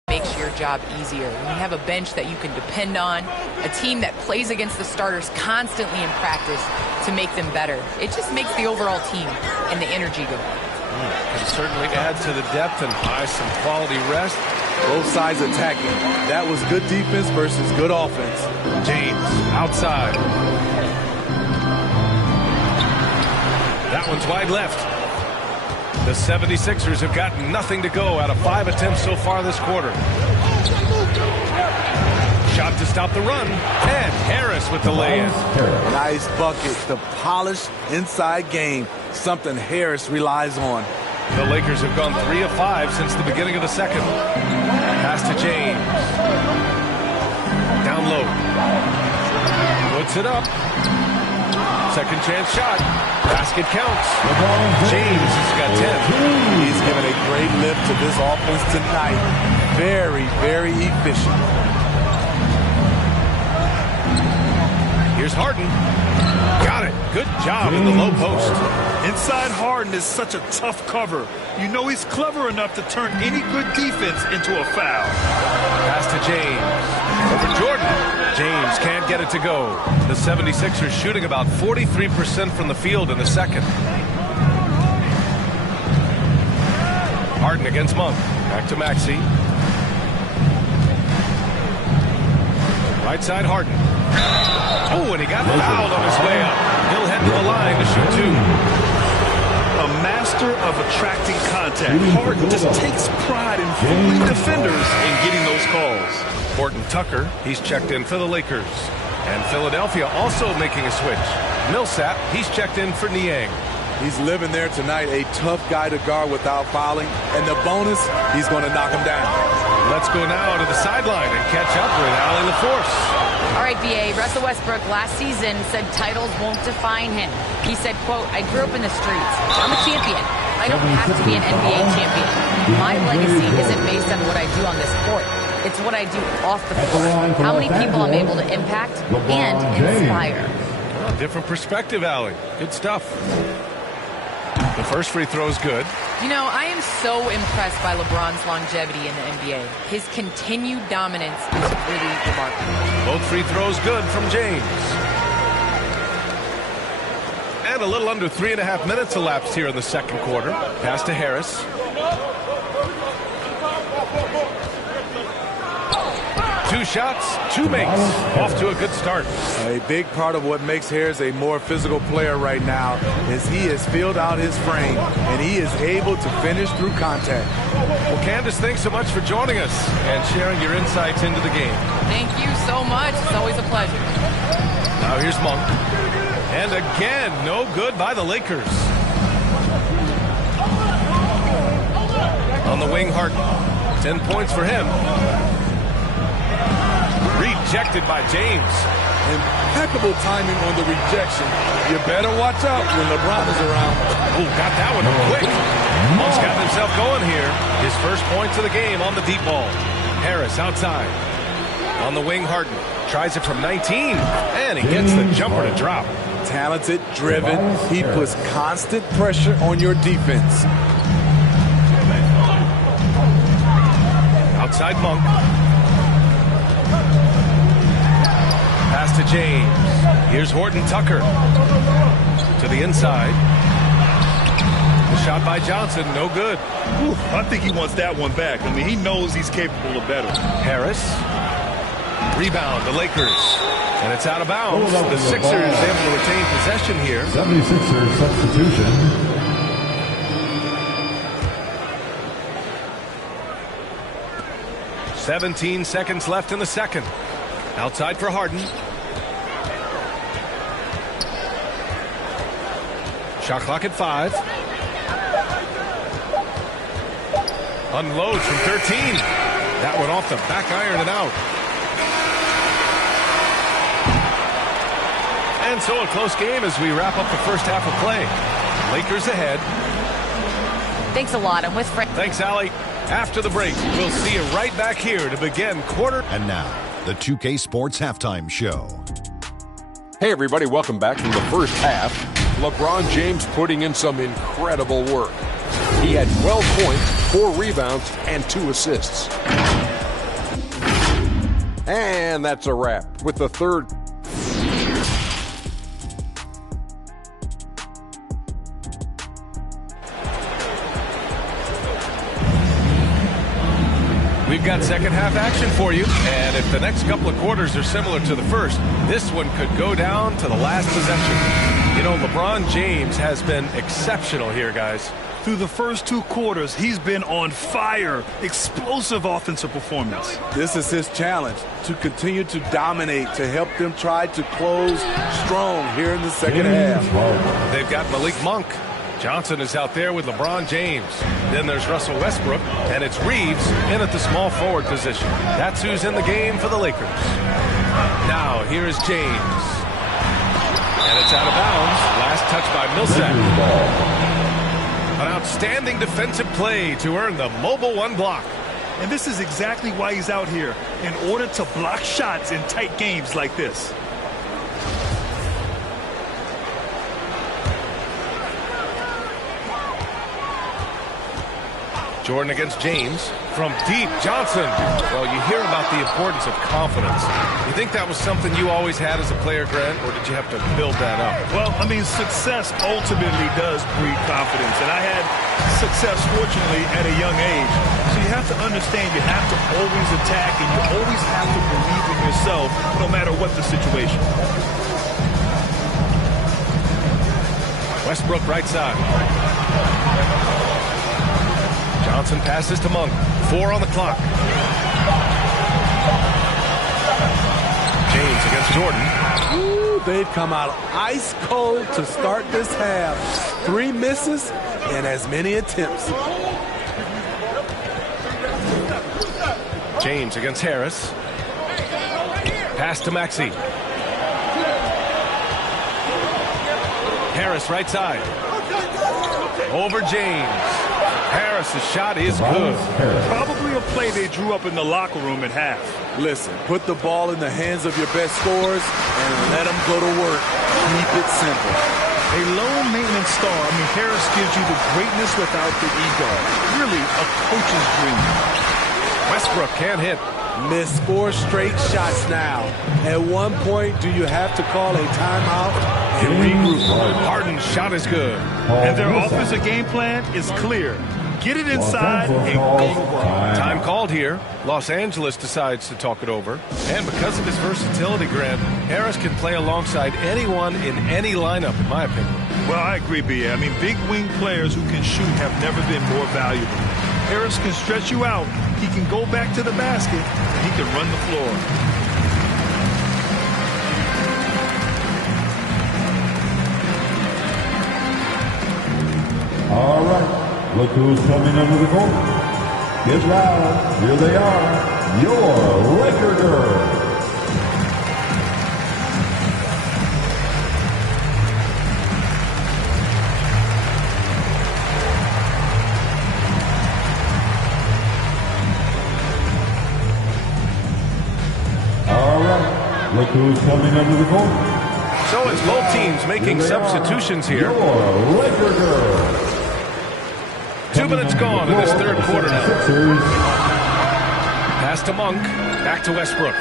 makes your job easier. When you have a bench that you can depend on, a team that plays against the starters constantly in practice to make them better, it just makes the overall team and the energy go. Can certainly add to the depth and buy some quality rest. Both sides attacking. That was good defense versus good offense. James outside. That one's wide left. The 76ers have got nothing to go out of 5 attempts so far this quarter. Shot to stop the run. And Harris with the lay-in. Nice bucket. The polished inside game. Something Harris relies on. The Lakers have gone 3 of 5 since the beginning of the second. Pass to James. Down low. Puts it up. Second chance shot. Basket counts. James has got 10. He's given a great lift to this offense tonight. Very, very efficient. Here's Harden. Got it. Good job in the low post. Inside Harden is such a tough cover. You know he's clever enough to turn any good defense into a foul. Pass to James. Over Jordan. James can't get it to go. The 76ers shooting about 43% from the field in the second. Harden against Monk. Back to Maxey. Right side Harden. Oh, and he got fouled on his way up. He'll head to the line to shoot 2. A master of attracting contact. Harden just takes pride in fooling defenders and getting those calls. Horton Tucker, he's checked in for the Lakers. And Philadelphia also making a switch. Millsap, he's checked in for Niang. He's living there tonight, a tough guy to guard without fouling. And the bonus, he's going to knock him down. Let's go now to the sideline and catch up with Allie LaForce. All right, B.A. Russell Westbrook last season said titles won't define him. He said, quote, I grew up in the streets. I'm a champion. I don't have to be an NBA champion. My legacy isn't based on what I do on this court. It's what I do off the court. How many people I'm able to impact and inspire. Well, different perspective, Allie. Good stuff. The first free throw is good. You know, I am so impressed by LeBron's longevity in the NBA. His continued dominance is really remarkable. Both free throws good from James. And a little under 3.5 minutes elapsed here in the second quarter. Pass to Harris. Two shots, 2 makes. Off to a good start. A big part of what makes Harris a more physical player right now is he has filled out his frame, and he is able to finish through contact. Well, Candace, thanks so much for joining us and sharing your insights into the game. Thank you so much. It's always a pleasure. Now here's Monk. And again, no good by the Lakers. On the wing, Harden. 10 points for him. Rejected by James. Impeccable timing on the rejection. You better watch out when LeBron is around. Oh, got that one quick. Monk's got himself going here. His first points of the game on the deep ball. Harris outside. On the wing, Harden. Tries it from 19. And he gets the jumper to drop. Talented, driven. He puts constant pressure on your defense. Outside Monk. Pass to James. Here's Horton Tucker. To the inside. The shot by Johnson, no good. Ooh, I think he wants that one back. I mean, he knows he's capable of better. Harris. Rebound, the Lakers. And it's out of bounds. The Sixers able to retain possession here. 76ers substitution. "17 seconds left in the second. Outside for Harden. Shot clock at 5. Unloads from 13. That one off the back iron and out. And so a close game as we wrap up the first half of play. Lakers ahead. Thanks a lot. I'm with Frank. Thanks, Allie. After the break, we'll see you right back here to begin quarter. And now, the 2K Sports Halftime Show. Hey, everybody. Welcome back from the first half. LeBron James putting in some incredible work. He had 12 points, 4 rebounds, and 2 assists. And that's a wrap with the third. We've got second half action for you, and if the next couple of quarters are similar to the first, this one could go down to the last possession. You know, LeBron James has been exceptional here, guys. Through the first 2 quarters, he's been on fire. Explosive offensive performance. This is his challenge, to continue to dominate, to help them try to close strong here in the second half. They've got Malik Monk. Johnson is out there with LeBron James. Then there's Russell Westbrook, and it's Reeves in at the small forward position. That's who's in the game for the Lakers. Now, here's James. And it's out of bounds. Last touch by Millsap. An outstanding defensive play to earn the mobile 1 block. And this is exactly why he's out here, in order to block shots in tight games like this. Jordan against James. From deep, Johnson. Well, you hear about the importance of confidence. You think that was something you always had as a player, Grant, or did you have to build that up? Well, I mean, success ultimately does breed confidence. And I had success, fortunately, at a young age. So you have to understand you have to always attack, and you always have to believe in yourself, no matter what the situation. Westbrook right side. Johnson passes to Monk. 4 on the clock. James against Jordan. Ooh, they've come out ice cold to start this half. 3 misses and as many attempts. James against Harris. Pass to Maxey. Harris right side. Over James. Harris's shot is good. Probably a play they drew up in the locker room at half. Listen, put the ball in the hands of your best scorers and let them go to work. Keep it simple. A low maintenance star. I mean, Harris gives you the greatness without the ego. Really a coach's dream. Westbrook can't hit. Missed 4 straight shots now. At one point, do you have to call a timeout and regroup? Harden's shot is good. And their offensive game plan is clear. Get it inside and go to work. Time called here. Los Angeles decides to talk it over. And because of his versatility, Grant, Harris can play alongside anyone in any lineup, in my opinion. Well, I agree, B.A. I mean, big wing players who can shoot have never been more valuable. Harris can stretch you out. He can go back to the basket. And he can run the floor. All right. Look who's coming under the court. Get loud. Here they are. Your Laker girls. All right. Look who's coming under the court. So it's both teams making substitutions here. Your Laker girls. 2 minutes gone in this third quarter now. Pass to Monk. Back to Westbrook.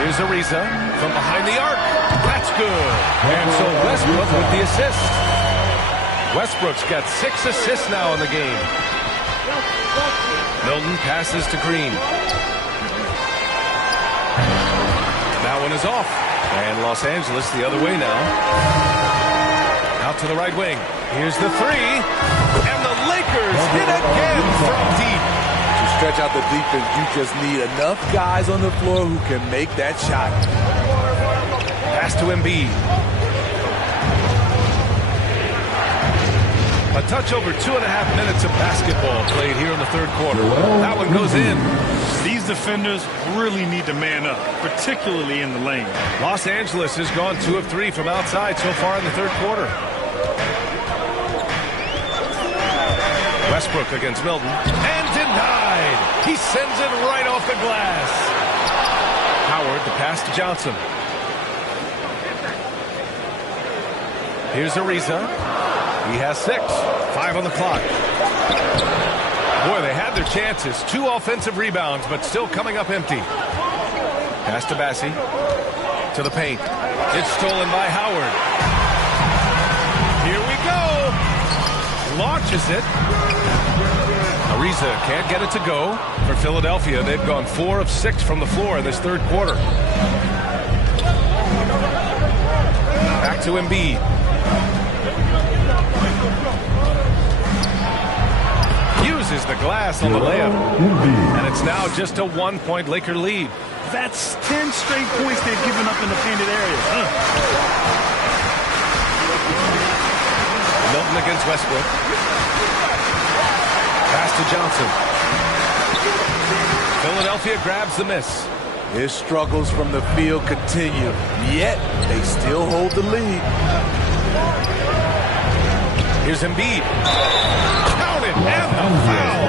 Here's Ariza from behind the arc. That's good. And so Westbrook with the assist. Westbrook's got 6 assists now in the game. Milton passes to Green. That one is off. And Los Angeles the other way now. Out to the right wing. Here's the 3. And the Lakers hit again from deep. To stretch out the defense, you just need enough guys on the floor who can make that shot. Pass to Embiid. A touch over 2.5 minutes of basketball played here in the third quarter. That one goes in. These defenders really need to man up, particularly in the lane. Los Angeles has gone 2 of 3 from outside so far in the third quarter. Westbrook against Milton. And denied. He sends it right off the glass. Howard, the pass to Johnson. Here's Ariza. He has 6. 5 on the clock. Boy, they had their chances. 2 offensive rebounds, but still coming up empty. Pass to Bassie. To the paint. It's stolen by Howard. Here we go. Launches it. Ariza can't get it to go. For Philadelphia, they've gone 4 of 6 from the floor in this third quarter. Back to Embiid. Uses the glass on the layup. And it's now just a 1-point Laker lead. That's 10 straight points they've given up in the painted area. Milton against Westbrook. Pass to Johnson. Philadelphia grabs the miss. His struggles from the field continue, yet they still hold the lead. Here's Embiid. Counted and the foul.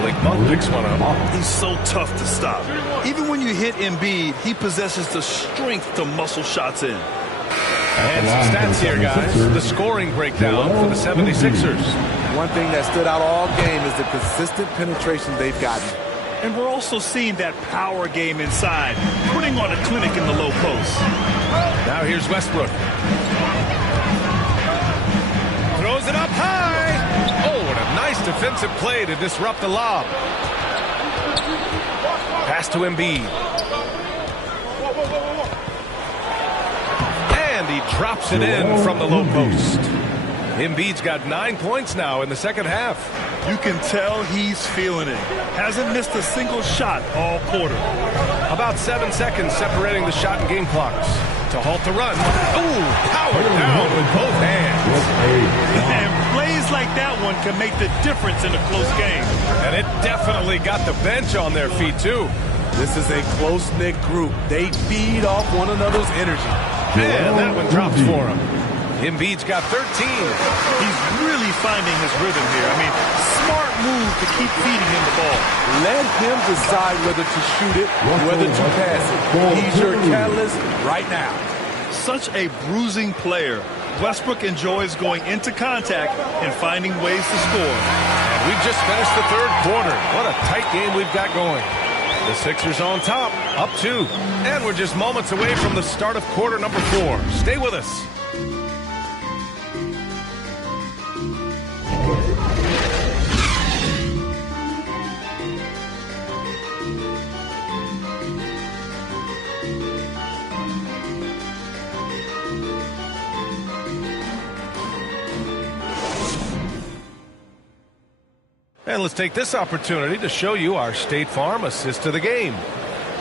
Malik Monk picks one up. He's so tough to stop. Even when you hit Embiid, he possesses the strength to muscle shots in. And some stats here, guys. The scoring breakdown for the 76ers. One thing that stood out all game is the consistent penetration they've gotten. And we're also seeing that power game inside, putting on a clinic in the low post. Now here's Westbrook. Throws it up high. Oh, and a nice defensive play to disrupt the lob. Pass to Embiid. And he drops it in from the low post. Embiid's got 9 points now in the second half. You can tell he's feeling it. Hasn't missed a single shot all quarter. About 7 seconds separating the shot and game clocks. To halt the run. Ooh, powered down with both hands. And plays like that one can make the difference in a close game. And it definitely got the bench on their feet, too. This is a close-knit group. They feed off one another's energy. And that one drops for him. Embiid's got 13. He's really finding his rhythm here. I mean, smart move to keep feeding him the ball. Let him decide whether to shoot it, whether to pass it. He's your catalyst right now. Such a bruising player. Westbrook enjoys going into contact and finding ways to score. And we've just finished the third quarter. What a tight game we've got going. The Sixers on top, up 2. And we're just moments away from the start of quarter number 4. Stay with us. And let's take this opportunity to show you our State Farm assist to the game.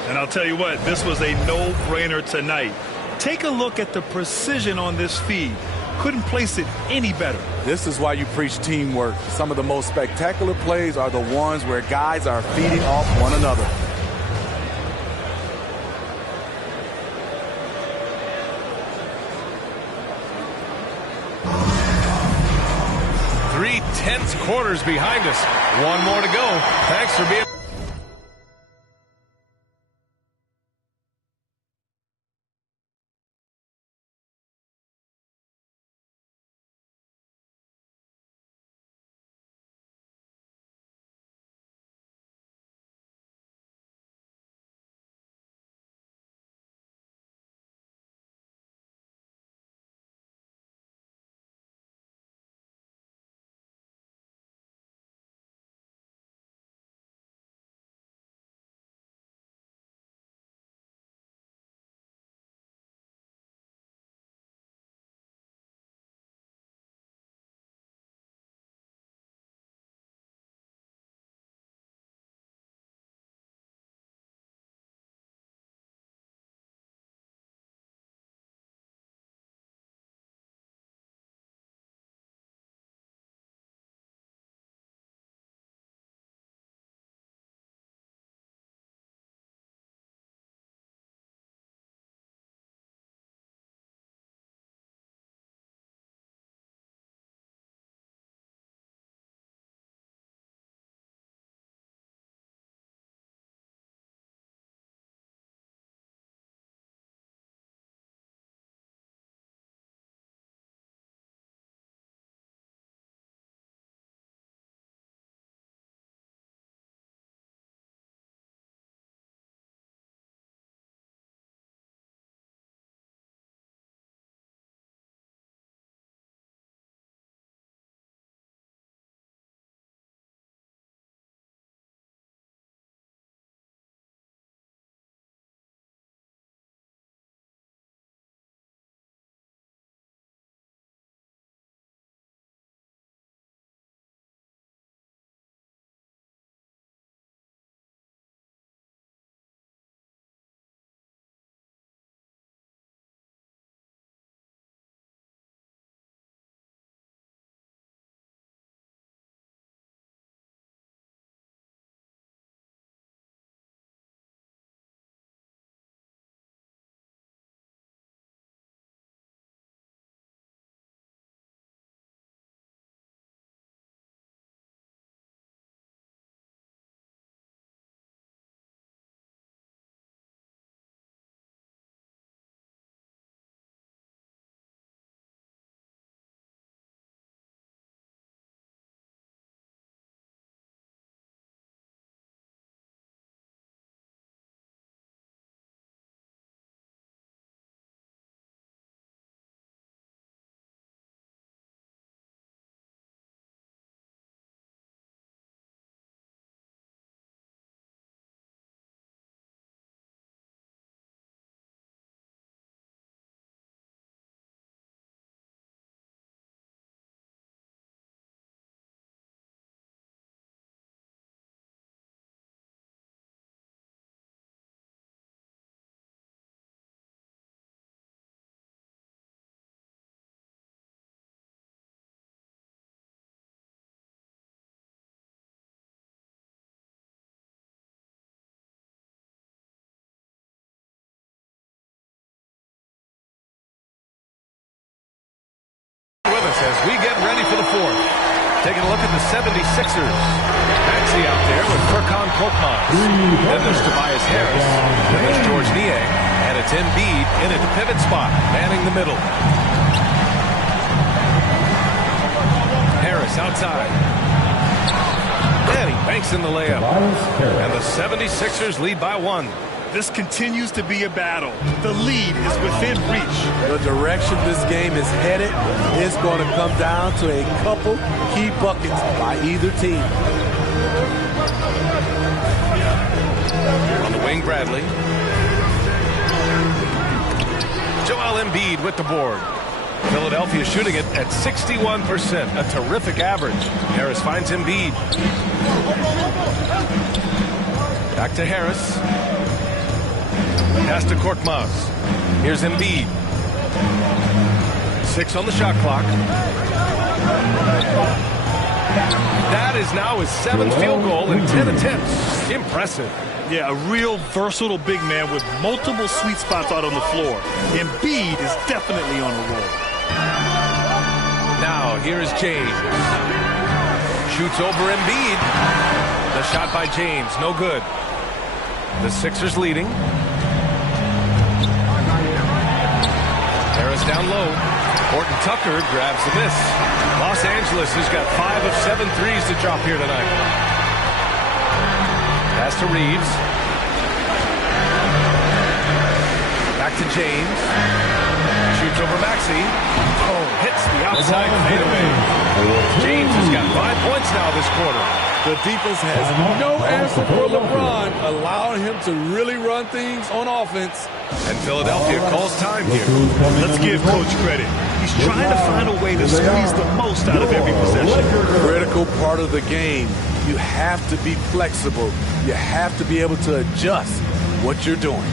And I'll tell you what, this was a no-brainer tonight. Take a look at the precision on this feed. Couldn't place it any better. This is why you preach teamwork. Some of the most spectacular plays are the ones where guys are feeding off one another. Three tense quarters behind us. One more to go. Thanks for being as we get ready for the fourth. Taking a look at the 76ers. Maxey out there with Furkan Korkmaz. Then there's Tobias Harris. Then there's George Niang. And it's Embiid in at the pivot spot, manning the middle. Harris outside. And he banks in the layup. And the 76ers lead by 1. This continues to be a battle. The lead is within reach. The direction this game is headed is going to come down to a couple key buckets by either team. On the wing, Bradley. Joel Embiid with the board. Philadelphia shooting it at 61%, a terrific average. Harris finds Embiid. Back to Harris. Pass to Korkmaz. Here's Embiid. 6 on the shot clock. That is now his 7th field goal in 10 attempts. Impressive. Yeah, a real versatile big man with multiple sweet spots out on the floor. Embiid is definitely on a roll. Now, here is James. Shoots over Embiid. The shot by James, no good. The Sixers leading. Harris down low. Horton Tucker grabs the miss. Los Angeles has got 5 of 7 threes to drop here tonight. Pass to Reeves. Back to James. Shoots over Maxey. Oh, hits the outside fadeaway. James has got 5 points now this quarter. The defense has no answer for LeBron, allowing him to really run things on offense. And Philadelphia calls time here. Let's give Coach credit. He's trying to find a way to squeeze the most out of every possession. Critical part of the game. You have to be flexible. You have to be able to adjust what you're doing.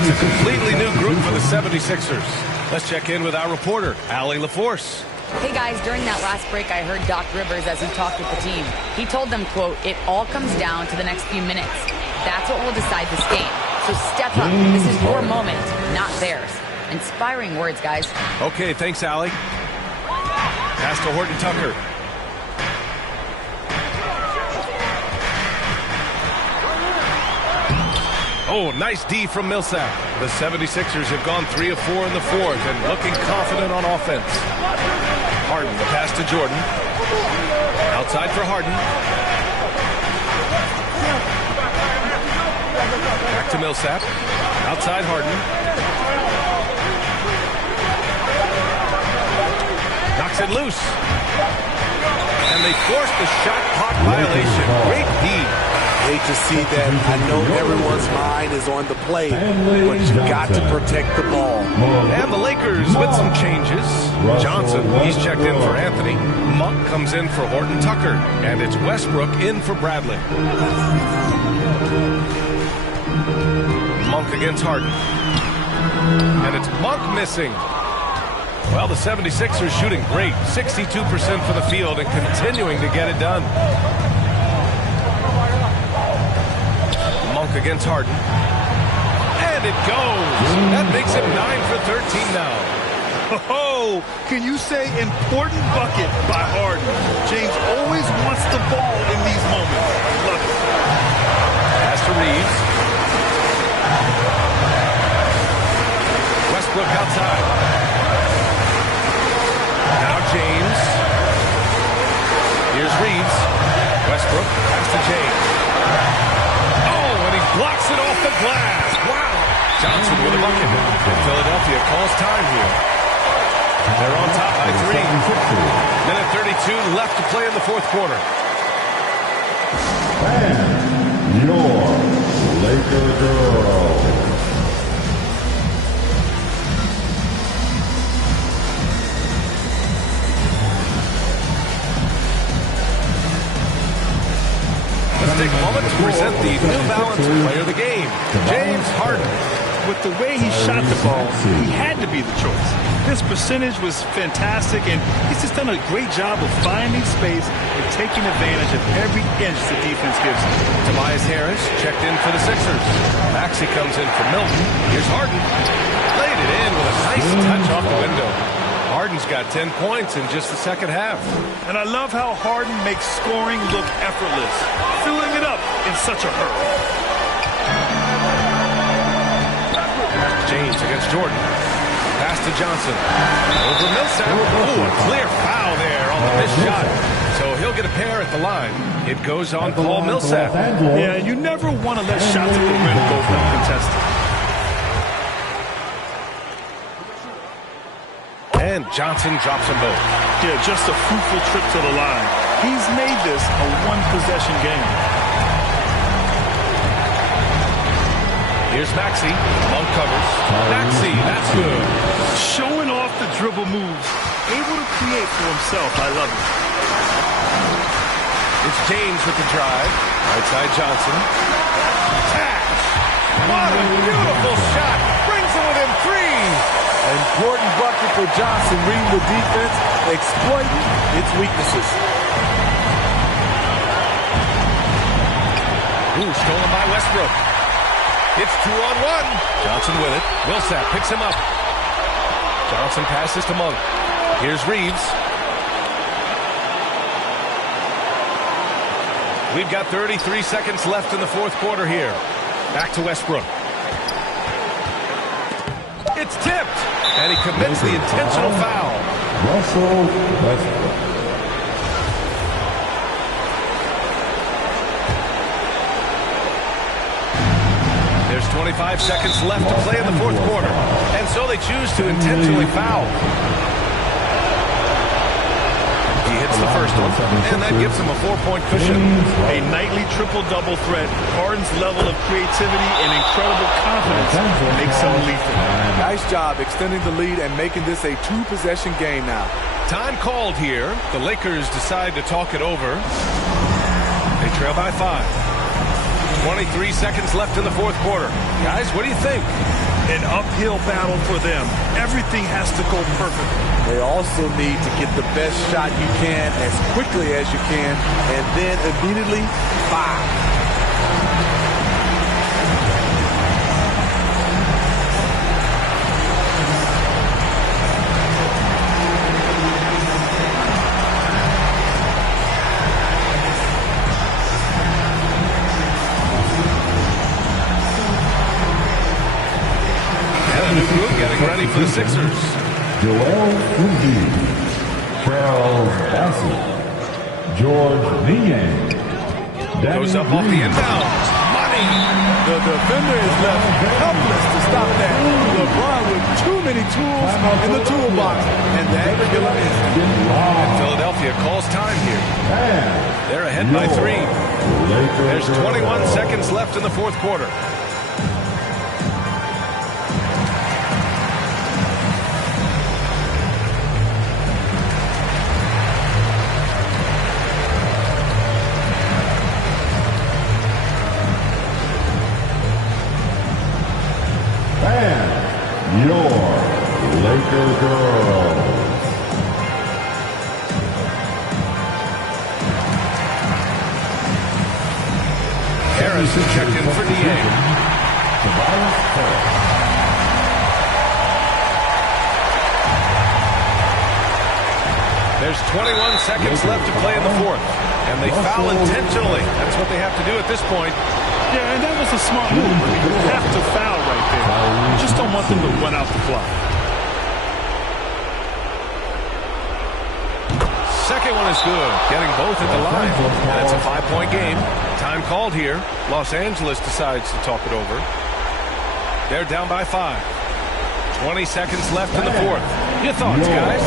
It's a completely new group for the 76ers. Let's check in with our reporter, Allie LaForce. Hey guys, during that last break, I heard Doc Rivers as he talked with the team. He told them, quote, "It all comes down to the next few minutes. That's what will decide this game. So step up. This is your moment, not theirs." Inspiring words, guys. Okay, thanks, Allie. Pass to Horton Tucker. Oh, nice D from Millsap. The 76ers have gone 3 of 4 in the fourth and looking confident on offense. Harden, the pass to Jordan. Outside for Harden. Back to Millsap. Outside Harden. Knocks it loose. And they force the shot clock violation. Great D. Hate to see that. I know everyone's mind is on the play, but you got to protect the ball. And the Lakers with some changes. Johnson, he's checked in for Anthony. Monk comes in for Horton Tucker. And it's Westbrook in for Bradley. Monk against Harden. And it's Monk missing. Well, the 76ers shooting great. 62% for the field and continuing to get it done. Monk against Harden. And it goes. That makes it 9 for 13 now. Oh, can you say important bucket by Harden? James always wants the ball in these moments. Love it. Pass to Reeves. Westbrook outside. Now James. Here's Reeves. Westbrook pass to James. Blocks it off the glass. Wow. Johnson with a bucket. Philadelphia calls time here. They're on top by 3. Minute 32 left to play in the fourth quarter. And your Laker girl. Let's take a moment to present the New Balance Player of the Game, James Harden. With the way he shot the ball, he had to be the choice. This percentage was fantastic, and he's just done a great job of finding space and taking advantage of every inch the defense gives him. Tobias Harris checked in for the Sixers. Maxey comes in for Milton. Here's Harden. Laid it in with a nice touch off the window. Harden's got 10 points in just the second half. And I love how Harden makes scoring look effortless, filling it up in such a hurry. James against Jordan. Pass to Johnson. Over Millsap. Oh, a clear foul there on the missed shot. So he'll get a pair at the line. It goes on Paul Millsap. Yeah, you never want to let shots at the rim go uncontested. And Johnson drops them both. Yeah, just a fruitful trip to the line. He's made this a one-possession game. Here's Maxey. Long covers. Maxey, that's good. Showing off the dribble moves. Able to create for himself. I love it. It's James with the drive. Right side Johnson. Tash. What a beautiful shot. Brings him within 3. Important bucket for Johnson, reading the defense, exploiting its weaknesses. Ooh, stolen by Westbrook. It's 2-on-1. Johnson with it. Millsap picks him up. Johnson passes to Monk. Here's Reeves. We've got 33 seconds left in the fourth quarter here. Back to Westbrook. It's tipped. And he commits the intentional foul. Russell Westbrook. There's 25 seconds left to play in the fourth quarter. And so they choose to intentionally foul. He hits the first one, and that gives him a 4-point cushion. A nightly triple-double threat. Harden's level of creativity and incredible confidence makes him lethal. Nice job extending the lead and making this a two-possession game now. Time called here. The Lakers decide to talk it over. They trail by 5. 23 seconds left in the fourth quarter. Guys, what do you think? An uphill battle for them. Everything has to go perfect. They also need to get the best shot you can as quickly as you can, and then immediately foul. Getting ready for the Sixers. Joel Embiid, Charles Bassett, George Niang. Goes up off the inbound. Money. The defender is left helpless to stop that. LeBron with too many tools in the toolbox, and that killer is. And Philadelphia calls time here. They're ahead by 3. There's 21 seconds left in the fourth quarter. Your Laker girls. Harris is checked in for Niang. Tobias Harris. There's 21 seconds left to play in the fourth. And they foul intentionally. That's what they have to do at this point. Yeah, and that was a smart move. You have to foul right there. You just don't want them to run out the clock. Second one is good. Getting both at the line. And it's a 5-point game. Time called here. Los Angeles decides to talk it over. They're down by 5. 20 seconds left in the fourth. Your thoughts, guys?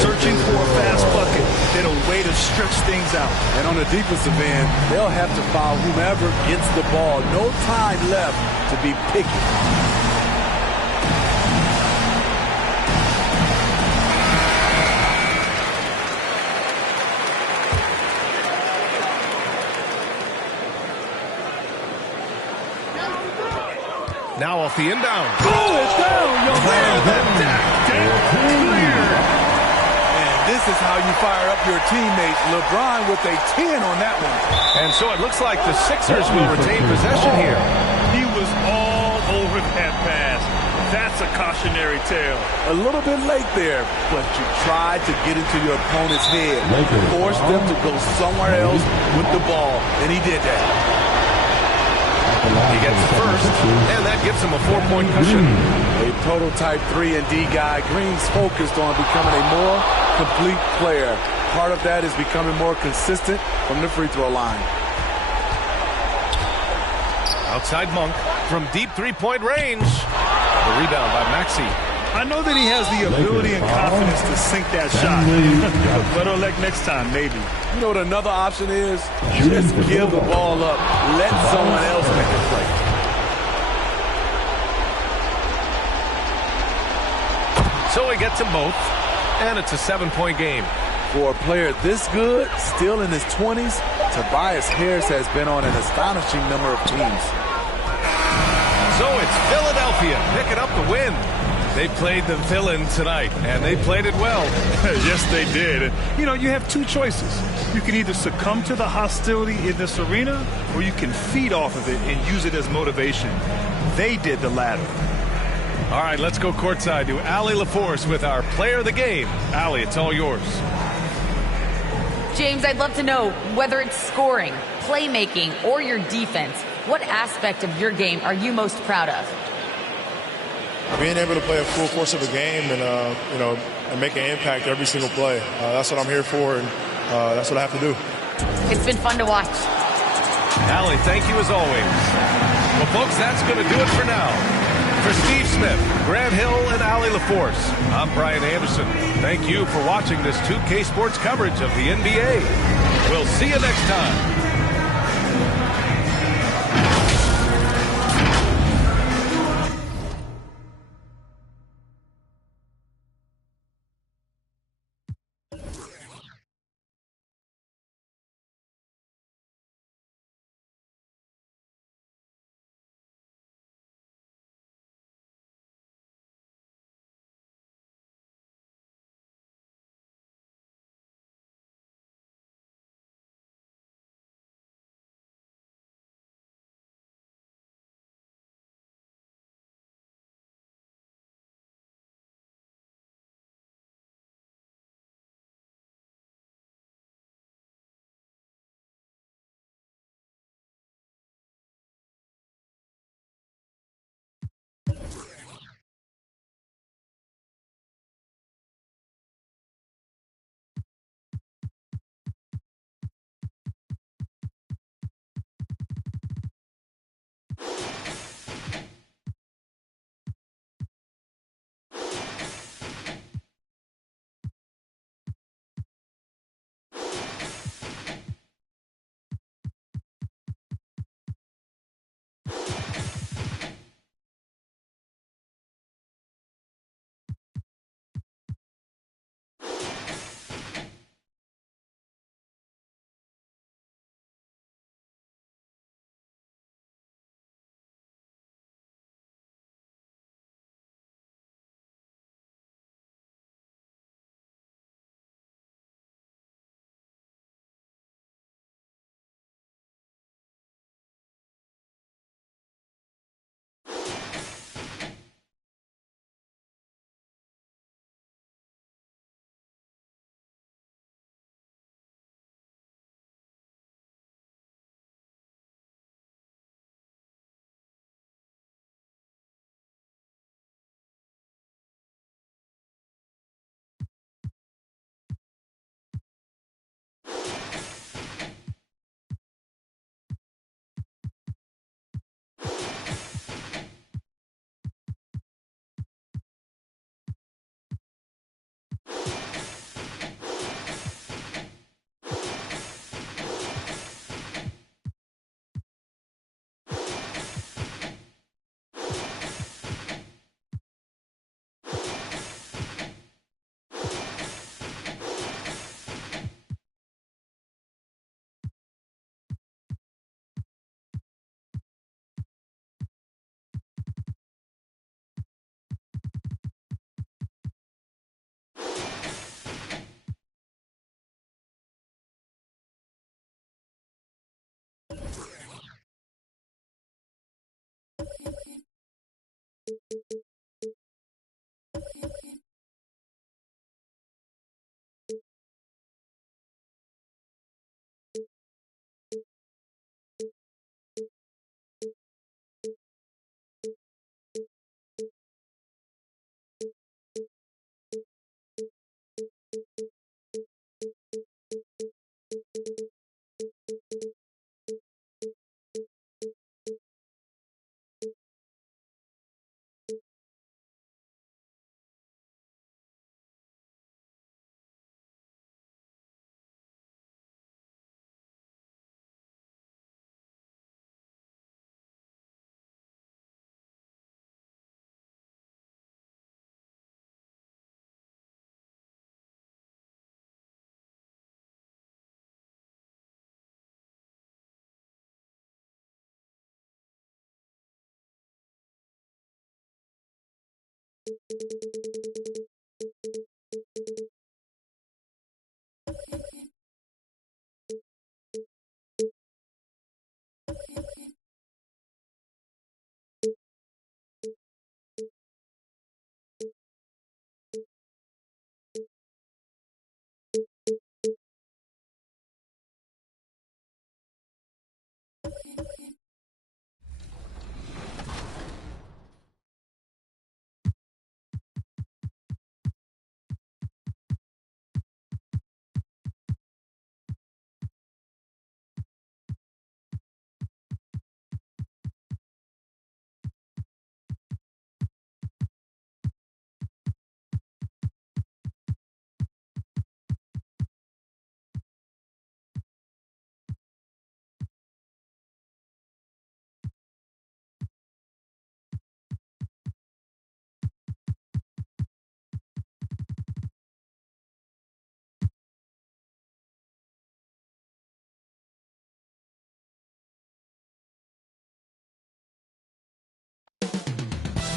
Searching for a fast bucket and a way to stretch things out. And on the defensive end, they'll have to foul whomever gets the ball. No time left to be picky. Now off the inbound. Pull it down, young man. Clear. And this is how you fire up your teammates. LeBron with a 10 on that one. And so it looks like the Sixers will retain possession here. He was all over that pass. That's a cautionary tale. A little bit late there, but you tried to get into your opponent's head. Force them to go somewhere else with the ball, and he did that. He gets the first, and that gives him a 4-point cushion. A total type 3 and D guy. Green's focused on becoming a more complete player. Part of that is becoming more consistent from the free throw line. Outside Monk from deep three-point range. The rebound by Maxey. I know that he has the ability and confidence to sink that shot. Better elect next time, maybe. You know what another option is? Just give the ball up. Let someone else make a play. So he gets them both, and it's a 7-point game. For a player this good, still in his 20s, Tobias Harris has been on an astonishing number of teams. So it's Philadelphia picking up the win. They played the villain tonight, and they played it well. Yes, they did. You know, you have two choices. You can either succumb to the hostility in this arena, or you can feed off of it and use it as motivation. They did the latter. All right, let's go courtside to Allie LaForce with our player of the game. Allie, it's all yours. James, I'd love to know whether it's scoring, playmaking, or your defense. What aspect of your game are you most proud of? Being able to play a full course of a game and, and make an impact every single play. That's what I'm here for, and that's what I have to do. It's been fun to watch. Allie, thank you as always. Well, folks, that's going to do it for now. For Steve Smith, Grant Hill, and Allie LaForce, I'm Brian Anderson. Thank you for watching this 2K Sports coverage of the NBA. We'll see you next time.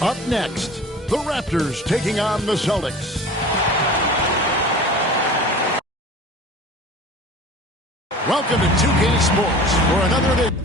Up next, the Raptors taking on the Celtics. Welcome to 2K Sports for another edition.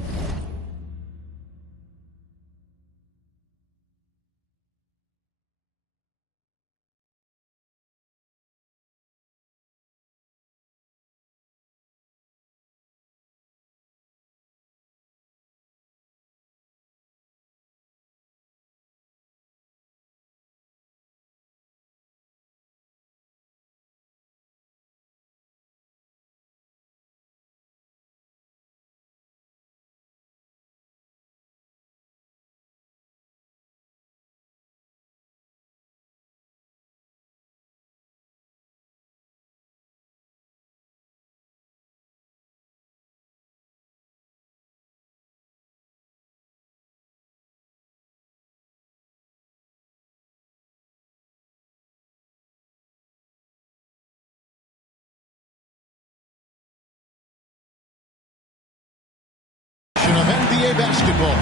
Of NBA basketball.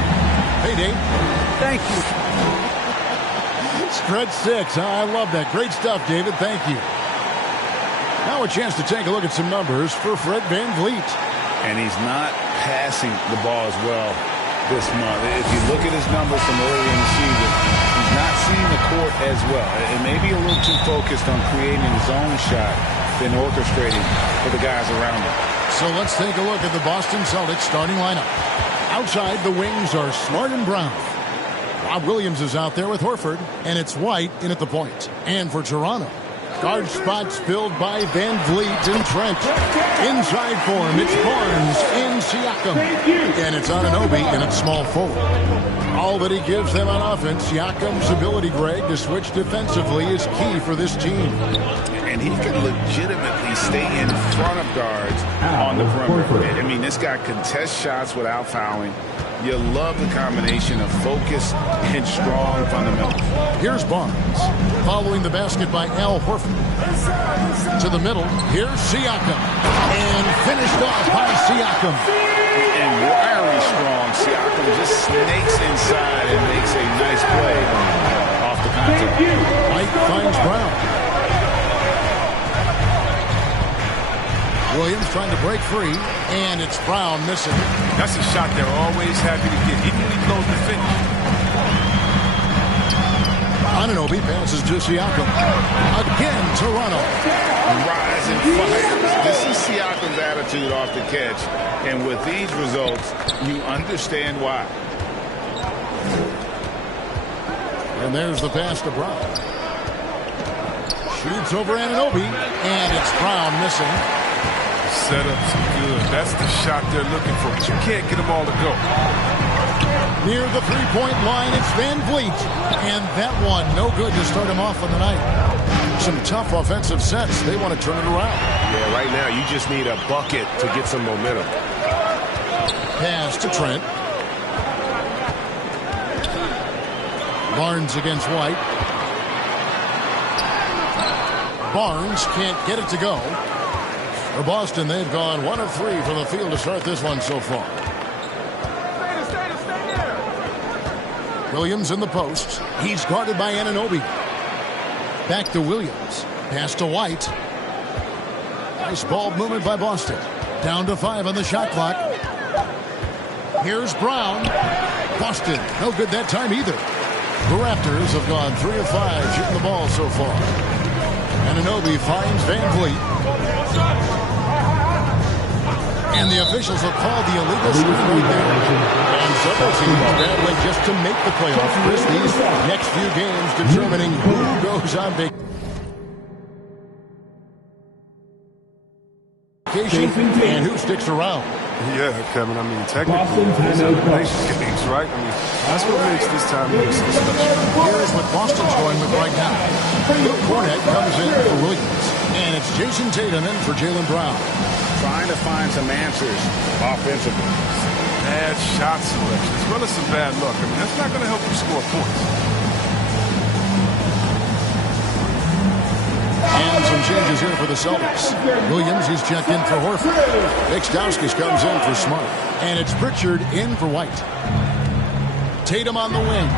Hey, Dave. Thank you. Stretch 6. I love that. Great stuff, David. Thank you. Now a chance to take a look at some numbers for Fred VanVleet. And he's not passing the ball as well this month. If you look at his numbers from earlier in the season, he's not seeing the court as well. And maybe a little too focused on creating his own shot than orchestrating for the guys around him. So let's take a look at the Boston Celtics starting lineup. Outside, the wings are Smart and Brown. Rob Williams is out there with Horford, and it's White in at the point. And for Toronto, guard spots filled by VanVleet and Trent. Inside for him, it's Barnes in Siakam. And it's Anunoby in at small forward. All that he gives them on offense, Siakam's ability, Greg, to switch defensively is key for this team. And he can legitimately stay in front of guards on the perimeter. I mean, this guy contests shots without fouling. You love the combination of focus and strong fundamentals. Here's Barnes, following the basket by Al Horford. To the middle, here's Siakam. And finished off by Siakam. And wiry strong, Siakam just snakes inside and makes a nice play off the contact. White finds Brown. Williams trying to break free, and it's Brown missing. That's a shot they're always happy to get, even when he blows the finish. Anunoby passes to Siakam. Again, Toronto. Rise and fire. This is Siakam's attitude off the catch. And with these results, you understand why. And there's the pass to Brown. Shoots over Anunoby, and it's Brown missing. Setup's good. That's the shot they're looking for, but you can't get them all to go. Near the three-point line, it's Van Vliet. And that one, no good to start him off on the night. Some tough offensive sets. They want to turn it around. Yeah, right now you just need a bucket to get some momentum. Pass to Trent. Barnes against White. Barnes can't get it to go. For Boston, they've gone 1 of 3 from the field to start this one so far. Williams in the post. He's guarded by Anunoby. Back to Williams. Pass to White. Nice ball movement by Boston. Down to 5 on the shot clock. Here's Brown. Boston, no good that time either. The Raptors have gone 3 of 5 shooting the ball so far. Anunoby finds Van Vliet. And the officials have called the illegal screen right there. And several teams battling just to make the playoffs. Chris, these next few games determining who goes on vacation and who sticks around. Yeah, Kevin, I mean, technically, it's elimination games, right? I mean, that's what makes this time so special. Here's what Boston's going with right now. Luke Cornett comes in for Williams. And it's Jason Tatum in for Jaylen Brown. Trying to find some answers offensively. Bad shot selection, as well as some bad luck. I mean, that's not going to help you score points. And some changes here for the Celtics. Williams, he's checked in for Horford. Vikstauskas comes in for Smart. And it's Pritchard in for White. Tatum on the wing.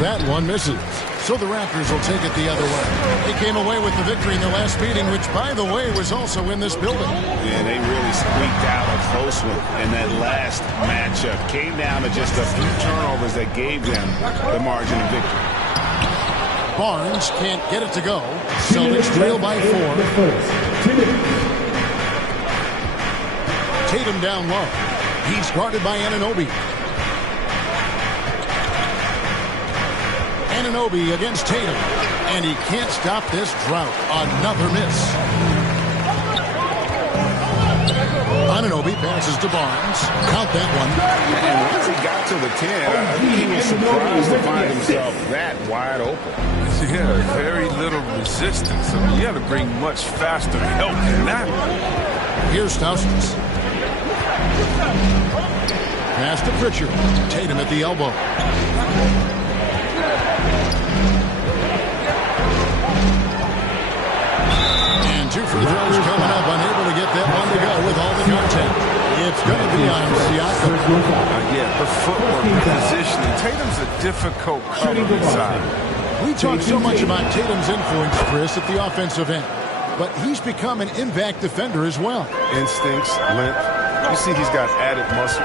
That one misses. So the Raptors will take it the other way. They came away with the victory in the last meeting, which, by the way, was also in this building. Yeah, they really squeaked out a close one in that last matchup. Came down to just a few turnovers that gave them the margin of victory. Barnes can't get it to go. Celtics trail by 4. Tatum down low. He's guarded by Anunoby. Anunoby against Tatum. And he can't stop this drought. Another miss. Anunoby passes to Barnes. Count that one. And once he got to the 10, I think he was surprised to find himself that wide open. Yeah, very little resistance. I mean, you got to bring much faster help than that. Here's Stauskas. Pass to Pritchard. Tatum at the elbow. And 2 free throws coming up. Unable to get that one to go with all the contact. It's going to be on Siakam. Yeah, her footwork, her positioning. Tatum's a difficult cover inside. We talk so much about Tatum's influence, Chris, at the offensive end. But he's become an impact defender as well. Instincts, length. You see he's got added muscle. I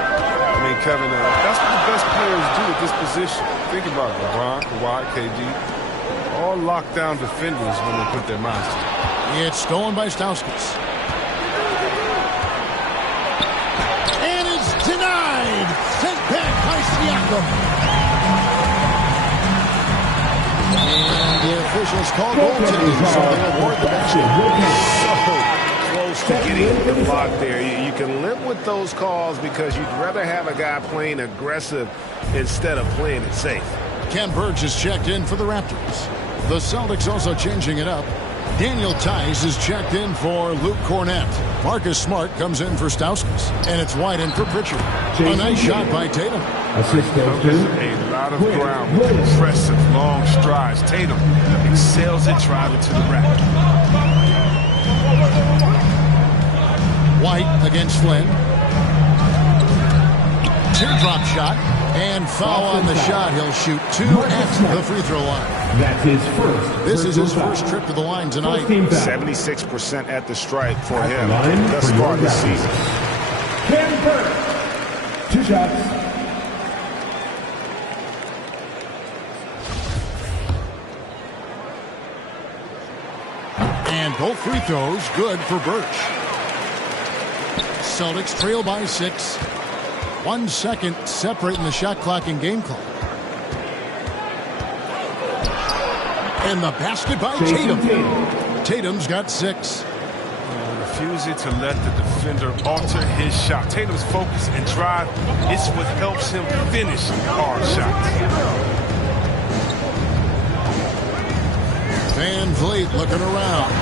mean, Kevin, that's what the best players do at this position. Think about it. LeBron, Kawhi, KD. All lockdown defenders when they put their minds to it. It's stolen by Stauskas. And it's denied. Sent back by Siakam. And the officials call goaltending, so they award the basket. So close to getting the block there. You can live with those calls because you'd rather have a guy playing aggressive instead of playing it safe. Ken Burge is checked in for the Raptors. The Celtics also changing it up. Daniel Tice is checked in for Luke Cornett. Marcus Smart comes in for Stauskas. And it's White in for Pritchard. A nice shot by Tatum. A lot of ground with impressive long strides. Tatum excels at driving to the rack. White against Flynn. Teardrop shot. And foul on the shot. He'll shoot 2 at the free throw line. That's his first. This is his first trip to the line tonight. 76% at the stripe for him thus far this season. Ken Burke. 2 shots. And both free throws good for Birch. Celtics trail by 6. 1 second separating the shot clock and game clock. And the basket by Tatum. Tatum's got 6. Refusing to let the defender alter his shot. Tatum's focus and drive is what helps him finish hard shots. Van Vliet looking around.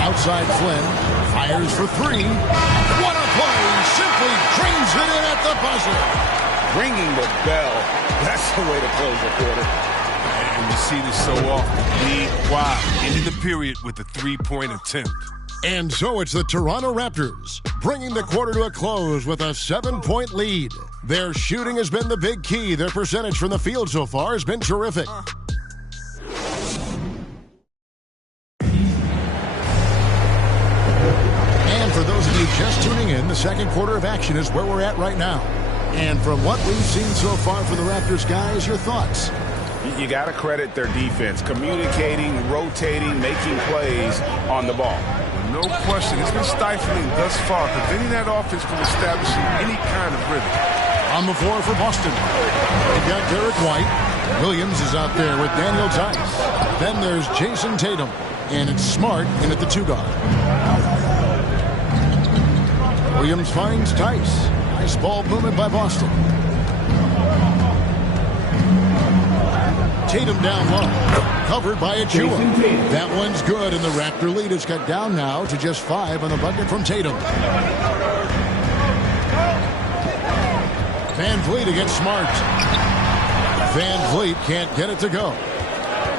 Outside Flynn. Fires for 3. What a play! Simply drains it in at the buzzer. Ringing the bell. That's the way to close the quarter. And you see this so often. Lead wide. Ending the period with a 3-point attempt. And so it's the Toronto Raptors, bringing the quarter to a close with a 7-point lead. Their shooting has been the big key. Their percentage from the field so far has been terrific. And for those of you just tuning in, the second quarter of action is where we're at right now. And from what we've seen so far from the Raptors, guys, your thoughts? You got to credit their defense, communicating, rotating, making plays on the ball. No question. It's been stifling thus far, preventing that offense from establishing any kind of rhythm. On the floor for Boston, they've got Derek White. Williams is out there with Daniel Tice. Then there's Jason Tatum. And it's Smart in at the 2 guard. Williams finds Tice. Nice ball movement by Boston. Tatum down low. Covered by Achua. That one's good, and the Raptor lead is cut down now to just 5 on the bucket from Tatum. Van Vliet against Smart. Van Vliet can't get it to go.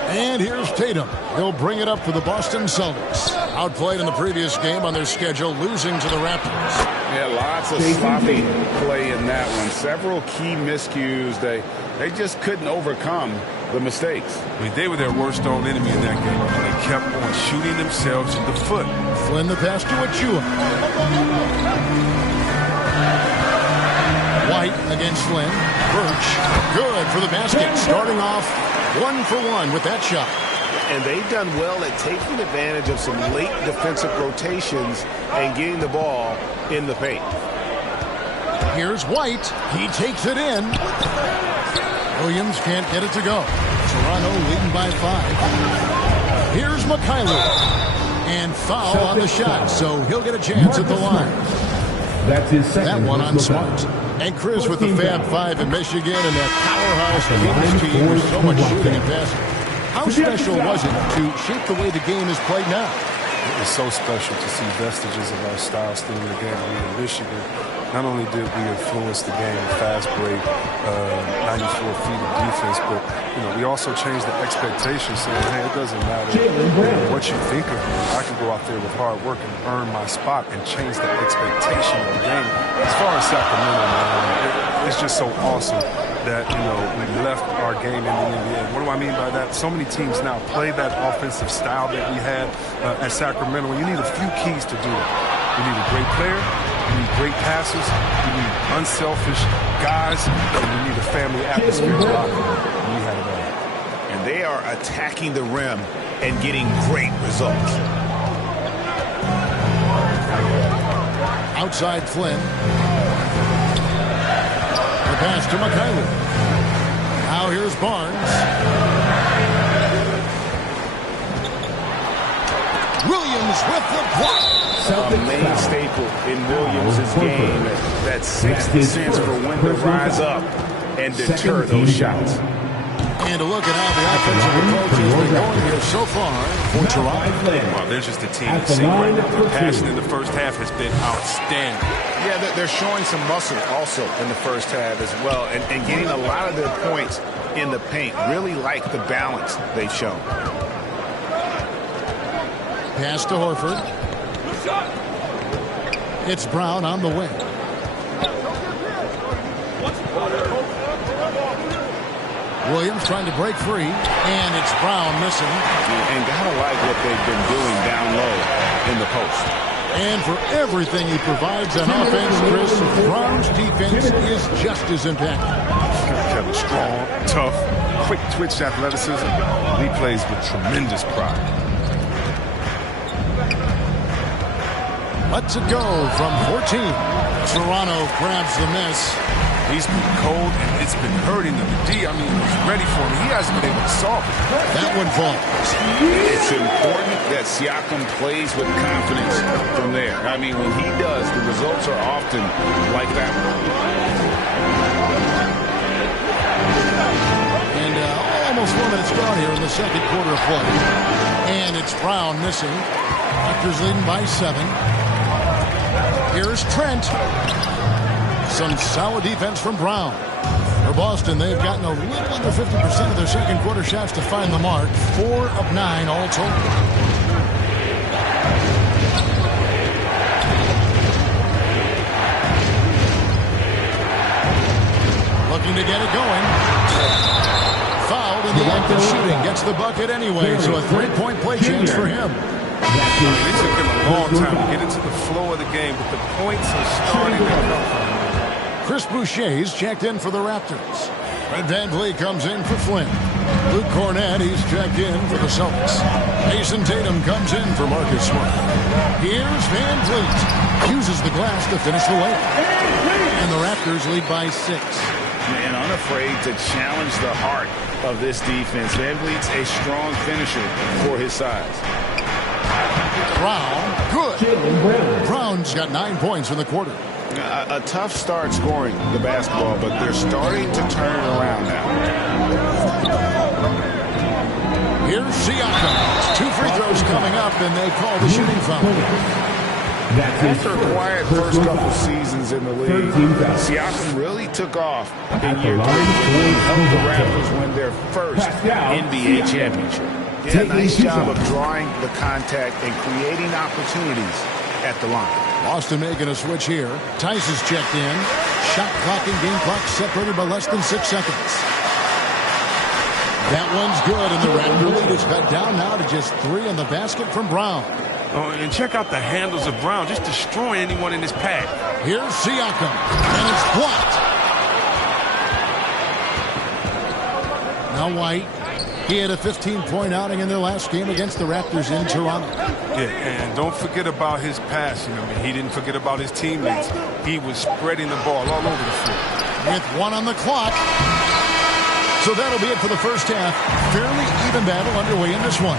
And here's Tatum. He'll bring it up for the Boston Celtics. Outplayed in the previous game on their schedule, losing to the Raptors. Yeah, lots of sloppy play in that one. Several key miscues. They just couldn't overcome the mistakes. I mean, they were their worst own enemy in that game, and they kept on shooting themselves in the foot. Flynn the pass to Achua. White against Flynn. Birch, good for the basket. Starting off 1 for 1 with that shot. And they've done well at taking advantage of some late defensive rotations and getting the ball in the paint. Here's White. He takes it in. Williams can't get it to go. Toronto leading by 5. Here's McKaylee. And foul on the shot, so he'll get a chance at the line. That's his second. That one on Smart. And Chris with the Fab 5 in Michigan and that powerhouse Kings team with so much shooting and passing. How special was it to shape the way the game is played now? It's so special to see vestiges of our style still in the game. I mean, in Michigan, not only did we influence the game, fast break, 94 feet of defense, but we also changed the expectation, saying, hey, it doesn't matter what you think of me. I can go out there with hard work and earn my spot and change the expectation of the game. As far as Sacramento, man, it's just so awesome that, we left our game in the NBA. What do I mean by that? So many teams now play that offensive style that we had at Sacramento, and you need a few keys to do it. You need a great player, you need great passes, you need unselfish guys, and you need a family atmosphere. And we had it all. And they are attacking the rim and getting great results. Outside Flynn. The pass to McKaylee. Now here's Barnes. Williams with the block. A main staple in Williams' game. That sixth sense for when to rise up and deter those shots. And a look at how the offensive approach has been going here so far for Toronto. Well, they're just a team that's seen right now. The passing in the first half has been outstanding. Yeah, they're showing some muscle also in the first half as well, and getting a lot of their points in the paint. Really like the balance they've shown. Pass to Horford. It's Brown on the wing. Williams trying to break free, and it's Brown missing. And gotta like what they've been doing down low in the post. And for everything he provides on offense, Chris, Brown's defense is just as impactful. Kevin, strong, tough, quick twitch athleticism. He plays with tremendous pride. lets it go from 14. Toronto grabs the miss. He's been cold, and it's been hurting him. The D, was ready for him. He hasn't been able to solve it. That one falls. It's important that Siakam plays with confidence from there. When he does, the results are often like that one. And almost 4 minutes gone here in the second quarter of play. And it's Brown missing. Raptors leading by 7. Here's Trent. Some solid defense from Brown. For Boston, they've gotten a little under 50% of their second quarter shots to find the mark. 4 of 9 all total. Looking to get it going. Fouled in the act of shooting. Gets the bucket anyway, so a 3-point play chance for him. It took him a long time to get into the flow of the game, but the points are starting to come. Chris Boucher's checked in for the Raptors. Fred VanVleet comes in for Flynn. Luke Cornett, he's checked in for the Celtics. Mason Tatum comes in for Marcus Smart. Here's VanVleet. Uses the glass to finish the layup. And the Raptors lead by 6. Man, unafraid to challenge the heart of this defense. VanVleet's a strong finisher for his size. Brown, good. Brown's got 9 points in the quarter. A tough start scoring the basketball, but they're starting to turn it around now. Here's Siakam. 2 free throws coming up, and they call the shooting foul. After a quiet first couple seasons in the league, Siakam really took off in year 3 and helped the Raptors win their first NBA championship. Did a nice job of drawing the contact and creating opportunities at the line. Boston making a switch here. Tice is checked in. Shot clock and game clock separated by less than 6 seconds. That one's good, and the Raptor lead is cut down now to just 3 on the basket from Brown. Oh, and check out the handles of Brown, just destroying anyone in his path. Here's Siakam, and it's blocked. Now White. He had a 15-point outing in their last game against the Raptors in Toronto. Yeah, and don't forget about his passing. He didn't forget about his teammates. He was spreading the ball all over the floor. With 1 on the clock. So that'll be it for the first half. Fairly even battle underway in this one.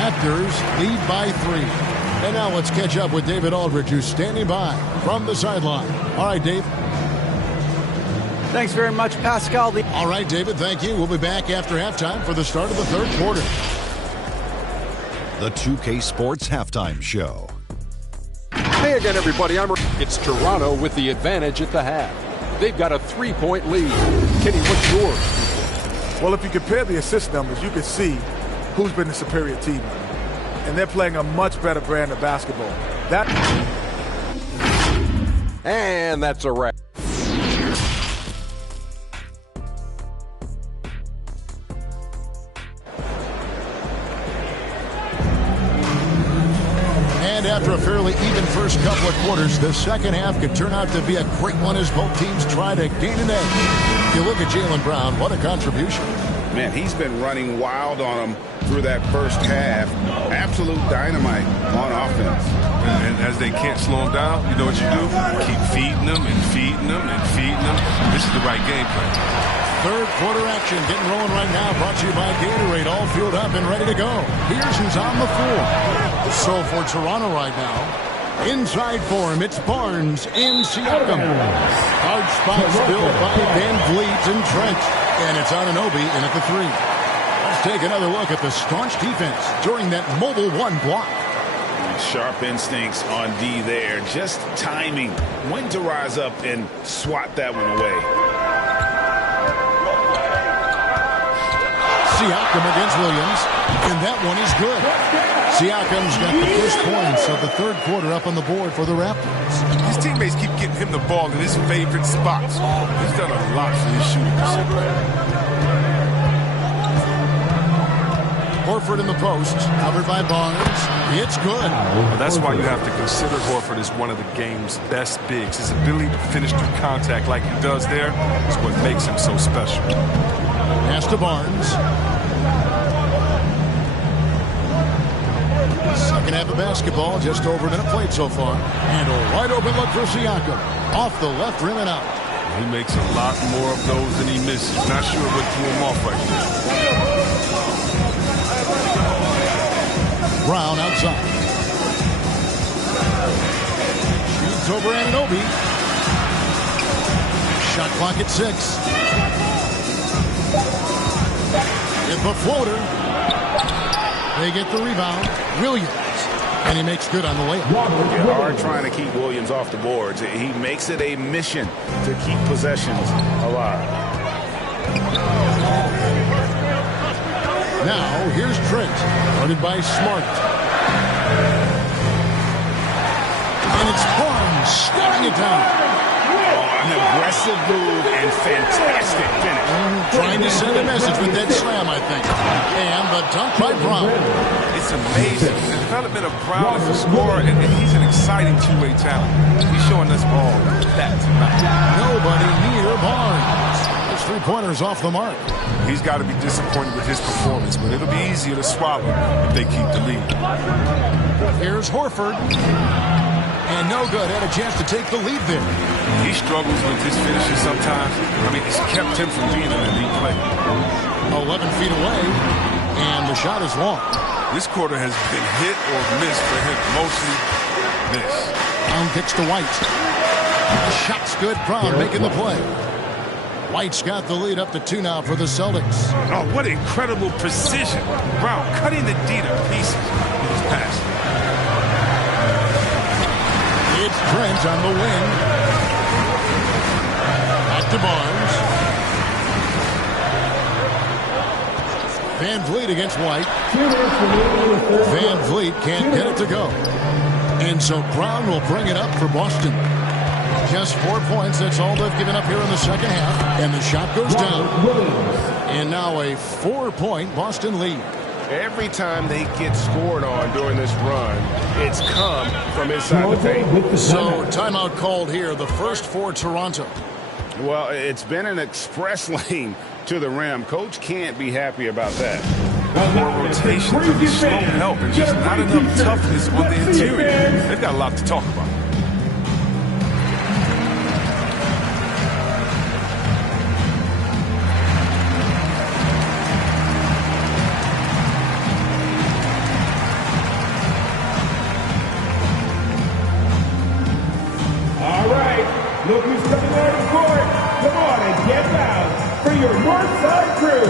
Raptors lead by 3. And now let's catch up with David Aldridge, who's standing by from the sideline. All right, Dave. Thanks very much, Pascal. All right, David, thank you. We'll be back after halftime for the start of the third quarter. The 2K Sports Halftime Show. Hey again, everybody. It's Toronto with the advantage at the half. They've got a 3-point lead. Kenny, what's yours? Well, if you compare the assist numbers, you can see who's been the superior team. And they're playing a much better brand of basketball. And that's a wrap. After a fairly even first couple of quarters, the second half could turn out to be a great one as both teams try to gain an edge. If you look at Jaylen Brown, what a contribution. Man, he's been running wild on them through that first half. Absolute dynamite on offense. And as they can't slow him down, you know what you do? Keep feeding them and feeding them and feeding them. This is the right game plan. Third quarter action getting rolling right now. Brought to you by Gatorade. All fueled up and ready to go. Here's who's on the floor. So for Toronto right now, inside for him, it's Barnes and Siakam. Hard spots filled by VanVleet and Trent. And it's Anunoby in at the 3. Let's take another look at the staunch defense during that mobile 1 block. Sharp instincts on D there. Just timing when to rise up and swat that one away. Siakam against Williams, and that one is good. Siakam's got the first points of the third quarter up on the board for the Raptors. His teammates keep getting him the ball in his favorite spots. He's done a lot for his shooting percentage. Horford in the post, covered by Barnes. It's good. Well, that's why you have to consider Horford as one of the game's best bigs. His ability to finish through contact like he does there is what makes him so special. Pass to Barnes. Second half of basketball, just over a minute played so far. And a wide open look for Siakam. Off the left rim and out. He makes a lot more of those than he misses. Not sure what threw him off right now. Brown outside. Shoots over Anunoby. Shot clock at 6. With the floater. They get the rebound. Williams. And he makes good on the layup. They are trying to keep Williams off the boards. He makes it a mission to keep possessions alive. Now, here's Trent. Guarded by Smart. And it's Barnes staring it down. An aggressive move and fantastic finish. Trying to send a message with that slam, I think. And the dunk by Brown. It's amazing. The development of Brown as a scorer, and he's an exciting two-way talent. He's showing us all that tonight. Nobody near Barnes. His three-pointers off the mark. He's got to be disappointed with his performance, but it'll be easier to swallow if they keep the lead. Here's Horford. And no good. Had a chance to take the lead there. He struggles with his finishes sometimes. I mean, it's kept him from being an elite player. 11 feet away, and the shot is long. This quarter has been hit or miss for him. Mostly miss. Brown kicks to White. The shot's good. Brown making the play. White's got the lead up to 2 now for the Celtics. Oh, what incredible precision. Brown cutting the D to pieces with his pass. It's Trent on the wing. Back to Barnes. Van Vliet against White. Van Vliet can't get it to go. And so Brown will bring it up for Boston. Just 4 points. That's all they've given up here in the second half. And the shot goes down. And now a 4-point Boston lead. Every time they get scored on during this run, it's come from inside the paint. So timeout called here, the first for Toronto. Well, it's been an express lane to the rim. Coach can't be happy about that. More rotation to be slow help and just not enough toughness on the interior. They've got a lot to talk about. Look who's coming out of court. Come on and get loud for your Northside crew.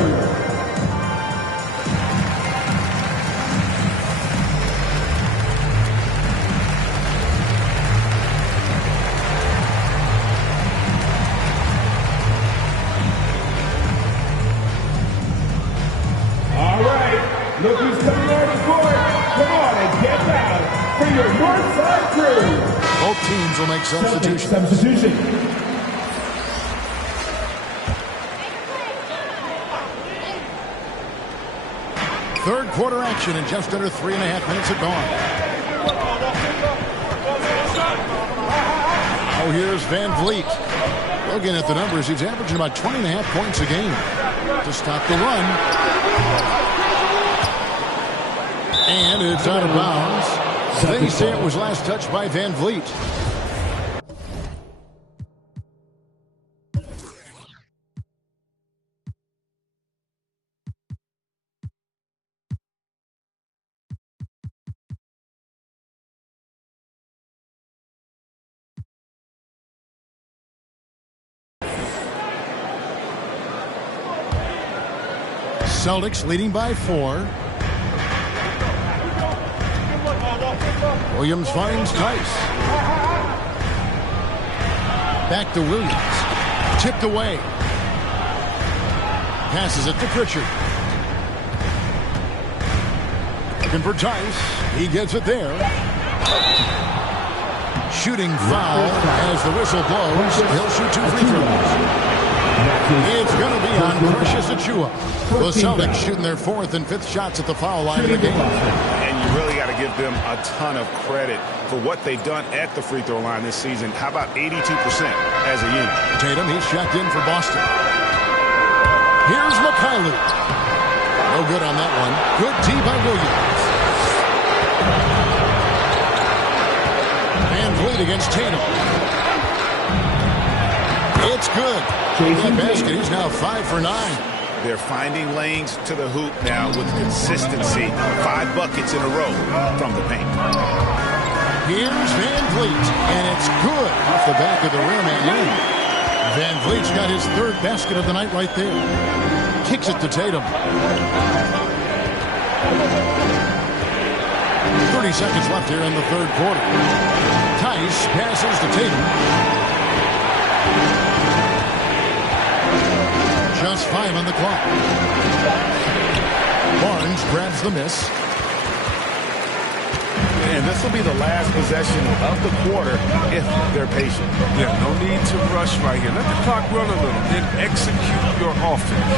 All right. Look who's coming out of court. Come on and get loud for your Northside crew. Both teams will make substitutions. Substitution. Third quarter action in just under 3.5 minutes have gone. Oh, here's Van Vliet. Looking at the numbers, he's averaging about 20.5 points a game to stop the run. And it's out of bounds. They say it was last touched by Van Vliet. Celtics leading by 4. Williams finds Tice. Back to Williams. Tipped away. Passes it to Pritchard. Looking for Tice. He gets it there. Shooting foul as the whistle blows. He'll shoot 2 free throws. It's going to be on Precious Achiuwa. The Celtics shooting their 4th and 5th shots at the foul line of the game. And you really got to give them a ton of credit for what they've done at the free throw line this season. How about 82% as a unit? Tatum, he's checked in for Boston. Here's McKinley. No good on that one. Good tee by Williams. Vliet against Tatum. It's good. That basket, he's now 5 for 9. They're finding lanes to the hoop now with consistency. 5 buckets in a row from the paint. Here's Van Vliet, and it's good off the back of the rim and in. Van Vliet's got his 3rd basket of the night right there. Kicks it to Tatum. 30 seconds left here in the 3rd quarter. Tice passes to Tatum. Just 5 on the clock. Barnes grabs the miss. And this will be the last possession of the quarter if they're patient. Yeah, no need to rush right here. Let the clock run a little, then execute your offense.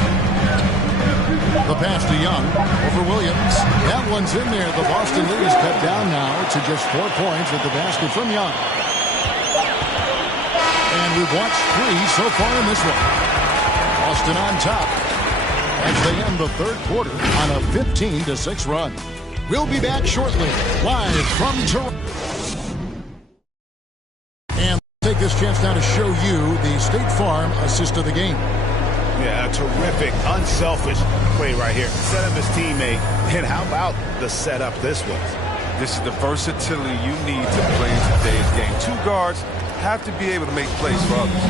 The pass to Young over Williams. That one's in there. The Boston lead is cut down now to just 4 points with the basket from Young. And we've watched 3 so far in this one. Boston on top as they end the 3rd quarter on a 15-6 run. We'll be back shortly, live from Toronto. And take this chance now to show you the State Farm assist of the game. Yeah, a terrific, unselfish play right here. Set up his teammate. And how about the setup this was? This is the versatility you need to play in today's game. 2 guards have to be able to make plays for others.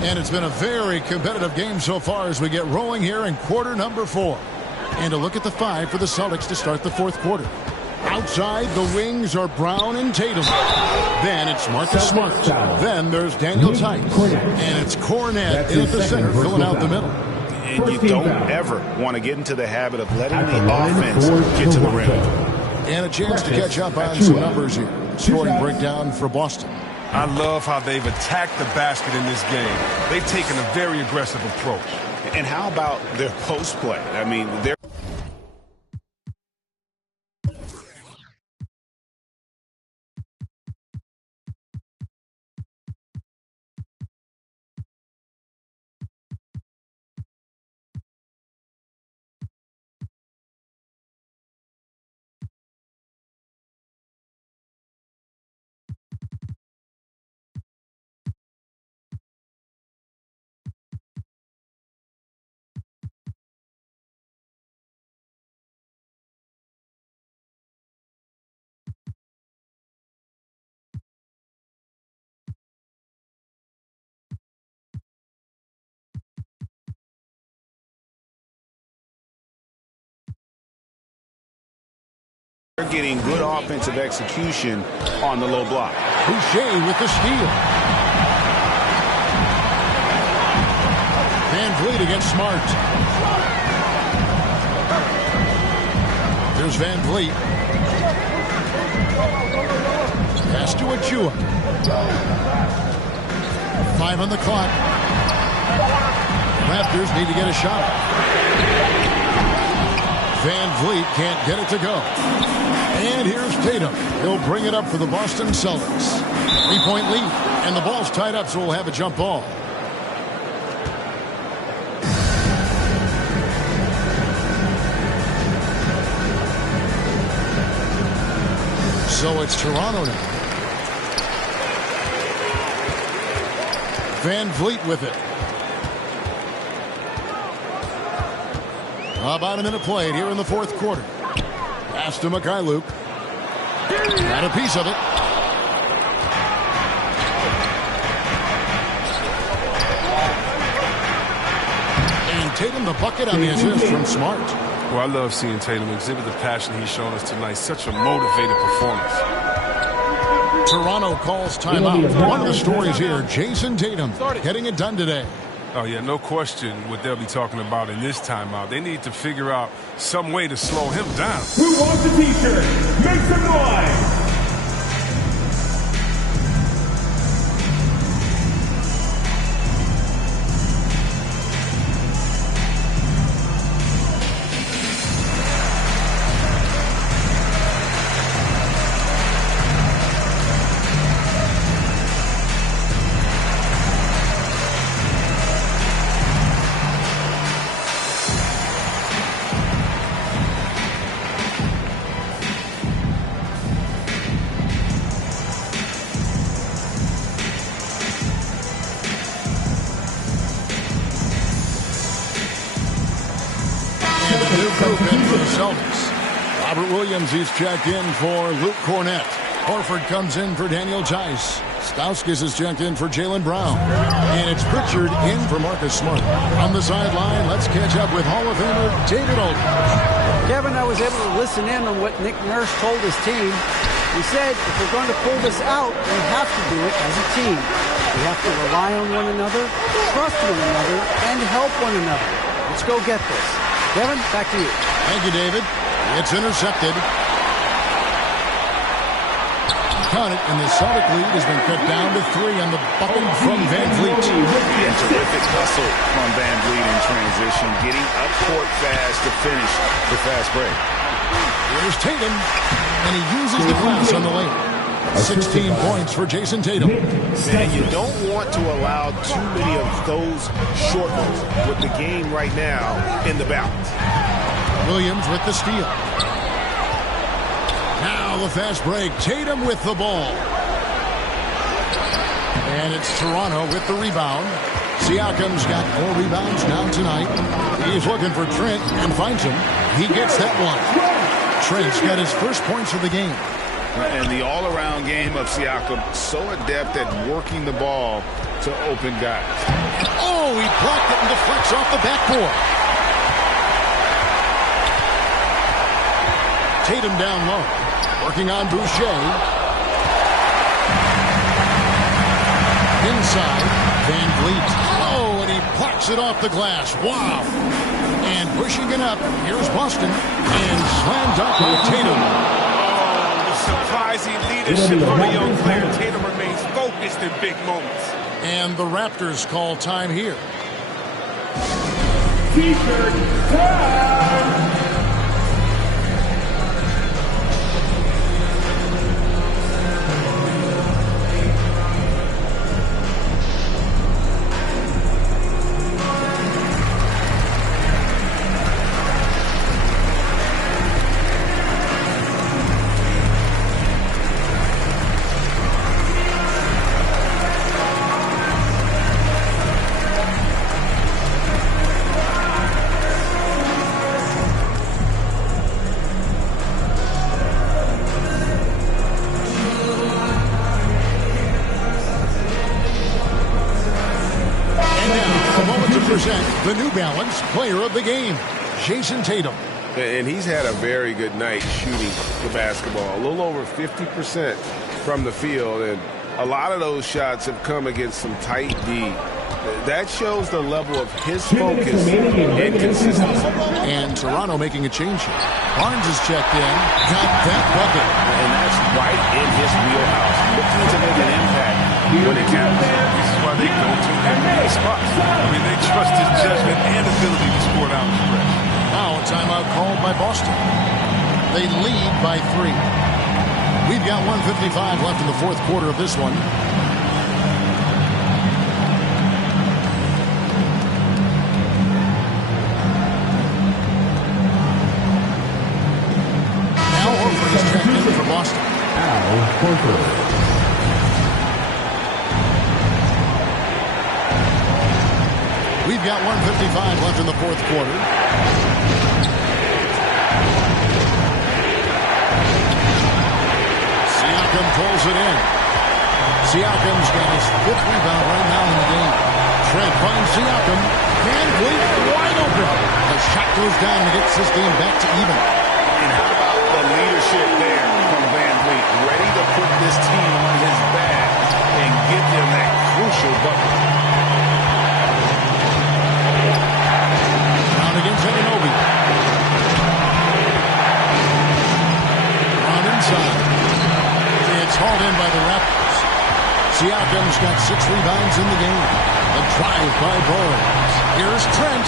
And it's been a very competitive game so far as we get rolling here in quarter number 4. And a look at the 5 for the Celtics to start the 4th quarter. Outside, the wings are Brown and Tatum. Then it's Marcus Smart. Then there's Daniel Tice. And it's Cornette in at the center, filling out the middle. And you don't ever want to get into the habit of letting the offense get to the rim. And a chance to catch up on some numbers here. Scoring breakdown for Boston. I love how they've attacked the basket in this game. They've taken a very aggressive approach. And how about their post play? I mean, they're They're getting good offensive execution on the low block. Boucher with the steal. Van Vliet against Smart. There's Van Vliet. Pass to Achua. 5 on the clock. Raptors need to get a shot. Van Vliet can't get it to go. And here's Tatum. He'll bring it up for the Boston Celtics. 3-point lead. And the ball's tied up, so we'll have a jump ball. So it's Toronto now. Van Vliet with it. About a minute played here in the 4th quarter. Pass to Mikhailuk. Got a piece of it. And Tatum the bucket on the assist from Smart. Well, I love seeing Tatum exhibit the passion he's shown us tonight. Such a motivated performance. Toronto calls timeout. One of the stories here, Jason Tatum getting it done today. Oh, yeah, no question what they'll be talking about in this timeout. They need to figure out some way to slow him down. Who wants a t-shirt? Make some noise! for the Celtics. Robert Williams, he's checked in for Luke Cornett. Horford comes in for Daniel Tice. Stauskas is checked in for Jaylen Brown. And it's Pritchard in for Marcus Smart. On the sideline, let's catch up with Hall of Famer David Aldridge. Kevin, I was able to listen in on what Nick Nurse told his team. He said, if we're going to pull this out, we have to do it as a team. We have to rely on one another, trust one another, and help one another. Let's go get this. Kevin, back to you. Thank you, David. It's intercepted. Caught it, and the Celtic lead has been cut down to 3 on the bucket from Van Vliet. Yeah, terrific hustle from Van Vliet in transition, getting up court fast to finish the fast break. Here's Tatum, and he uses the glass on the lane. 16 points for Jason Tatum. And you don't want to allow too many of those short ones with the game right now in the balance. Williams with the steal. Now the fast break. Tatum with the ball. And it's Toronto with the rebound. Siakam's got 4 rebounds now tonight. He's looking for Trent and finds him. He gets that one. Trent's got his first points of the game. And the all-around game of Siakam, so adept at working the ball to open guys. Oh, he blocked it and deflects off the backboard. Tatum down low. Working on Boucher. Inside, Van Vliet. Oh, and he plucks it off the glass. Wow. And pushing it up, here's Boston. And slam dunk by Tatum. Oh, the surprising leadership of a young player. Tatum remains focused in big moments. And the Raptors call time here. T-shirt time. The New Balance Player of the Game, Jason Tatum. And he's had a very good night shooting the basketball. A little over 50% from the field, and a lot of those shots have come against some tight D. That shows the level of his focus and consistency. And Toronto making a change here. Barnes is checked in, got that bucket. And that's right in his wheelhouse, looking to make an impact when it counts. This is why they go to him in these spots. I mean, they trust his judgment and ability to score down the stretch. Now a timeout called by Boston. They lead by 3. We've got 1:55 left in the fourth quarter of this one. Now Horford is checked in for Boston. Al Horford. We've got 1:55 left in the fourth quarter. Siakam pulls it in. Siakam's got his 5th rebound right now in the game. Trent finds Siakam. Van Vliet wide open. The shot goes down and gets this game back to even. And how about the leadership there from Van Vliet? Ready to put this team on his back and give them that crucial bucket. Against Anunoby. On inside. It's hauled in by the Raptors. Siakam's got 6 rebounds in the game. A drive by Barnes. Here's Trent.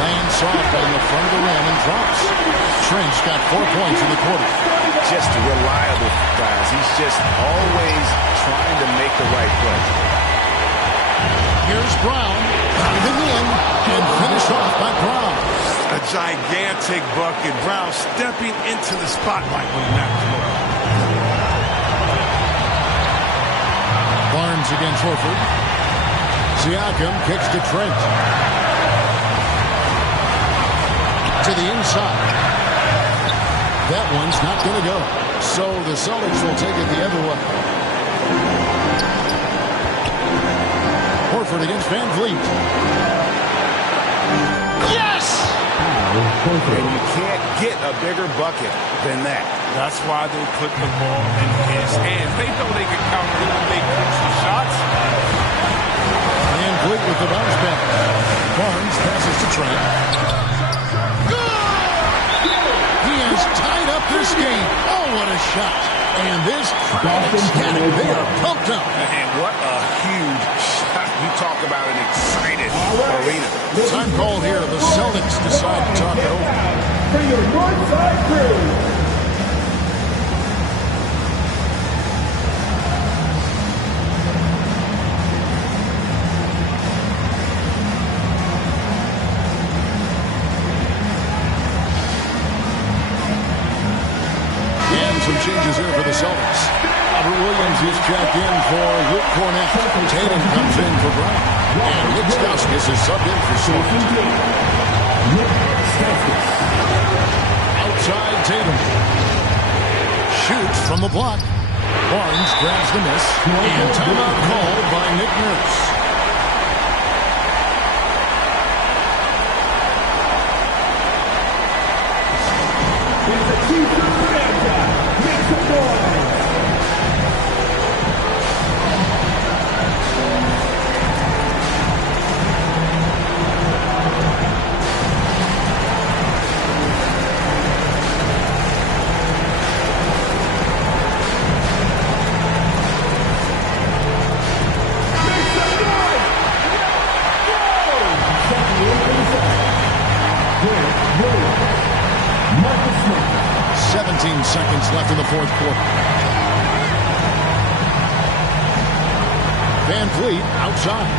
Lands soft on the front of the rim and drops. Trent's got 4 points in the quarter. Just reliable, guys. He's just always trying to make the right play. Here's Brown. Diving in and finished off by Brown. A gigantic bucket. Brown stepping into the spotlight when he knocked him over. Barnes against Horford. Siakam kicks to Trent. To the inside. That one's not going to go. So the Celtics will take it the other way. Horford against Van Vliet. Yes! And you can't get a bigger bucket than that. That's why they put the ball in his hands. They know they can count on him to make crucial shots. Van Vliet with the bounce back. Barnes passes to Trent. He has tied up this game. Oh, what a shot. And this crowd ecstatic. They are pumped up. And what a huge shot. You talk about an excited arena. Time called here. The Celtics decide to talk it over. For your Northside crew. Some changes here for the Celtics. Robert Williams is checked in for Luke Cornett. Tatum comes in for Brown. And Nick Stauskas is subbed in for Smart. Outside Tatum. Shoots from the block. Barnes grabs the miss. And timeout called by Nick Nurse. Seconds left in the fourth quarter. Van Vliet outside.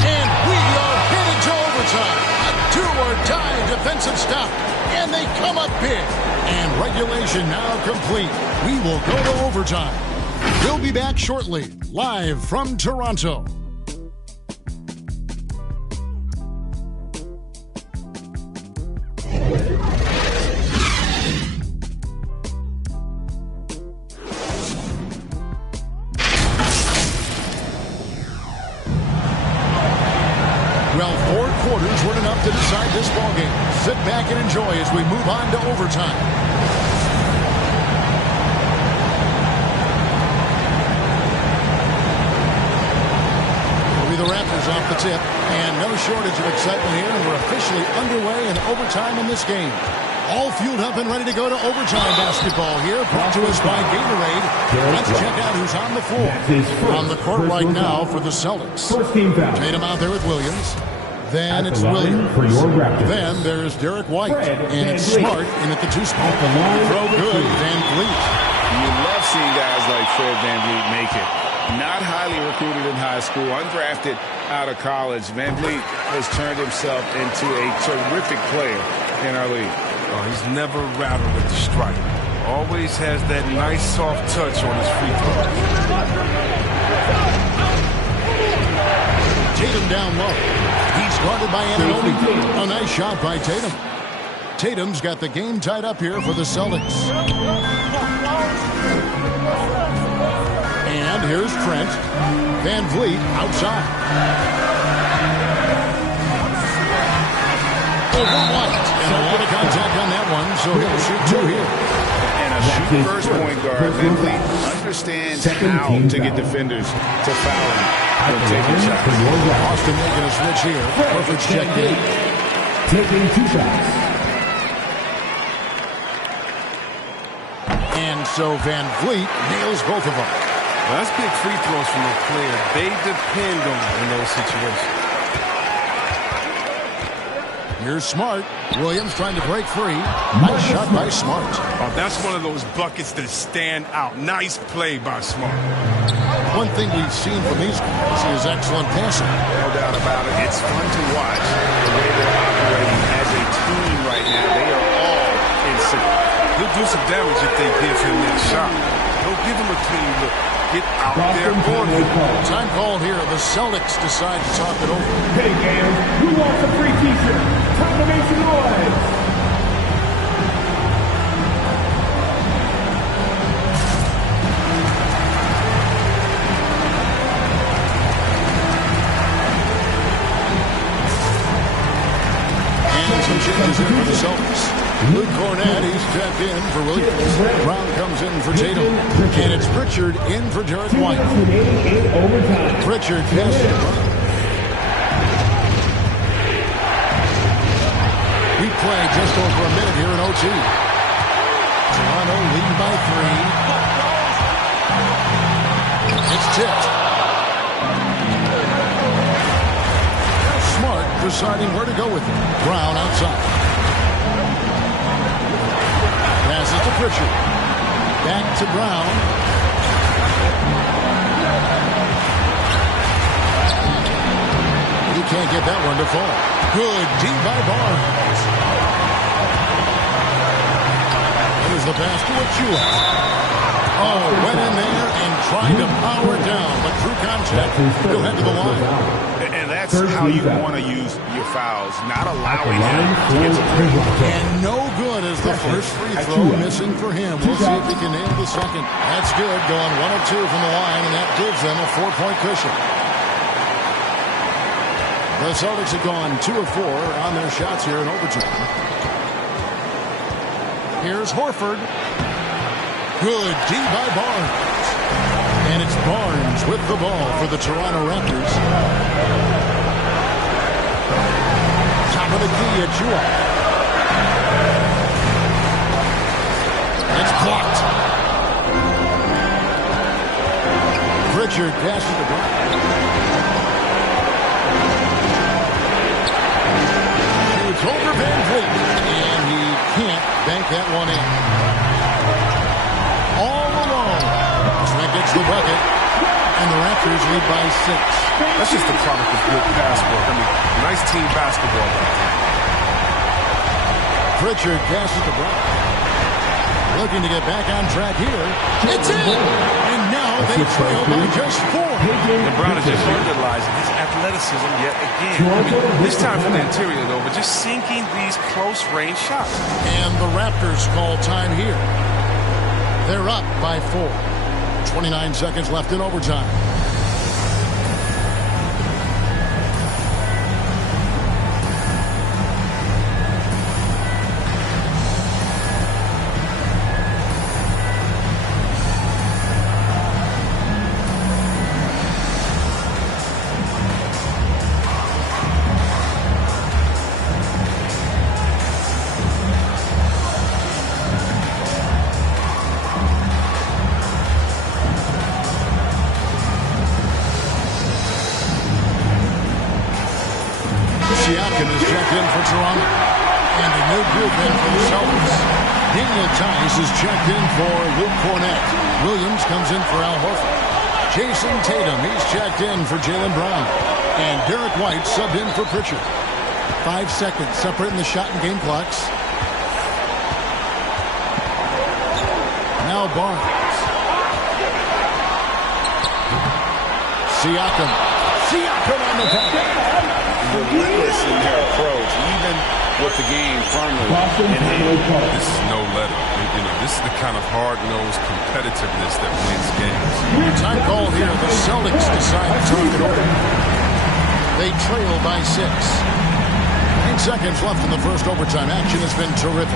And we are headed to overtime. A do-or-die defensive stop. And they come up big. And regulation now complete. We will go to overtime. We'll be back shortly, live from Toronto. To decide this ballgame. Sit back and enjoy as we move on to overtime. It'll be the Raptors off the tip, and no shortage of excitement here, and we're officially underway in overtime in this game. All fueled up and ready to go to overtime basketball here, brought to us by Gatorade. Let's check out who's on the floor. On the court right now for the Celtics. Tatum out there with Williams. Then it's Williams. Then there's Derek White. And it's Smart in at the two spot. Throw good, Van Vliet. You love seeing guys like Fred Van Vliet make it. Not highly recruited in high school, undrafted out of college. Van Vliet has turned himself into a terrific player in our league. Oh, he's never rattled with the strike. Always has that nice soft touch on his free throw. Tatum down low. He's guarded by Anunoby. A nice shot by Tatum. Tatum's got the game tied up here for the Celtics. And here's Trent. Van Vliet outside. Over White. And a lot of contact on that one, so he'll shoot two here. And a shoot-first point guard, Van Vliet understands how to get defenders to foul him. Austin making a switch here. Horford's checked in. Taking two shots. And so Van Vliet nails both of them. Well, that's big free throws from a player. They depend on it in those situations. Here's Smart. Williams trying to break free. Nice shot by Smart. Oh, that's one of those buckets that stand out. Nice play by Smart. One thing we've seen from these guys is excellent passing. No doubt about it. It's fun to watch the way they're operating as a team right now. They are all in sync. He'll do some damage if they give him that shot. Don't give him a clean look. get out there on him. Time called here. The Celtics decide to talk it over. Hey, fans, who wants a free t-shirt? Time to make some noise. Some changes in for the Celtics. Luke Cornett, he's checked in for Williams. Brown comes in for Tatum. And it's Pritchard in for Derek White. Pritchard passes to Brown. We play just over a minute here in OT. Toronto leading by 3. It's tipped. Smart deciding where to go with it. Brown outside. Passes to Pritchard. Back to Brown. He can't get that one to fall. Good D by Barnes. Here's the pass to Achua. Oh, went in there and tried to power down, but through contact, he'll head to the line. And that's how you want to use your fouls, not allowing him to get to the line. And no good as the first free throw missing for him. We'll see if he can nail the second. That's good, going 1 of 2 from the line, and that gives them a 4-point cushion. The Celtics have gone 2 of 4 on their shots here in overtime. Here's Horford. Good D by Barnes. And it's Barnes with the ball for the Toronto Raptors. Top of the key, Achua. It's blocked. Pritchard passes the ball. Shoots over Van Vliet. And he can't bank that one in. All alone. Trent gets the bucket. And the Raptors lead by 6. That's just the product of good pass work. I mean, nice team basketball. Pritchard passes to Brown. Looking to get back on track here. It's in! And now they trail by just 4. And Brown is just utilizing his athleticism yet again. I mean, this time from the interior, though, but just sinking these close-range shots. And the Raptors call time here. They're up by 4. 29 seconds left in overtime. Siakam is checked in for Toronto. And a new group in for the Celtics. Daniel Tice is checked in for Luke Cornett. Williams comes in for Al Horford. Jason Tatum, he's checked in for Jaylen Brown. And Derek White subbed in for Pritchard. 5 seconds separating the shot and game clocks. Now Barnes. Siakam. Siakam on the back. Relentless in their approach, even with the game firmly in hand. This is no letter. You know, this is the kind of hard-nosed competitiveness that wins games. Time call here. The Celtics decide to talk it over. They trail by 6. 9 seconds left in the first overtime. Action has been terrific.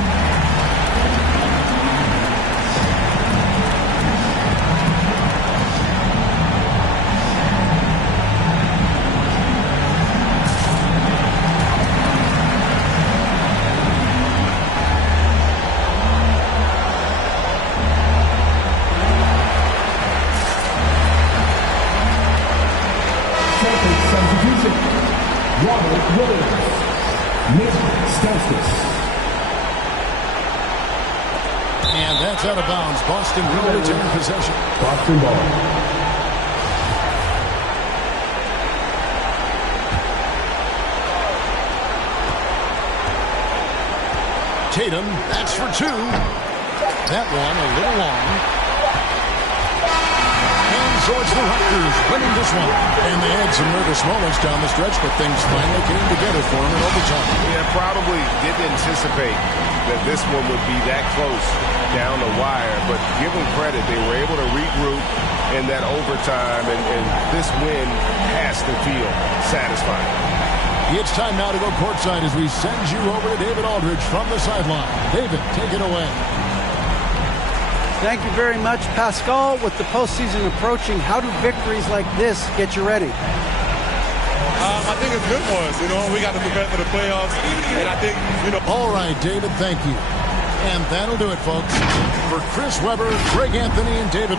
And that's out of bounds. Boston will retain possession. Boston ball. Tatum, that's for 2. That one a little long. And So it's the Rutgers winning this one. And they had some nervous moments down the stretch, but things finally came together for them in overtime. Yeah, probably didn't anticipate that this one would be that close down the wire. But give them credit. They were able to regroup in that overtime, and this win has to feel satisfying. It's time now to go courtside as we send you over to David Aldridge from the sideline. David, take it away. Thank you very much, Pascal. With the postseason approaching, how do victories like this get you ready? I think it's good for us. We got to prepare for the playoffs, and I think, All right, David, thank you. And that'll do it, folks. For Chris Webber, Greg Anthony, and David.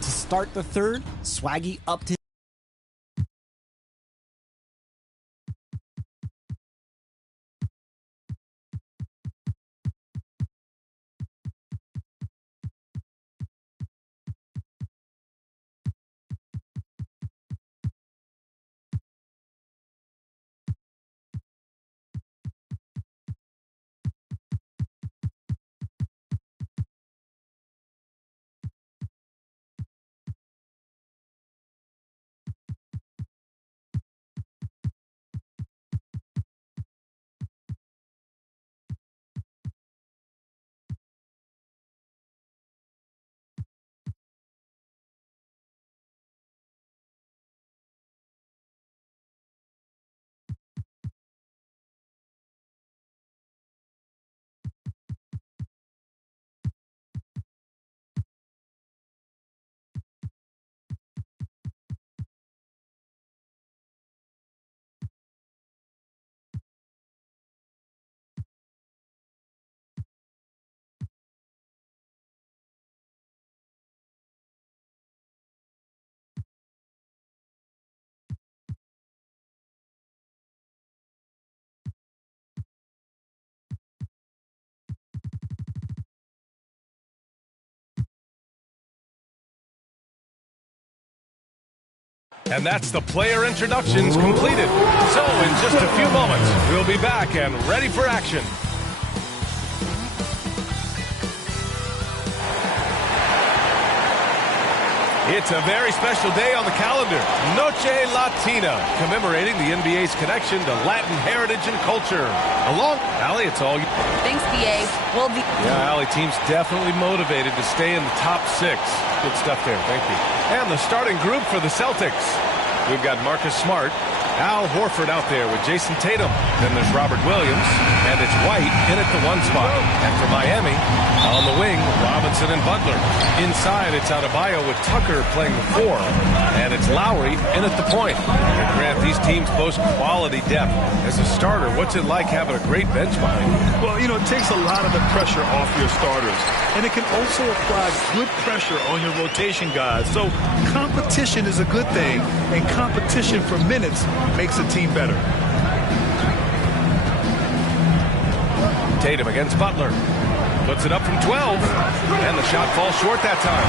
To start the third, Swaggy upped his And that's the player introductions completed. So in just a few moments, we'll be back and ready for action. It's a very special day on the calendar, Noche Latina, commemorating the NBA's connection to Latin heritage and culture. Along, Allie, it's all you. Thanks, BA. Yeah, Allie, team's definitely motivated to stay in the top 6. Good stuff there, thank you. And the starting group for the Celtics. We've got Marcus Smart, Al Horford out there with Jason Tatum. Then there's Robert Williams, and it's White in at the 1 spot. And for Miami, on the wing, Robinson and Butler. Inside, it's Adebayo with Tucker playing the 4, and it's Lowry in at the point. And Grant, these teams boast quality depth. As a starter, what's it like having a great bench behind you? Well, you know, it takes a lot of the pressure off your starters, and it can also apply good pressure on your rotation guys. So competition is a good thing, and competition for minutes makes a team better. Tatum against Butler. Puts it up from 12, and the shot falls short that time.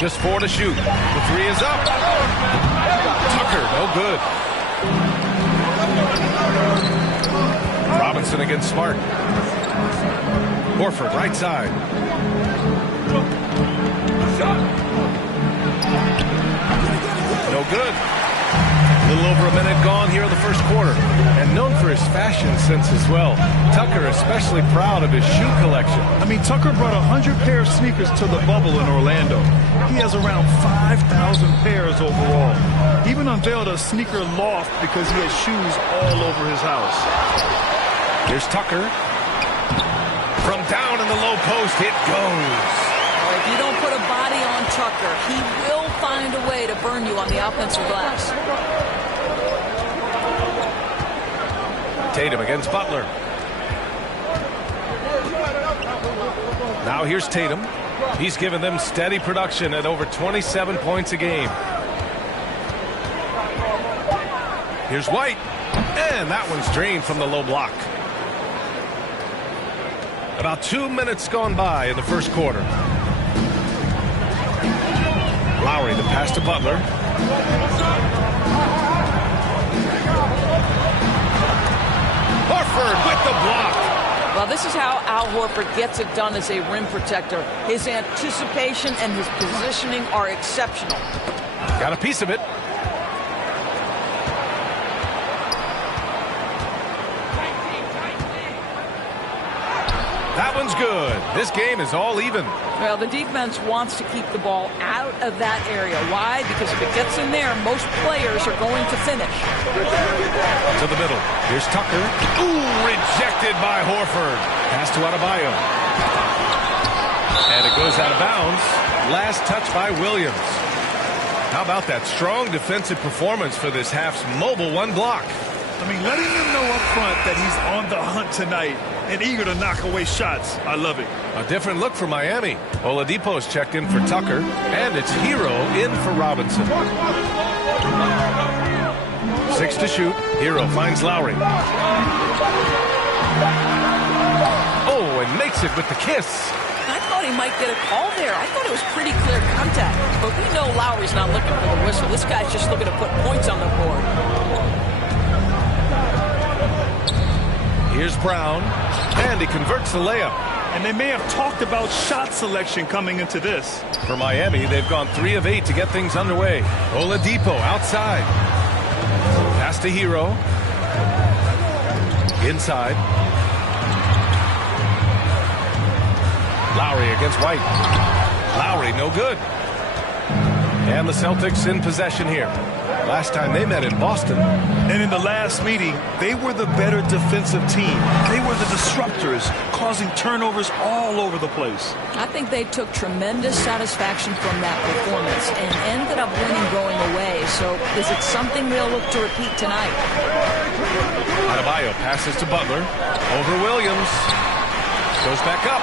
Just 4 to shoot. The 3 is up. Tucker, no good. Robinson against Smart. Horford, right side. No good. A little over a minute gone here in the first quarter. And known for his fashion sense as well. Tucker especially proud of his shoe collection. I mean, Tucker brought 100 pair of sneakers to the bubble in Orlando. He has around 5,000 pairs overall. He even unveiled a sneaker loft because he has shoes all over his house. Here's Tucker. From down in the low post, it goes. If you don't put a body on Tucker, he will find a way to burn you on the offensive glass. Tatum against Butler. Now here's Tatum. He's given them steady production at over 27 points a game. Here's White. And that one's drained from the low block. About 2 minutes gone by in the first quarter. Lowry, the pass to Butler. Horford with the block. Well, this is how Al Horford gets it done as a rim protector. His anticipation and his positioning are exceptional. Got a piece of it. That one's good. This game is all even. Well, the defense wants to keep the ball out of that area. Why? Because if it gets in there, most players are going to finish. To the middle. Here's Tucker. Ooh, rejected by Horford. Pass to Adebayo. And it goes out of bounds. Last touch by Williams. How about that strong defensive performance for this half's mobile 1 block? I mean, letting him know up front that he's on the hunt tonight and eager to knock away shots. I love it. A different look for Miami. Oladipo's checked in for Tucker, and it's Hero in for Robinson. 6 to shoot. Hero finds Lowry. Oh, and makes it with the kiss. I thought he might get a call there. I thought it was pretty clear contact. But we know Lowry's not looking for the whistle. This guy's just looking to put points on the board. Here's Brown, and he converts the layup. And they may have talked about shot selection coming into this. For Miami, they've gone 3 of 8 to get things underway. Oladipo outside. Pass to Hero. Inside. Lowry against White. Lowry, no good. And the Celtics in possession here. Last time they met in Boston. And in the last meeting, they were the better defensive team. They were the disruptors, causing turnovers all over the place. I think they took tremendous satisfaction from that performance and ended up winning going away. So is it something they'll look to repeat tonight? Adebayo passes to Butler. Over Williams. Goes back up.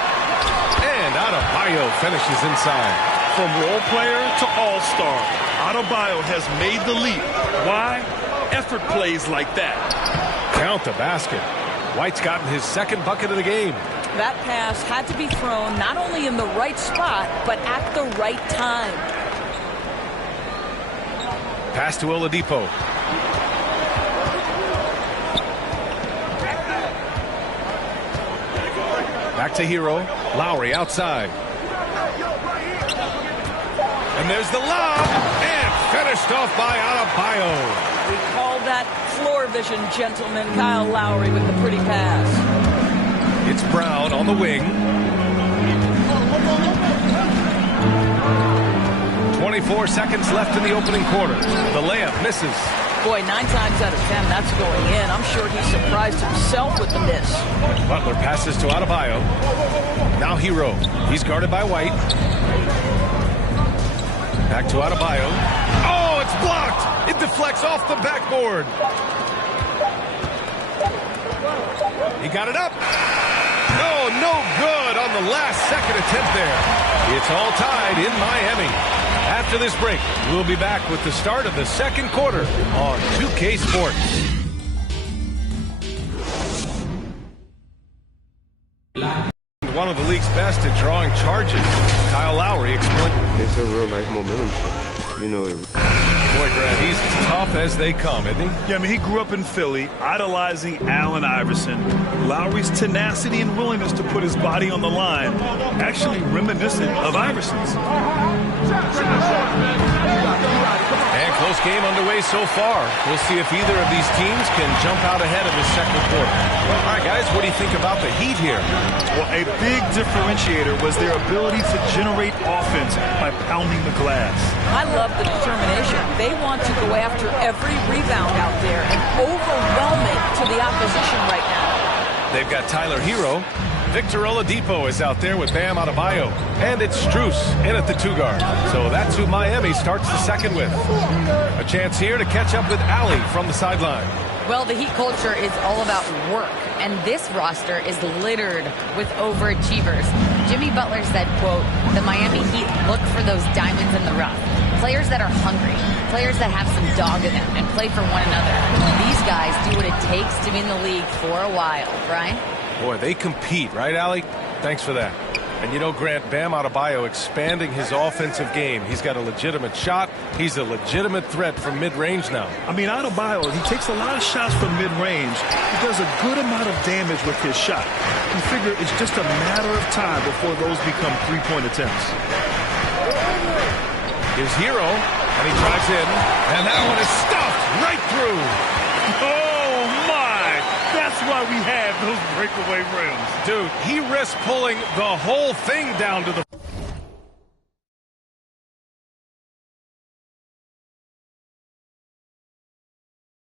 And Adebayo finishes inside. From role player to all-star, Adebayo has made the leap. Why? Effort plays like that. Count the basket. White's gotten his second bucket of the game. That pass had to be thrown not only in the right spot, but at the right time. Pass to Oladipo. Back to Hero. Lowry outside. And there's the lob. And finished off by Adebayo. We call that floor vision, gentlemen. Kyle Lowry with the pretty pass. It's Brown on the wing. 24 seconds left in the opening quarter. The layup misses. Boy, 9 times out of 10, that's going in. I'm sure he surprised himself with the miss. Butler passes to Adebayo. Now Hero. He's guarded by White. Back to Adebayo. Oh, it's blocked. It deflects off the backboard. He got it up. No good on the last second attempt there. It's all tied in Miami. After this break, we'll be back with the start of the second quarter on 2K Sports. One of the league's best at drawing charges. Kyle Lowry explained. It's a real nice momentum shift. You know it. Boy, Grant, he's tough as they come, isn't he? Yeah, I mean, he grew up in Philly, idolizing Allen Iverson. Lowry's tenacity and willingness to put his body on the line, actually reminiscent of Iverson's. And close game underway so far. We'll see if either of these teams can jump out ahead in the second quarter. All right, guys, what do you think about the Heat here? Well, a big differentiator was their ability to generate offense by pounding the glass. I love the determination. They want to go after every rebound out there and overwhelm it to the opposition right now. They've got Tyler Hero. Victor Oladipo is out there with Bam Adebayo. And it's Strus in at the 2 guard. So that's who Miami starts the second with. A chance here to catch up with Allie from the sideline. Well, the Heat culture is all about work, and this roster is littered with overachievers. Jimmy Butler said, quote, "The Miami Heat look for those diamonds in the rough. Players that are hungry, players that have some dog in them and play for one another. These guys do what it takes to be in the league for a while." Brian? Boy, they compete, right, Allie? Thanks for that. And you know, Grant, Bam Adebayo expanding his offensive game. He's got a legitimate shot. He's a legitimate threat from mid-range now. I mean, Adebayo, he takes a lot of shots from mid-range. He does a good amount of damage with his shot. You figure it's just a matter of time before those become three-point attempts. Here's Hero, and he drives in. And that one is stuffed right through. Oh, my! That's why we have those breakaway rims. Dude, he risked pulling the whole thing down to the